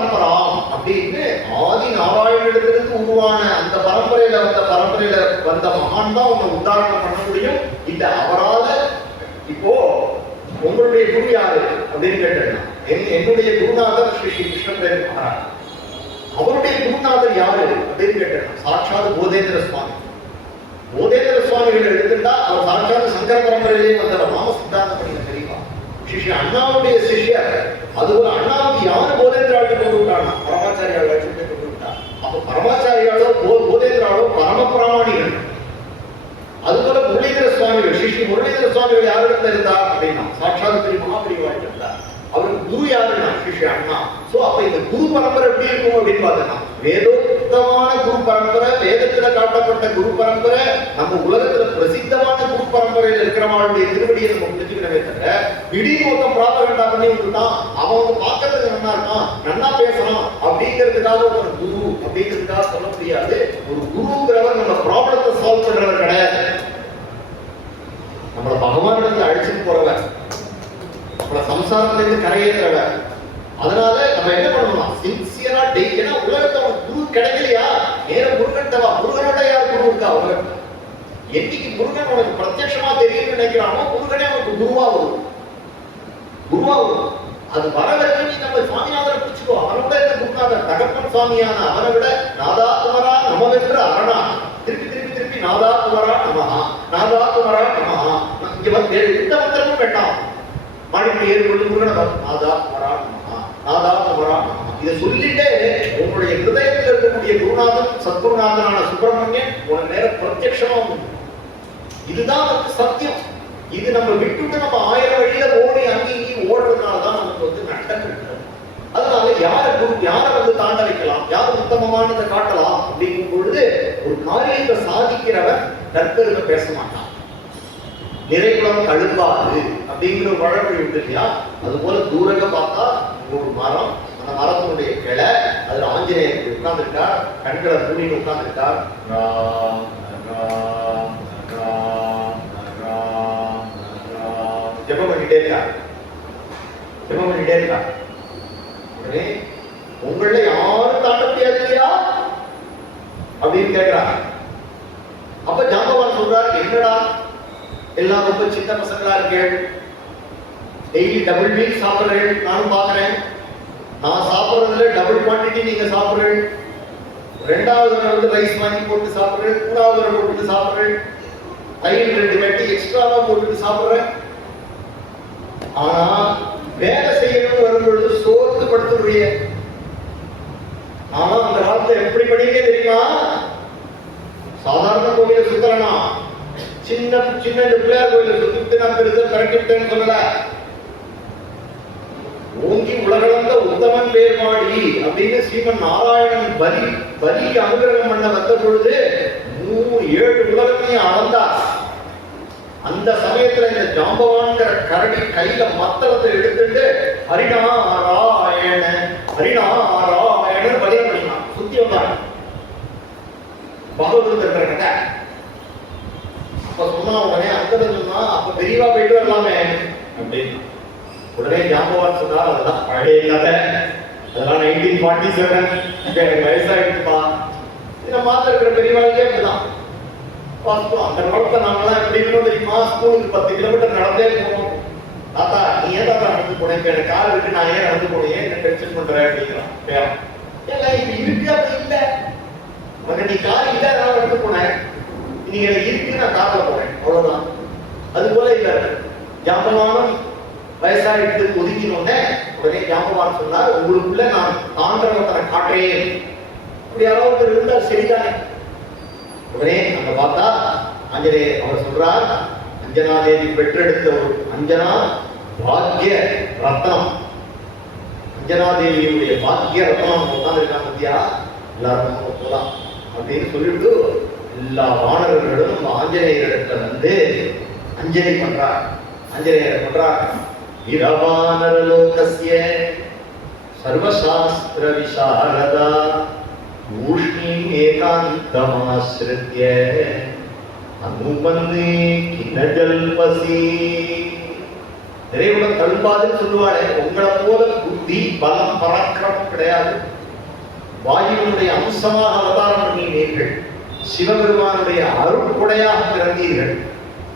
பரம்பராம் அப்படின்னு ஆதி நாராயணத்திலிருந்து உருவான அந்த பரம்பரையில வந்த மகான் தான் உன்னை உத்தாரணம் பண்ண முடியும். இல்ல அவரால இப்போ உங்களுடைய குரு யாரு அப்படின்னு கேட்டேன். என்னுடைய குருநாதர் ஸ்ரீ கிருஷ்ணதேவ் மகாராஜ். அவருடைய குருநாதர் யாரு அப்படின்னு கேட்டேன். சாட்சாத் போதேந்திர சுவாமி. போதேந்திர சுவாமிகள் எடுத்துட்டா அவர் சாட்சாத் சங்கர பரம்பரையிலேயே வந்தவர். நாம சித்தாந்தம் பண்ணி தெரியுமா? ஸ்ரீ அண்ணாவுடைய சிஷ்யர். அதுபோல அண்ணாவுக்கு யாரு போதேந்திராவை கொண்டு விட்டானா? பரமாச்சாரியாவை கொண்டு விட்டார். அப்ப பரமாச்சாரியாலோ போதேந்திராவோ பரம பிராமணிகள். அதுபோல முரளிதர சுவாமிகள், ஸ்ரீ முரளிதர சுவாமிகள் யாரிடத்துல இருந்தா அப்படின்னா சாட்சாத் திரு மகாபிரிவாயிட்டு இருந்தார். அவருக்கு குரு யாருன்னா ஸ்ரீ அண்ணா. சோ அப்ப இந்த குரு பரம்பரை எப்படி இருக்கும் அப்படின்னு பார்த்தோம்னா வேதோக்தமான குரு பரம்பரை, வேதத்துல காட்டப்பட்ட குரு பரம்பரை, நம்ம உலகத்துல பிரசித்தமான குரு பரம்பரையில இருக்கிறவங்களுடைய திருவடியை நம்ம புரிஞ்சுக்கவே தவிர திடீர் மொத்தம் பிராபகண்டா பண்ணி விட்டுட்டான். அவன் பார்க்கறதுக்கு நல்லா இருக்கான், நல்லா பேசலாம் அப்படிங்கிறதுக்காக ஒரு குரு அப்படிங்கிறதுக்காக சொல்ல முடியாது. ஒரு குருங்கிறவர் நம்ம ப்ராப்ளத்தை சால்வ் பண்றவர் கிடையாது. நம்மள பகவானிடத்துல அழிச்சுட்டு போறவர், நம்மள சம்சாரத்திலிருந்து கரையேற்றவர். அதனால நம்ம என்ன பண்ணணும்? சின்சியரா டெய்லியா உலகத்துல குரு கிடைக்கலையா, நேரம் முருகன்டவா. முருகனோட யார் குரு இருக்கா உலகத்துல? என்னைக்கு முருகன் உனக்கு பிரத்யட்சமா தெரியும்னு நினைக்கிறானோ முருகனே உனக்கு குருவா வரும். அது வர வரைக்கும் நீ நம்ம சுவாமிநாதரை பிடிச்சுக்கோ. அவனோட இந்த குருநாதர் தகப்பன் சுவாமியான அவனை விட நாதா குமரா நமவென்ற அரணா. திருப்பி நாதா குமரா நமஹா, நாதா குமரா நமஹா. இங்க வந்து எந்த மந்திரமும் வேண்டாம். மாடிக்கு ஏற்பட்டு முருகனை நாதா குமரா நமஹா, நாதா குமரா நமஹா. இதை சொல்லிட்டு உங்களுடைய ஹிருதயத்தில் இருக்கக்கூடிய குருநாதன் சத்குருநாதனான சுப்பிரமணியன் உனக்கு நேரம் பிரத்யட்சமா உண்டு. இதுதான் நமக்கு சத்தியம். இது நம்ம விட்டுட்டு நம்ம 1000 வழியில ஓடி அங்கேயும் ஓடுறதுனாலதான் நமக்கு வந்து நட்டம் இருக்கிறது. அதனால யாரை குரு, யாரை வந்து தாண்ட வைக்கலாம், யார் உத்தமமானதை காட்டலாம் அப்படிங்கும் பொழுது ஒரு காரியத்தை சாதிக்கிறவன் தற்பெருமை பேச மாட்டான். நிறைகுளம் கழுப்பாது அப்படிங்கிற ஒரு வழமொழி உண்டு இல்லையா? அது போல தூரங்க பார்த்தா ஒரு மரம், அந்த மரத்தினுடைய கிளை, அதுல ஆஞ்சநேயர் உட்கார்ந்துருக்கார், கண்களை மூடின்னு உட்கார்ந்துருக்கார். ஜெபம் பண்ணிட்டே இருக்கா. உடனே உங்கள யாரும் தாண்ட முடியாது இல்லையா அப்படின்னு கேட்கிறாங்க. அப்ப ஜாம்பவான் சொல்றாரு, என்னடா எல்லாம் ரொம்ப சின்ன பசங்களா இருக்கேன், டெய்லி டபுள் மீல் சாப்பிடுறேன், நானும் பாக்குறேன். நான் சாப்பிடுறதுல டபுள் குவான்டிட்டி நீங்க சாப்பிடுறேன். 2வது வந்து ரைஸ் வாங்கி போட்டு சாப்பிடுறேன், 3வது போட்டு சாப்பிடுறேன், தயிர் 2 கட்டி எக்ஸ்ட்ராவா போட்டு சாப்பிடுறேன். ஆனா வேலை செய்யணும் வரும்பொழுது சோர்ந்து படுத்துடைய. ஆனா அந்த காலத்துல எப்படி பண்ணிருக்கே தெரியுமா? சாதாரண கோவில சுத்தலனா, சின்ன பிள்ளையார் கோயில சுத்திட்டு நான் பெருசா கரெக்டிட்டேன்னு சொல்லல. ஓங்கி உலகளந்த உத்தமன் பேர் மாடி அப்படின்னு ஸ்ரீமன் நாராயணன் பலிக்கு அனுகிரகம் பண்ண வந்த பொழுது 7 உலகத்தையும் அளந்தார். அந்த சமயத்துல இந்த ஜாம்பவான்கிற கரடி கையில மத்தளத்தை எடுத்துட்டு ஹரிநாராயண பலியம் பண்ணினான். சுத்தி வந்தாங்க பகவத் இருக்கிற கதை. அப்ப சொன்னா உடனே அந்த சொன்னா அப்ப பெரியவா போயிட்டு வரலாமே அப்படின்னு. உடனே ஜாம்பவான் சொன்னார், அதெல்லாம் பழைய கதை, அதெல்லாம் 1947, இப்ப எனக்கு வயசாயிடுச்சுப்பா. இதை மாத்த இருக்கிற பெரியவாளுக்கே அப்படிதான். அந்த காலத்தை நாங்களாம் எப்படி இருக்கணும் தெரியுமா? ஸ்கூலுக்கு 10 கிலோமீட்டர் நடந்தே போகணும். தாத்தா நீ ஏன் தாத்தா நடந்து போனேன், இப்ப எனக்கு கால் இருக்கு, நான் ஏன் நடந்து போனேன், ஏன் டென்ஷன் பண்றேன் அப்படிங்கிறான். ஏன் இப்ப இருக்கு அப்படி இல்ல, உனக்கு நீ கால் இல்ல அதனால நடந்து போனேன், நீங்க எனக்கு இருக்கு நான் கார்ல போறேன், அவ்வளவுதான். அது போல இல்ல. ஜாம்பவானம் வயசாயிட்டு ஒதுக்கினோடனே உடனே ஜாம்பவான் சொன்னார், உங்களுக்குள்ள நான் தாண்டவத்தனை காட்டுறேன். அப்படி யாராவது இருந்தால் சரிதானே. உடனே அங்க பார்த்தா ஆஞ்சநேயர் அவர் சொல்றார், அஞ்சனாதேவி பெற்றெடுத்த ஒரு அஞ்சனா பாக்ய ரத்னம், அஞ்சனாதேவியுடைய பாக்ய ரத்னம் உட்கார்ந்து இருக்காங்க பத்தியா, எல்லாரும் போலாம் அப்படின்னு சொல்லிட்டு எல்லா வானவர்களும் நம்ம ஆஞ்சநேயரிடத்துல வந்து அஞ்சலி பண்றார். ஆஞ்சநேயர் பண்றார், இரவானரலோகஸ்ய சர்வசாஸ்திர விசாரதா ஊஷ்ணீம் ஏகாந்தமாஸ்ரித்ய அனுபந்தே கிணஜல்பசி. நிறைவுடன் தழும்பாதுன்னு சொல்லுவாளே, உங்களை போல புத்தி பலம் பராக்கிரமம் கிடையாது. வாயுவினுடைய அம்சமாக அவதாரம் பண்ணினீர்கள். சிவபெருமானுடைய அருள்கொடையாக பிறந்தீர்கள்.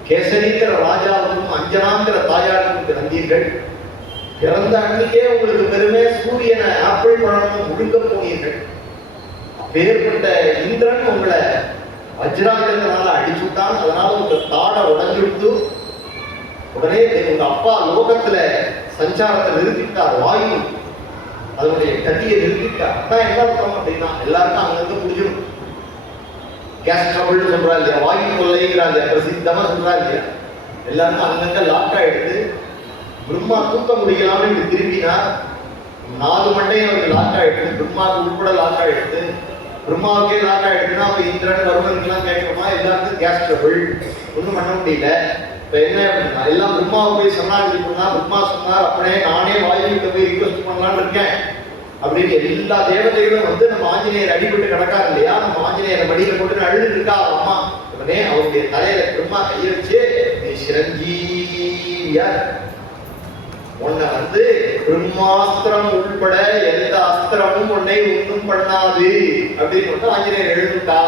கேசரிங்கிற ராஜாவுக்கும் அஞ்சனாங்கிற தாயாருக்கும் பிறந்தீர்கள். பிறந்த அன்னைக்கே உங்களுக்கு பெருமை, சூரியனை ஆப்பிள் பழமும் முழுங்க போனீர்கள். அப்பேற்பட்ட இந்திரன் உங்களை வஜ்ராயுதத்தினால அடிச்சுட்டான். அதனால உங்க தாடை உடஞ்சுட்டு உடனே உங்க அப்பா லோகத்துல சஞ்சாரத்தை நிறுத்திட்டார். வாயு அதனுடைய கட்டியை நிறுத்திட்டார். அதான் என்ன அர்த்தம் அப்படின்னா, எல்லாருக்கும் அங்கிருந்து புரியும். கேஸ் ட்ரபிள் சொல்றா இல்லையா, வாயு கொள்ளைங்கிறா இல்லையா, பிரசித்தமா சொல்றா இல்லையா, எல்லாருக்கும் அங்கங்க லாக் ஆயிடுது. பிரம்மா தூக்க முடியலாம்னு இப்படி திரும்பினா 4 மண்டையும் அவருக்கு லாக் ஆயிடுது. பிரம்மாவுக்கு உட்பட லாக் ஆயிடுது. பிரம்மாவுக்கே லாக் ஆயிடுதுன்னா அப்ப இந்திரன் வருவனுக்கெல்லாம் கேட்கணுமா, எல்லாருக்கும் கேஸ் ட்ரபிள், ஒன்றும் பண்ண முடியல. இப்ப என்ன அப்படின்னா, எல்லாம் பிரம்மாவை போய் சொன்னாங்க. பிரம்மா சொன்னார், அப்படியே நானே வாயுவிட்ட போய் ரிக்வெஸ்ட் பண்ணலான்னு இருக்கேன் அப்படின்னு எல்லா தேவதைகளும் வந்து நம்ம ஆஞ்சநேயர் அடிபட்டு கிடக்காரு இல்லையா, நம்ம ஆஞ்சநேயரை மடியில போட்டு அழுது இருக்கா அம்மா. உடனே அவருடைய தலையில பிரம்மா கையை வச்சு, நீ சிரஞ்சீவியா, உன்னை வந்து பிரம்மாஸ்திரம் உள்பட எந்த அஸ்திரமும் உன்னை ஒன்றும் பண்ணாது அப்படின்னு ஆஞ்சநேயர் எழுதுட்டா.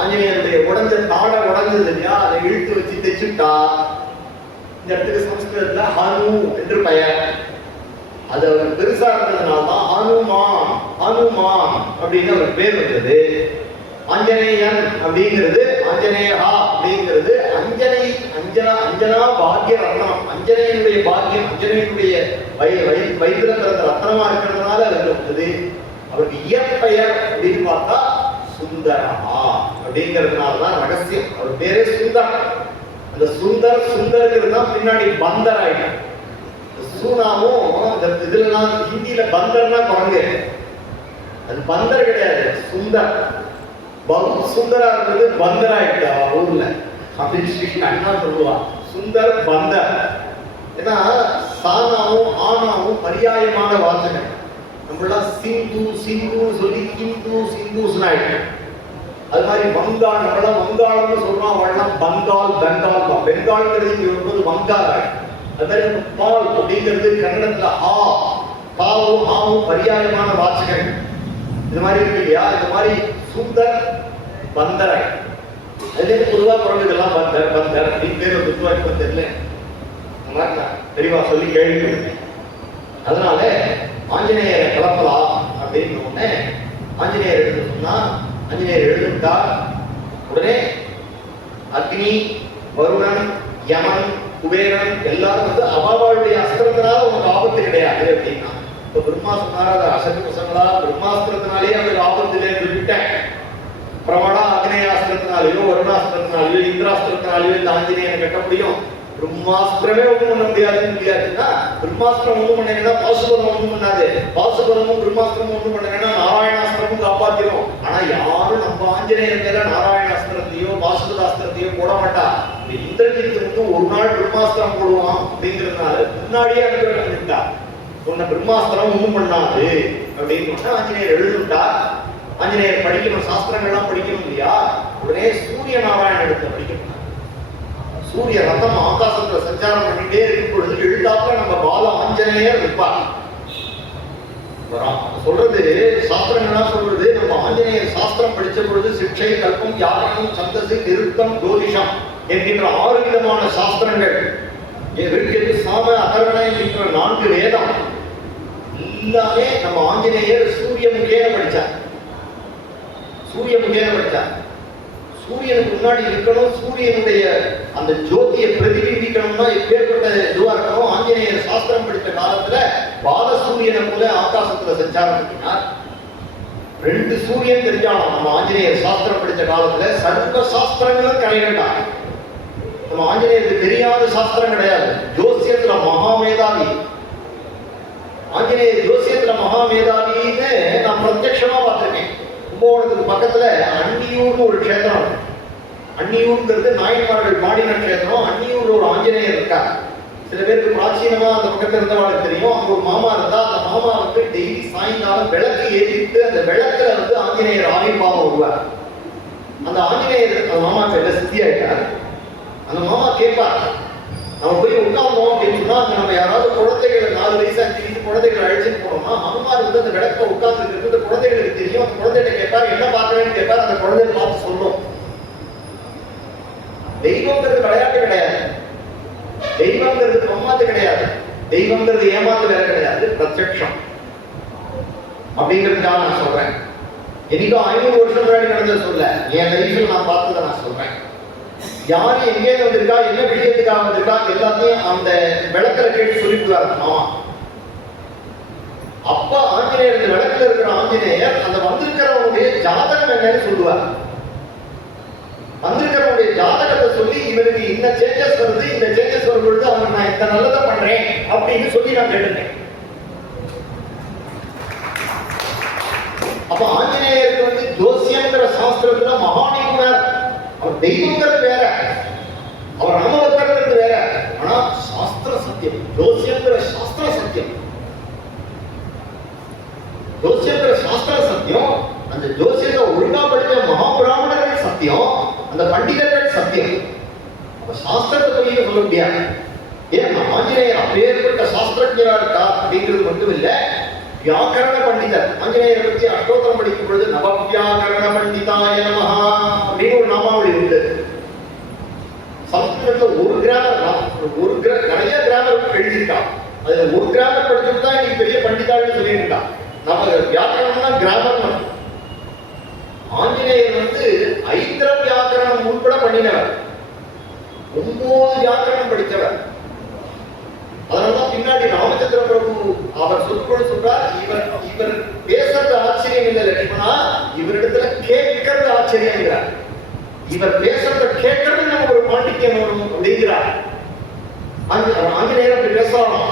ஆஞ்சநேயருடைய உடஞ்ச தாடை உடஞ்சது இல்லையா, அதை இழுத்து வச்சு தைச்சுட்டா. இந்த இடத்துக்கு சமஸ்கிருதத்துல ஹனு என்று பெயர். அது அவர் பெருசா இருந்ததுனால்தான் ஹனுமான் ஹனுமான் அப்படின்னு அவர் பேர் வந்தது. ஆஞ்சநேயன் அப்படிங்கிறது, ஆஞ்சநேயா அப்படிங்கிறது அஞ்சனா பாக்கிய ரத்னம். அஞ்சனையனுடைய பாக்கியம், அஞ்சனையனுடைய வயிற்றுல பிறந்த ரத்னமா இருக்கிறதுனால அதுல வந்தது. அவருக்கு இயற்பெயர் அப்படின்னு பார்த்தா சுந்தரமா அப்படிங்கிறதுனாலதான் ரகசியம். அவர் பேரே சுந்தர். அந்த சுந்தர்ங்கிறது தான் பின்னாடி பந்தர் ஆயிடும். சூனாவும் இதுலாம் ஹிந்தியில பந்தர்னா குரங்கு, அது பந்தர் கிடையாது, சுந்தர். பகு சுந்தரா இருந்தது பந்தர் ஆயிட்டு ஊர்ல அப்படின்னு ஸ்ரீ அண்ணா சொல்லுவா. சுந்தர் பந்தர். ஏன்னா சானாவும் ஆனாவும் பரியாயமான வாசகம். நம்மளாம் சிந்து சிந்து சொல்லி ஹிந்து சிந்துஸ் ஆயிட்டு. அது மாதிரி வங்காள், நம்மளாம் வங்காளம்னு சொல்றோம், அவள்லாம் பங்கால் பெங்கால் தான். பெங்கால்ங்கிறது இங்க வரும்போது வங்காள் ஆயிட்டு. அது மாதிரி பால் அப்படிங்கிறது கன்னடத்துல ஆ, பாவும் ஆவும் பரியாயமான வாசகம். இது மாதிரி இருக்கு இல்லையா, இந்த மாதிரி சுந்தர் பந்தரை அதுலேருந்து பொதுவாக குழந்தைகள்லாம் பந்தர் பந்தர் அப்படின்னு பேர் ஒரு துவாக்கி தெரியல, அந்த மாதிரி நான் தெளிவா சொல்லி கேள்விப்பட்டேன். அதனால ஆஞ்சநேயரை கலப்பலாம் அப்படின்னு உடனே ஆஞ்சநேயர் எழுத சொன்னா, ஆஞ்சநேயர் எழுதுட்டா உடனே அக்னி, வருணன், யமன், குபேரன் எல்லாரும் வந்து அவாவாளுடைய அஸ்திரத்தினால உனக்கு ஆபத்து கிடையாது அப்படின்னா. இப்ப பிரம்மா சொன்னார அசதி பசங்களா, பிரம்மாஸ்திரத்தினாலே அவங்களுக்கு ஆபத்து இல்லைன்னு சொல்லிட்டேன். பிரமணா அக்னேயாஸ்திரத்தினாலேயோ வருணாஸ்திரத்தினாலேயோ இந்திராஸ்திரத்தினாலேயோ இந்த ஆஞ்சநேயனை கட்ட முடியும். பிரம்மாஸ்திரமே ஒண்ணும் பண்ண முடியாதுன்னா, பிரம்மாஸ்திரம் ஒண்ணும் பண்ணா பாசுபதம் ஒண்ணும் பண்ணாது. பாசுபதமும் பிரம்மாஸ்திரமும் ஒண்ணும் பண்ணா நாராயணாஸ்திரமும் காப்பாத்திரும். ஆனா யாரும் நம்ம ஆஞ்சநேயன் மேல நாராயணாஸ்திரத்தையோ பாசுபதாஸ்திரத்தையோ போட மாட்டா. இந்த இந்திரஜித்து வந்து ஒரு நாள் பிரம்மாஸ்திரம் போடுவான் அப்படிங்கிறதுனால முன்னாடியே அனுப்பிட்டா, உன்னை பிரம்மாஸ்திரம் ஒண்ணும் பண்ணாது அப்படின்னு ஆஞ்சநேயர் எழுதுட்டா. ஆஞ்சநேயர் படிக்கணும், சாஸ்திரங்கள்லாம் படிக்கணும் இல்லையா. உடனே சூரிய நாராயண எடுத்து படிக்கணும். சூரிய ரத்தம் ஆகாசத்துல சஞ்சாரம் பண்ணிட்டே இருக்கும் பொழுது எழுதாப்புல நம்ம பால ஆஞ்சநேயர் இருப்பார். சொல்றது சாஸ்திரங்கள்லாம் சொல்றது, நம்ம ஆஞ்சநேயர் சாஸ்திரம் படிச்ச பொழுது சிக்ஷை, கல்பம், யாரணம், சந்தசு, நிருத்தம், ஜோதிஷம் என்கின்ற 6 விதமான சாஸ்திரங்கள், விருட்சது, சாம, அதர்வண என்கின்ற 4 வேதம் எல்லாமே நம்ம ஆஞ்சநேயர் சூரிய முகேன படிச்சார். சூரிய முகேன படிச்சார். சூரியனுக்கு முன்னாடி இருக்கணும், சூரியனுடைய அந்த ஜோதியை பிரதிபிம்பிக்கணும்னா எப்பேற்பட்ட இதுவா இருக்கணும். ஆஞ்சநேயர் சாஸ்திரம் படித்த காலத்துல பால சூரியனை போல ஆகாசத்துல சஞ்சாரம் பண்ணினார். 2 சூரியன் தெரிஞ்சாலும் நம்ம ஆஞ்சநேயர் சாஸ்திரம் படித்த காலத்துல சர்வ சாஸ்திரங்களும் கலைகண்டார். நம்ம ஆஞ்சநேயருக்கு தெரியாத சாஸ்திரம் கிடையாது. ஜோசியத்துல மகாமேதாவி ஆஞ்சநேயர், ஜோசியத்துல மகாமேதாவின்னு நான் பிரத்யட்சமா பார்த்திருக்கேன். கும்பகோணத்துக்கு பக்கத்துல அன்னியூர்னு ஒரு க்ஷேத்திரம். அன்னியூர்ங்கிறது நாயன்மார்கள் பாடின க்ஷேத்திரம். அன்னியூர் ஒரு ஆஞ்சநேயர் இருக்கார். சில பேருக்கு பிராச்சீனமா அந்த பக்கத்துல இருந்தவாளுக்கு தெரியும். அங்க ஒரு மாமா இருந்தா, அந்த மாமா வந்து டெய்லி சாயங்காலம் விளக்கு ஏற்றிட்டு அந்த விளக்குல வந்து ஆஞ்சநேயர் ஆவிர்வாவம் வருவார். அந்த ஆஞ்சநேயர், அந்த மாமா பேர்ல சித்தி ஆயிட்டார். அந்த மாமா கேட்பார், நம்ம போய் உட்கார்ந்தோம் அப்படின்னு சொன்னா, நம்ம யாராவது குழந்தைகளை 4 வயசு 5 வயசு குழந்தைகளை அழைச்சிட்டு போனோம்னா ஹனுமார் வந்து அந்த விளக்க உட்கார்ந்து இருக்கு, அந்த குழந்தைகளுக்கு தெரியும். அந்த குழந்தைகிட்ட கேட்பார், என்ன பார்க்கறேன்னு கேட்பார், அந்த குழந்தைய பார்த்து சொல்லும். தெய்வம்ங்கிறது விளையாட்டு கிடையாது, தெய்வம்ங்கிறது பிரமாத்து கிடையாது, தெய்வம்ங்கிறது ஏமாத்து வேலை கிடையாது, பிரத்யக்ஷம் அப்படிங்கிறதுக்காக நான் சொல்றேன். என்னைக்கும் 500 வருஷம் முன்னாடி நடந்த சொல்ல, என் லைஃப்ல நான் பார்த்ததை நான் சொல்றேன். யாரு எங்கேயிருந்து வந்திருக்கா, என்ன விஷயத்துக்காக வந்திருக்கா, எல்லாத்தையும் அந்த விளக்கல கேட்டு சொல்லிவிடுவார் மாமா. அப்ப ஆஞ்சநேயர், இந்த விளக்குல இருக்கிற ஆஞ்சநேயர் அந்த வந்திருக்கிறவனுடைய ஜாதகம் என்னன்னு சொல்லுவார். வந்திருக்கிறவனுடைய ஜாதகத்தை சொல்லி இவருக்கு இந்த சேஞ்சஸ் வருது, இந்த சேஞ்சஸ் வரும் பொழுது அவனுக்கு நான் இந்த நல்லதை பண்றேன் அப்படின்னு சொல்லி நான் கேட்டுட்டேன். அப்ப ஆஞ்சநேயருக்கு வந்து ஜோசியங்கிற சாஸ்திரத்துல மகானிகுணர், அவர் தெய்வங்கிறது வேற, அவர் ராமபக்தங்கிறது வேற. ஆனா சாஸ்திர சத்தியம், ஜோசியங்கிற சாஸ்திர சத்தியம், ஜோசியங்கிற சாஸ்திர சத்தியம். அந்த ஜோசியத்தை ஒழுங்கா படித்த மகாபிராமணர்கள் சத்தியம், அந்த பண்டிதர்கள் சத்தியம். அப்ப சாஸ்திரத்தை பற்றி சொல்ல முடியாது. ஏன் ஆஞ்சநேயர் அப்பேற்பட்ட சாஸ்திரஜரா இருக்கா அப்படிங்கிறது மட்டும் இல்ல, வியாக்கரண பண்டிதர். ஆஞ்சநேயரை பற்றி அஷ்டோத்திரம் படிக்கும் பொழுது நவவியாக்கரண பண்டிதாய நமஹ அப்படின்னு ஒரு நாமாவளி உண்டு. சம்ஸ்கிருதத்துல நிறைய கிராமர் எழுதியிருக்கான். அதுல ஒரு கிராமர் படிச்சுட்டு தான் நீ பெரிய பண்டிதான்னு சொல்லியிருக்கான். நம்ம வியாக்கரணம்னா கிராமர். ஆஞ்சநேயர் வந்து 5 வியாக்கரணம் உட்பட பண்ணினவர், 9 வியாக்கரணம் படித்தவர். அதனாலதான் பின்னாடி ராமச்சந்திர பிரபு அவர் சொல்லும்போது சொல்றார், இவர் பேசுறது ஆச்சரியம் இல்லை லட்சுமணா, இவரிடத்துல கேட்கறது ஆச்சரியம். இவர் பேசுறத கேட்கறது நம்ம ஒரு பாண்டித்யம் வரும் அப்படிங்கிறார். ஆஞ்சநேயர் அப்படி பேசலாம்.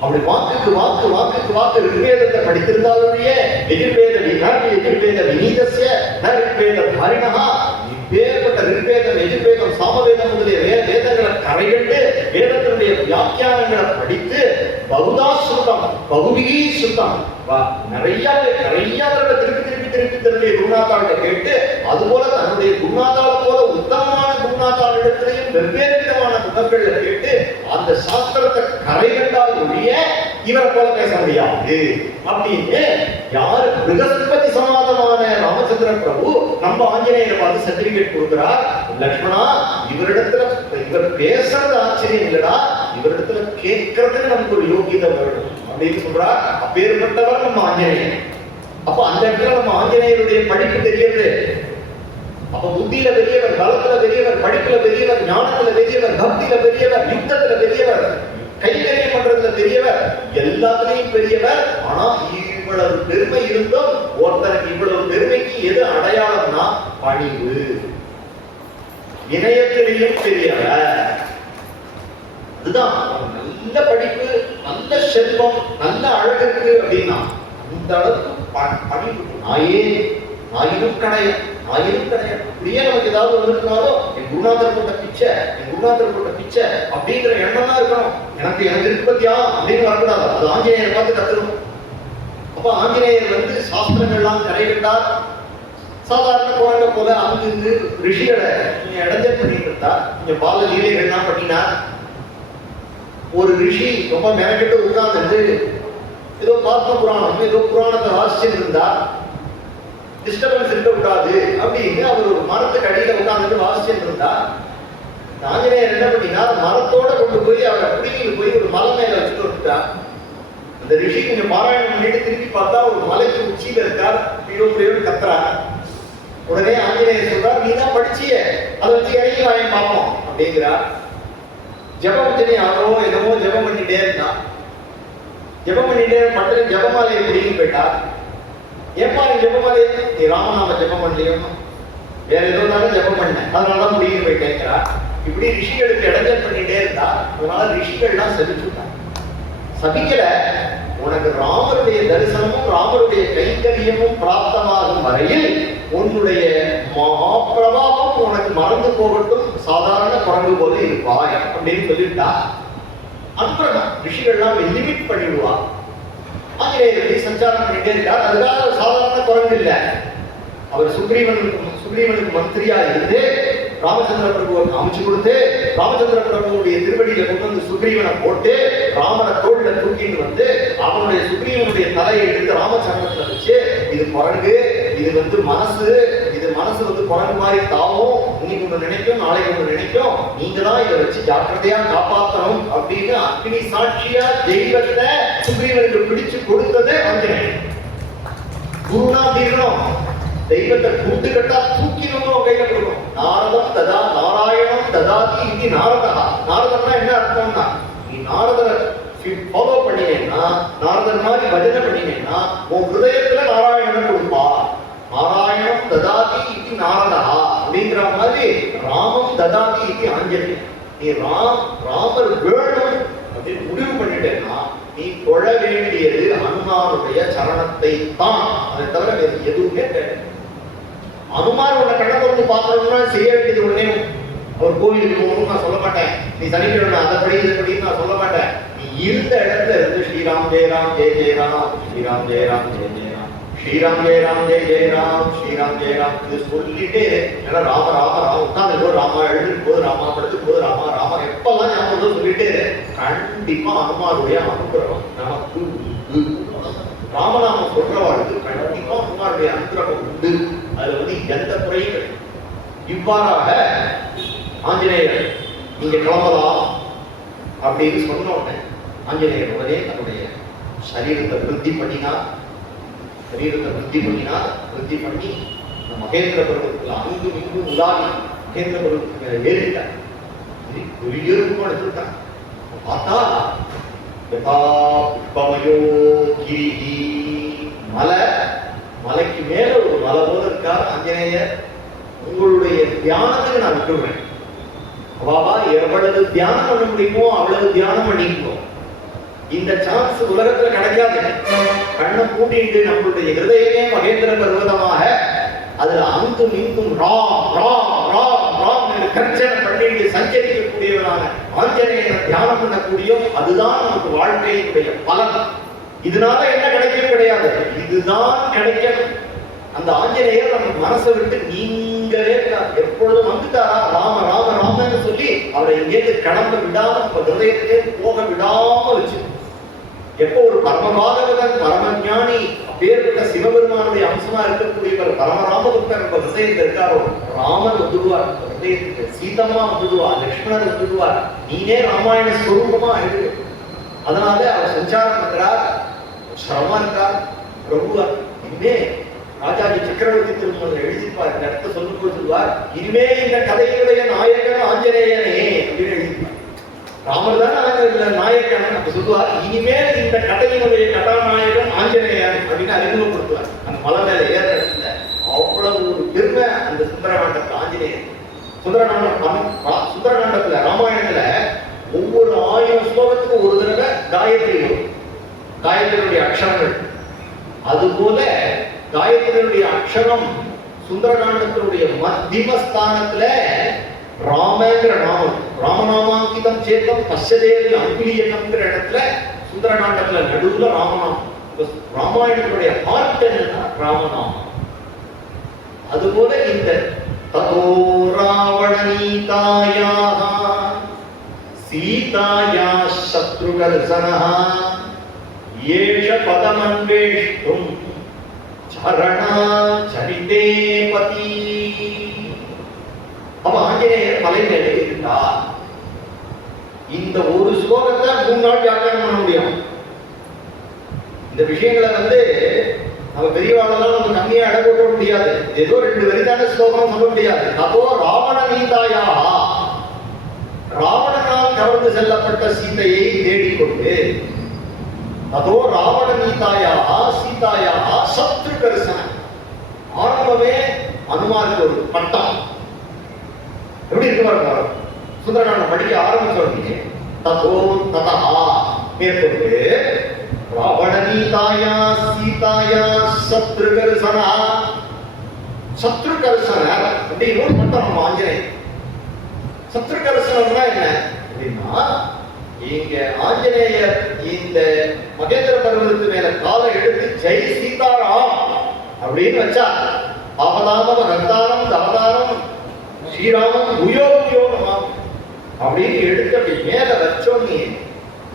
அப்படி வாக்குக்கு வாக்கு வாக்குக்கு வாக்கு ரிக்வேதத்தை படித்திருந்தாலுடைய எதிர்வேத வினீதஸ்ய ரிக்வேத தாரிணஹா, இப்பேற்பட்ட ரிக்வேதம் எதிர்வேதம் சாமவேதம் முதலிய வேதங்களை கரைகண்டு வேதத்தினுடைய வியாக்கியானங்களை படித்து பகுதாசுத்தம் பகுதிகீ சுத்தம் நிறைய திருப்பி தன்னுடைய குருநாதாளை கேட்டு, அதுபோல தன்னுடைய குருநாதாளை போல உத்தமமான குருநாதாளிடத்திலையும் வெவ்வேறு விதமான குணங்களை கேட்டு அந்த சாஸ்திரத்தை கரைகண்டால் ஒழிய இவரை போல பேச முடியாது அப்படின்னு யாரு பிருகஸ்பதி சமாதமான ராமச்சந்திர பிரபு நம்ம ஆஞ்சநேயரை பார்த்து சர்டிபிகேட் கொடுக்கிறார். லட்சுமணா, இவர் பேசுறது ஆச்சரியம் இல்லடா, இவரிடத்துல கேட்கறதுக்கு நமக்கு ஒரு யோகியதை வேணும் அப்படின்னு சொல்றார். அப்பேற்பட்டவர் நம்ம ஆஞ்சநேயர். அப்ப அந்த இடத்துல நம்ம ஆஞ்சநேயருடைய படிப்பு தெரியறது. அப்ப புத்தியில பெரியவர், பலத்துல பெரியவர், படிப்புல பெரியவர், ஞானத்துல பெரியவர், பக்தியில பெரியவர், யுத்தத்துல பெரியவர், கைங்கரியம் பண்றதுல பெரியவர், எல்லாத்துலயும் பெரியவர். ஆனா இவ்வளவு பெருமை இருந்தும் ஒருத்தருக்கு இவ்வளவு பெருமைக்கு எது அடையாளம்னா பணிவு. இணையத்திலையும் பெரியவர். அதுதான் நல்ல படிப்பு, நல்ல செல்வம், நல்ல அழகு இருக்கு அப்படின்னா அந்த அளவுக்கு பணிவு. நாயினும் கிடையாது. அப்படியே நமக்கு ஏதாவது வந்துருக்கனாலும் என் குருநாதர் போட்ட பிச்சை அப்படிங்கிற எண்ணம் தான் இருக்கணும். எனக்கு இருக்கு பத்தியா அப்படின்னு வரக்கூடாது. அது ஆஞ்சநேயரை பார்த்து கத்துக்கணும். அப்ப ஆஞ்சநேயர் வந்து சாஸ்திரங்கள்லாம் கரைகண்டார். சாதாரண குழந்தை போல அங்கிருந்து ரிஷிகளை இடைஞ்சல் பண்ணிட்டு இருந்தா, இங்க பால லீலைகள்லாம் பண்ணினார். ஒரு ரிஷி ரொம்ப மெனக்கெட்டு உட்கார்ந்து ஏதோ பார்த்த புராணம், ஏதோ புராணத்தை வாசிச்சுட்டு இருந்தா, டிஸ்டர்பன்ஸ் இருக்கக்கூடாது அப்படின்னு அவர் ஒரு மரத்துக்கு அடியில உட்கார்ந்துட்டு வாசிச்சுட்டு இருந்தா, ஆஞ்சநேயர் என்ன பண்ணினா மரத்தோட கொண்டு போய் அவரை பிடிக்கிட்டு போய் ஒரு மலை மேல வச்சுட்டு வந்துட்டா. அந்த ரிஷி கொஞ்சம் பாராயணம் பண்ணிட்டு திருப்பி பார்த்தா ஒரு மலைக்கு உச்சியில இருக்கார், பிரியோடு கத்துறார். உடனே ஆஞ்சநேயர் சொல்றார், நீ தான் படிச்சியே, அதை வச்சு இறங்கி வாயம் பார்ப்போம் அப்படிங்கிறார். ஜபம் பண்ணி யாரோ என்னமோ ஜபம் பண்ணிட்டே இருந்தான். ஜபம் பண்ணிட்டே பட்டு ஜபமாலையை பிடிக்கும் போயிட்டார். ஏப்பா நீ ஜபமாலை, நீ ராமநாம ஜபம் பண்ணலையும் வேற ஏதோனாலும் ஜபம் பண்ண, அதனாலதான் முடியும் போய் கேட்கிறா. இப்படி ரிஷிகளுக்கு இடைஞ்சல் பண்ணிட்டே இருந்தா. அதனால ரிஷிகள்லாம் சபிச்சுட்டாங்க. சபிக்கல, உனக்கு ராமருடைய தரிசனமும் ராமருடைய கைங்கரியமும் பிராப்தமாகும் வரையில் உன்னுடைய மகாபிரபாவம் உனக்கு மறந்து போகட்டும், சாதாரண குரங்கு போல இருப்பாய் அப்படின்னு சொல்லிட்டா. அப்புறம் ரிஷிகள்லாம் லிமிட் பண்ணிடுவா. ஆஞ்சநேயர் சஞ்சாரம் பண்ணிட்டே இருக்கார். அதுக்காக சாதாரண குரங்கு இல்லை. அவர் சுக்ரீவனுக்கு மந்திரியா இருந்து ராமச்சந்திர பிரபுவை காமிச்சு கொடுத்து ராமச்சந்திர பிரபுடைய திருவடியில கொண்டு வந்து சுக்ரீவனை போட்டு ராமனை தோல்ல தூக்கிட்டு வந்து அவனுடைய சுக்ரீவனுடைய தலையை எடுத்து ராமச்சந்திரத்துல வச்சு இது குரங்கு, இது வந்து மனசு, இது மனசு வந்து குரங்கு மாதிரி தாவும், இன்னைக்கு ஒண்ணு நினைக்கும் நாளைக்கு ஒண்ணு நினைக்கும், நீங்க தான் இதை வச்சு ஜாக்கிரதையா காப்பாற்றணும் அப்படின்னு அக்னி சாட்சியா தெய்வத்தை சுக்ரீவனுக்கு பிடிச்சு கொடுத்தது ஆஞ்சநேயர். குருனா தீர்க்கணும், தெய்வத்தை கூட்டு கட்டா தூக்கி நம்ம கையில கொடுக்கணும். நாரதம் ததா நாராயணம் ததாதி இது நாரதா. நாரதம்னா என்ன அர்த்தம்னா, நீ நாரதரை ஃபாலோ பண்ணினேன்னா, நாரதர் மாதிரி பஜனை பண்ணினேன்னா உன் ஹிருதயத்துல நாராயணன் கொடுப்பா. நாராயணம் ததாதி இது நாரதா அப்படிங்கிற மாதிரி ராமம் ததாதி இது ஆஞ்சநேயர். நீ ராமர் வேணும் அப்படின்னு முடிவு பண்ணிட்டேன்னா நீ தொழ வேண்டியது அனுமானுடைய சரணத்தை தான், அதை தவிர வேறு எதுவுமே கிடையாது. அனுமார் உன்னை கண்ண திறந்து பார்க்கணும்னா செய்ய வேண்டியது உடனே அவர் கோவிலுக்கு போகணும்னு நான் சொல்ல மாட்டேன், நீ சனிக்கிழமை அதை படி இதை படின்னு நான் சொல்ல மாட்டேன். நீ இருந்த இடத்துல இருந்து ஸ்ரீராம் ஜெய ராம் ஜெய ஜெய ராம், ஸ்ரீராம் ஜெய ராம் ஜெய ஜெய ராம், ஸ்ரீராம் ஜெய ராம் ஜெய ஜெய ராம், ஸ்ரீராம் ஜெய ராம் இது சொல்லிட்டே ஏன்னா ராம ராம ராம உட்காந்து போது ராமா, எழுதும் போது ராமா, படுத்து போது ராமா ராமா எப்பெல்லாம் ஞாபகம் சொல்லிட்டே கண்டிப்பா அனுமாருடைய அனுகிரகம் நமக்கு உண்டு. ராமநாமம் சொல்றவாளுக்கு கண்டிப்பா அனுமாருடைய அனுகிரகம் உண்டு, அதுல வந்து எந்த குறையும் கிடையாது. இவ்வாறாக ஆஞ்சநேயர் நீங்க கிளம்பலாம் அப்படின்னு சொன்ன உடனே ஆஞ்சநேயர் உடனே தன்னுடைய சரீரத்தை விருத்தி பண்ணினார். விருத்தி பண்ணி மகேந்திர பருவத்தில் அங்கும் இங்கும் உலாவி மகேந்திர பருவத்துக்கு மேல ஏறிட்டார். பெரிய ரூபம் எடுத்துட்டார். பார்த்தா புஷ்பமயோ கிரிஹி, மலைக்கு மேல ஒரு மலை போல இருக்கார் ஆஞ்சநேயர். உங்களுடைய தியானத்துக்கு நான் விட்டுடுறேன், பாபா எவ்வளவு தியானம் பண்ண முடியுமோ அவ்வளவு தியானம் பண்ணிக்கோ. இந்த சான்ஸ் உலகத்துல கிடைக்காது. கண்ணை கூட்டிட்டு நம்மளுடைய ஹிருதயமே மகேந்திர பர்வதமாக அதுல அங்கும் இங்கும் ராம் ராம் ராம் ராம் என்று கர்ச்சனை பண்ணிட்டு சஞ்சரிக்கக்கூடியவனான ஆஞ்சநேயனை தியானம் பண்ணக்கூடிய அதுதான் நமக்கு வாழ்க்கையினுடைய பலன். இதனால என்ன கிடைக்கும் கிடையாது, இதுதான் கிடைக்கும். அந்த ஆஞ்சநேயர் நம்ம மனசை விட்டு நீங்கவே எப்பொழுதும் வந்துட்டாரா ராம ராம ராமன்னு சொல்லி அவரை எங்கேருந்து கிளம்ப விடாம நம்ம ஹிருதயத்திலே போக விடாம வச்சு, எப்போ ஒரு பரமபாதகன் பரமஞானி அப்பேற்பட்ட சிவபெருமானுடைய அம்சமா இருக்கக்கூடியவர் பரமராமபக்தர் நம்ம ஹிருதயத்தில் இருக்காரோ ராமன் வந்துடுவார் ஹிருதயத்துக்கு, சீதம்மா வந்துடுவார், லக்ஷ்மணர் வந்துடுவார், நீனே ராமாயண ஸ்வரூபமா இருக்கு. அதனால அவர் சஞ்சாரம் பண்றார், சிரமமா இருக்கார் பிரபுவார். இனிமே ராஜாஜி சக்கரவர்த்தி திருமணம் எழுதிப்பார், இந்த இடத்த சொல்லும் போது சொல்லுவார், இனிமே இந்த கதையினுடைய நாயகன் ஆஞ்சநேயனே அப்படின்னு எழுதிப்பார். ராமர் தான் நாயகன் அப்ப சொல்லுவார், இனிமேல் இந்த கதையினுடைய கதாநாயகன் ஆஞ்சநேயன் அப்படின்னு அறிமுகப்படுத்துவார். அந்த மலை மேல ஏற இடத்துல அவ்வளவு ஒரு பெருமை அந்த சுந்தரகாண்டத்துல ஆஞ்சநேயன். சுந்தரகாண்டத்துல ராமாயணத்துல ஒவ்வொரு 1000 ஸ்லோகத்துக்கும் ஒரு தடவை காயத்ரி வரும், காயத்ரியுடைய அக்ஷரங்கள். அதுபோல காயத்ரியுடைய அக்ஷரம் சுந்தரகாண்டத்தினுடைய மத்தியமஸ்தானத்துல ராமங்கிற நாமம், ராமநாமாங்கிதம் சேத்தம் பஷ்யதேவி அங்குலியகம்ங்கிற இடத்துல சுந்தரகாண்டத்துல நடுவுல ராமநாமம். ராமாயணத்தினுடைய பார்ட் என்னன்னா ராமநாமம். அதுபோல இந்த ததோ ராவணநீதாயாஹ சீதாயா சத்ருகர்சனஹ ஏஷ பதமன்வேஷ்டும் சரணா சரிதே பதி. அவன் ஆஞ்சநேயர் மலை மேலே இருந்தார். இந்த ஒரு ஸ்லோகத்தை 3 நாள் வியாக்கியானம் பண்ண முடியும். இந்த விஷயங்களை வந்து நம்ம பெரியவாளெல்லாம் நம்ம கம்மியா இடம் போட முடியாது. ஏதோ 2 வரிதான ஸ்லோகம் சொல்ல முடியாது. அப்போ ராவண நீதாயா, ராவணனால் கவர்ந்து செல்லப்பட்ட சீதையை தேடிக்கொண்டு, அதோ ராவண நீதாயா சீதாயா சத்ரு கர்சன. ஆரம்பமே அனுமாருக்கு ஒரு பட்டம் எப்படி இருக்கு பாருங்க. சுந்தரகாண்டம் படிக்க ஆரம்பிச்சோடனே ததோ ததா மேற்கொண்டு ராவண நீதாயா சீதாயா சத்ரு கர்சன. சத்ரு கர்சனர் அப்படின்னு ஒரு பட்டம் நம்ம ஆஞ்சநேயர். சத்ரு கர்சனம்னா என்ன அப்படின்னா, இங்க ஆஞ்சநேயர் இந்த மகேந்திர பர்வதத்து மேல காலை எடுத்து ஜெய் சீதாராம் அப்படின்னு வச்சா அவதாரம் ரத்தாரம் தவதாரம் ஸ்ரீராமன் உயோகியோ நம அப்படின்னு எடுத்து அப்படி மேல வச்சோன்னே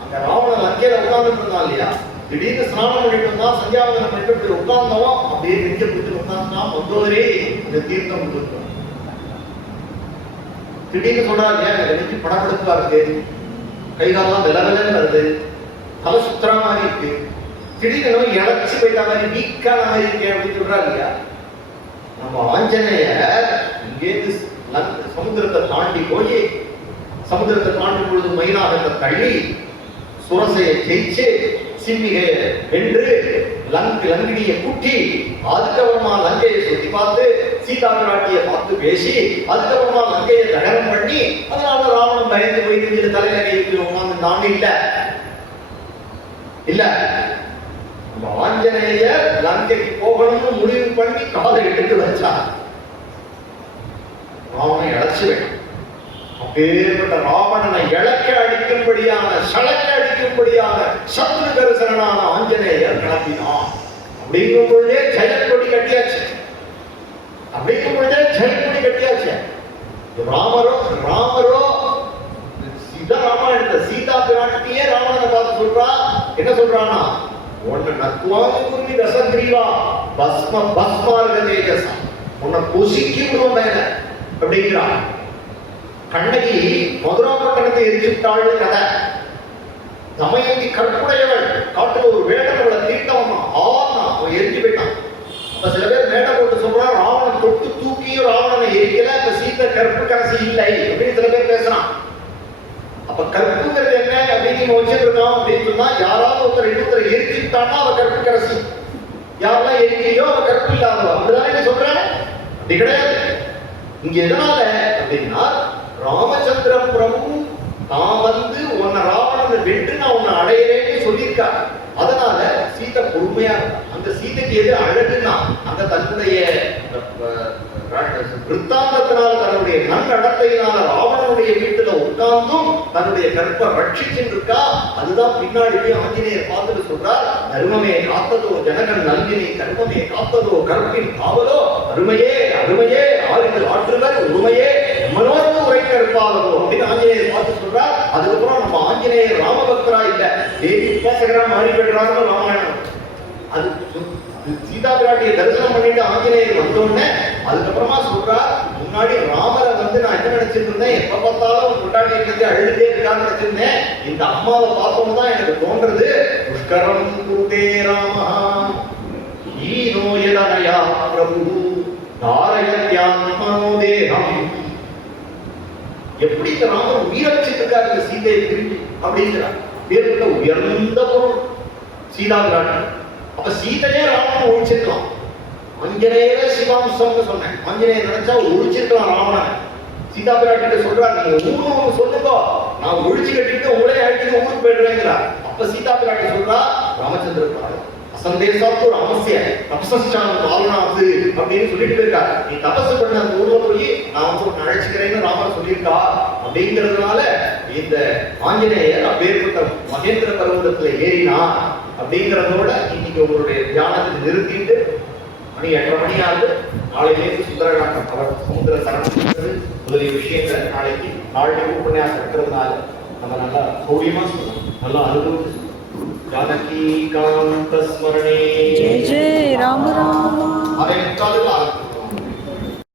அங்க ராவணன் லங்கையில உட்கார்ந்துட்டு இருந்தான் இல்லையா, திடீர்னு ஸ்நானம் பண்ணிட்டு இருந்தான், சந்தியாவதனம் பண்ணிட்டு இப்படி உட்கார்ந்தவன் அப்படியே நெஞ்ச பிடிச்சு உட்கார்ந்தா மந்தோதரே இந்த தீர்த்தம் கொடுக்கும். திடீர்னு சொல்றாரு, ஏன் நெஞ்சு படப்படுத்தா இருக்கு, கைகாலாம் விலவிலன்னு வருது, தலை சுத்துற மாதிரி இருக்கு, திடீர்னு இழைச்சி போயிட்ட மாதிரி வீக்கான மாதிரி இருக்கு அப்படின்னு சொல்றாரு இல்லையா. நம்ம ஆஞ்சநேயர் இங்கேருந்து சமுத்திரத்தை தாண்டி போய் சமுத்திரத்தை தாண்டும் பொழுது மைனாகத்தை தள்ளி சுரசையை ஜெயிச்சு சிம்மிகையை வென்று லங்கினியை குட்டி அதுக்கப்புறமா லங்கையை சுத்தி பார்த்து சீதா பிராட்டியை பார்த்து பேசி அதுக்கப்புறமா லங்கையை தகனம் பண்ணி அதனால ராவணன் பயந்து போய் நெஞ்சில தலையில கை உட்கார்ந்து இல்ல நம்ம ஆஞ்சநேயர் லங்கைக்கு போகணும்னு முடிவு பண்ணி காலை எடுத்து வச்சா ராவணனை இழைச்சுவேன். அப்பேற்பட்ட ராவணனை இழக்க அடிக்கும்படியான சளக்க அடிக்கும்படியான சத்ரு தரிசனான ஆஞ்சநேயர் கிளப்பினான். அப்படிங்கும் பொழுதே ஜெயக்கொடி கட்டியாச்சு. அப்படிங்கும் பொழுதே ஜெயக்கொடி கட்டியாச்சு. ராமரோ ராமாயணத்தை சீதா பிராட்டியே ராவணனை பார்த்து சொல்றா, என்ன சொல்றானா, உன்னை நத்வாங்க குறி ரசகிரீவா பஸ்ம பஸ்மார்க தேஜசா, உன்னை பொசுக்கி விடுவோம் மேல அப்படிங்கிறான். கண்ணகி மதுரா பட்டணத்தை எரிச்சுட்டாள் கதை. தமயந்தி கற்புடையவள் காட்டுல ஒரு வேடவளை தீட்டவனா அவன் எரிஞ்சு போயிட்டான். அப்ப சில பேர் மேடை போட்டு சொல்றான், ராவணன் தொட்டு தூக்கியும் ராவணனை எரிக்கல, இப்ப சீதை கற்பு கரசி இல்லை அப்படின்னு சில பேர் பேசுறான். அப்ப கற்புங்கிறது என்ன அப்படின்னு வச்சுட்டு இருக்கோம் அப்படின்னு சொன்னா, யாராவது ஒருத்தர் இன்னொருத்தர் எரிச்சுட்டான்னா அவ கற்பு கரசி, யாரெல்லாம் எரிக்கையோ அவ கற்பு இல்லாதவா, அப்படிதான் சொல்றாங்க. அப்படி கிடையாது. இங்க எதனால அப்படின்னா, ராமச்சந்திர பிரபு நான் வந்து உன்னை ராவணனை வென்று நான் உன்னை அடையிறேன்னு சொல்லியிருக்கா. அதனால சீதை பொறுமையா அந்த சீதைக்கு எது அழகுன்னா, அந்த தன்னுடைய விற்த்தாந்தத்தினால தன்னுடைய நன்னடத்தையினால ராவணனுடைய வீட்டுல உட்கார்ந்தும் தன்னுடைய கற்பை ரட்சிச்சுருக்கா. அதுதான் பின்னாடி போய் ஆஞ்சநேயர் பார்த்துட்டு சொல்றார், தர்மமே காத்ததோ ஜனகன் நல்கினி, கர்மமே காத்ததோ கற்பின் காவலோ, அருமையே அருமையே ஆறுகள் ஆற்றுவர் உண்மையே மனோர்ந்து உரைக்க இருப்பாளோ அப்படின்னு ஆஞ்சநேயர் பார்த்து சொல்றார். அதுக்கப்புறம் நம்ம ஆஞ்சநேயர் ராமபக்தரா இல்ல, தேவி உபாசகரா மாறி போயிடுறாங்க ராமாயணம். அது சீதா பிராட்டியை தரிசனம் பண்ணிட்டு ஆஞ்சநேயர் வந்தோடனே அதுக்கப்புறமா சொல்றா, முன்னாடி ராமரை வந்து நான் என்ன நினைச்சிட்டு இருந்தேன், எப்ப பார்த்தாலும் கொண்டாட்டியை பத்தி அழுதுட்டே இருக்கான்னு நினைச்சிருந்தேன். இந்த அம்மாவை பார்த்தோம் தான் எனக்கு தோன்றது, புஷ்கரம் குருதே ராமா ஈனோயதனயா பிரபு தாரயத்யான் மனோதேகம். எப்படி இந்த ராமர் உயிரச்சிட்டு இருக்காரு சீதையை திரும்பி அப்படிங்கிறார். பேருக்க உயர்ந்த பொருள் சீதா பிராட்டி. அப்ப சீதையே ராவணன் ஒழிச்சிருக்கலாம். ஆஞ்சநேயரே சிவாம்சம்னு சொன்னேன், ஆஞ்சநேயர் நினைச்சா ஒழிச்சிருக்கலாம் ராவணன். சீதா பிராட்டி சொல்றாரு, நீங்க ஊரு சொல்லுங்க, நான் ஒழிச்சு கட்டிட்டு உங்களே அழைச்சிட்டு ஊருக்கு போயிடுறேங்கிறார். அப்ப சீதா பிராட்டி சொல்றா, ராமச்சந்திர சந்தேசாத்து ராமசிய தபசான பாலனாது அப்படின்னு சொல்லிட்டு போயிருக்காரு. நீ தபசு பண்ண அந்த ஊர்ல போய் நான் வந்து உன்னை அழைச்சிக்கிறேன்னு ராமர் சொல்லியிருக்கா. அப்படிங்கிறதுனால இந்த ஆஞ்சநேயர் அப்பேற்பட்ட மகேந்திர பர்வதத்துல ஏறினா அப்படிங்கிறதோட இன்னைக்கு உங்களுடைய தியானத்தை நிறுத்திட்டு மணி 8:30 மணி ஆகுது. நாளையிலேருந்து சுந்தரகாண்டம் அவர் சமுத்திர சரணம் முதலிய விஷயங்களை நாளைக்கு உபன்யாசம் இருக்கிறதுனால நம்ம நல்லா சௌரியமா சொல்லணும், நல்லா அனுபவிச்சு जानकी कांत स्मरणे जय जय राम राम. अरे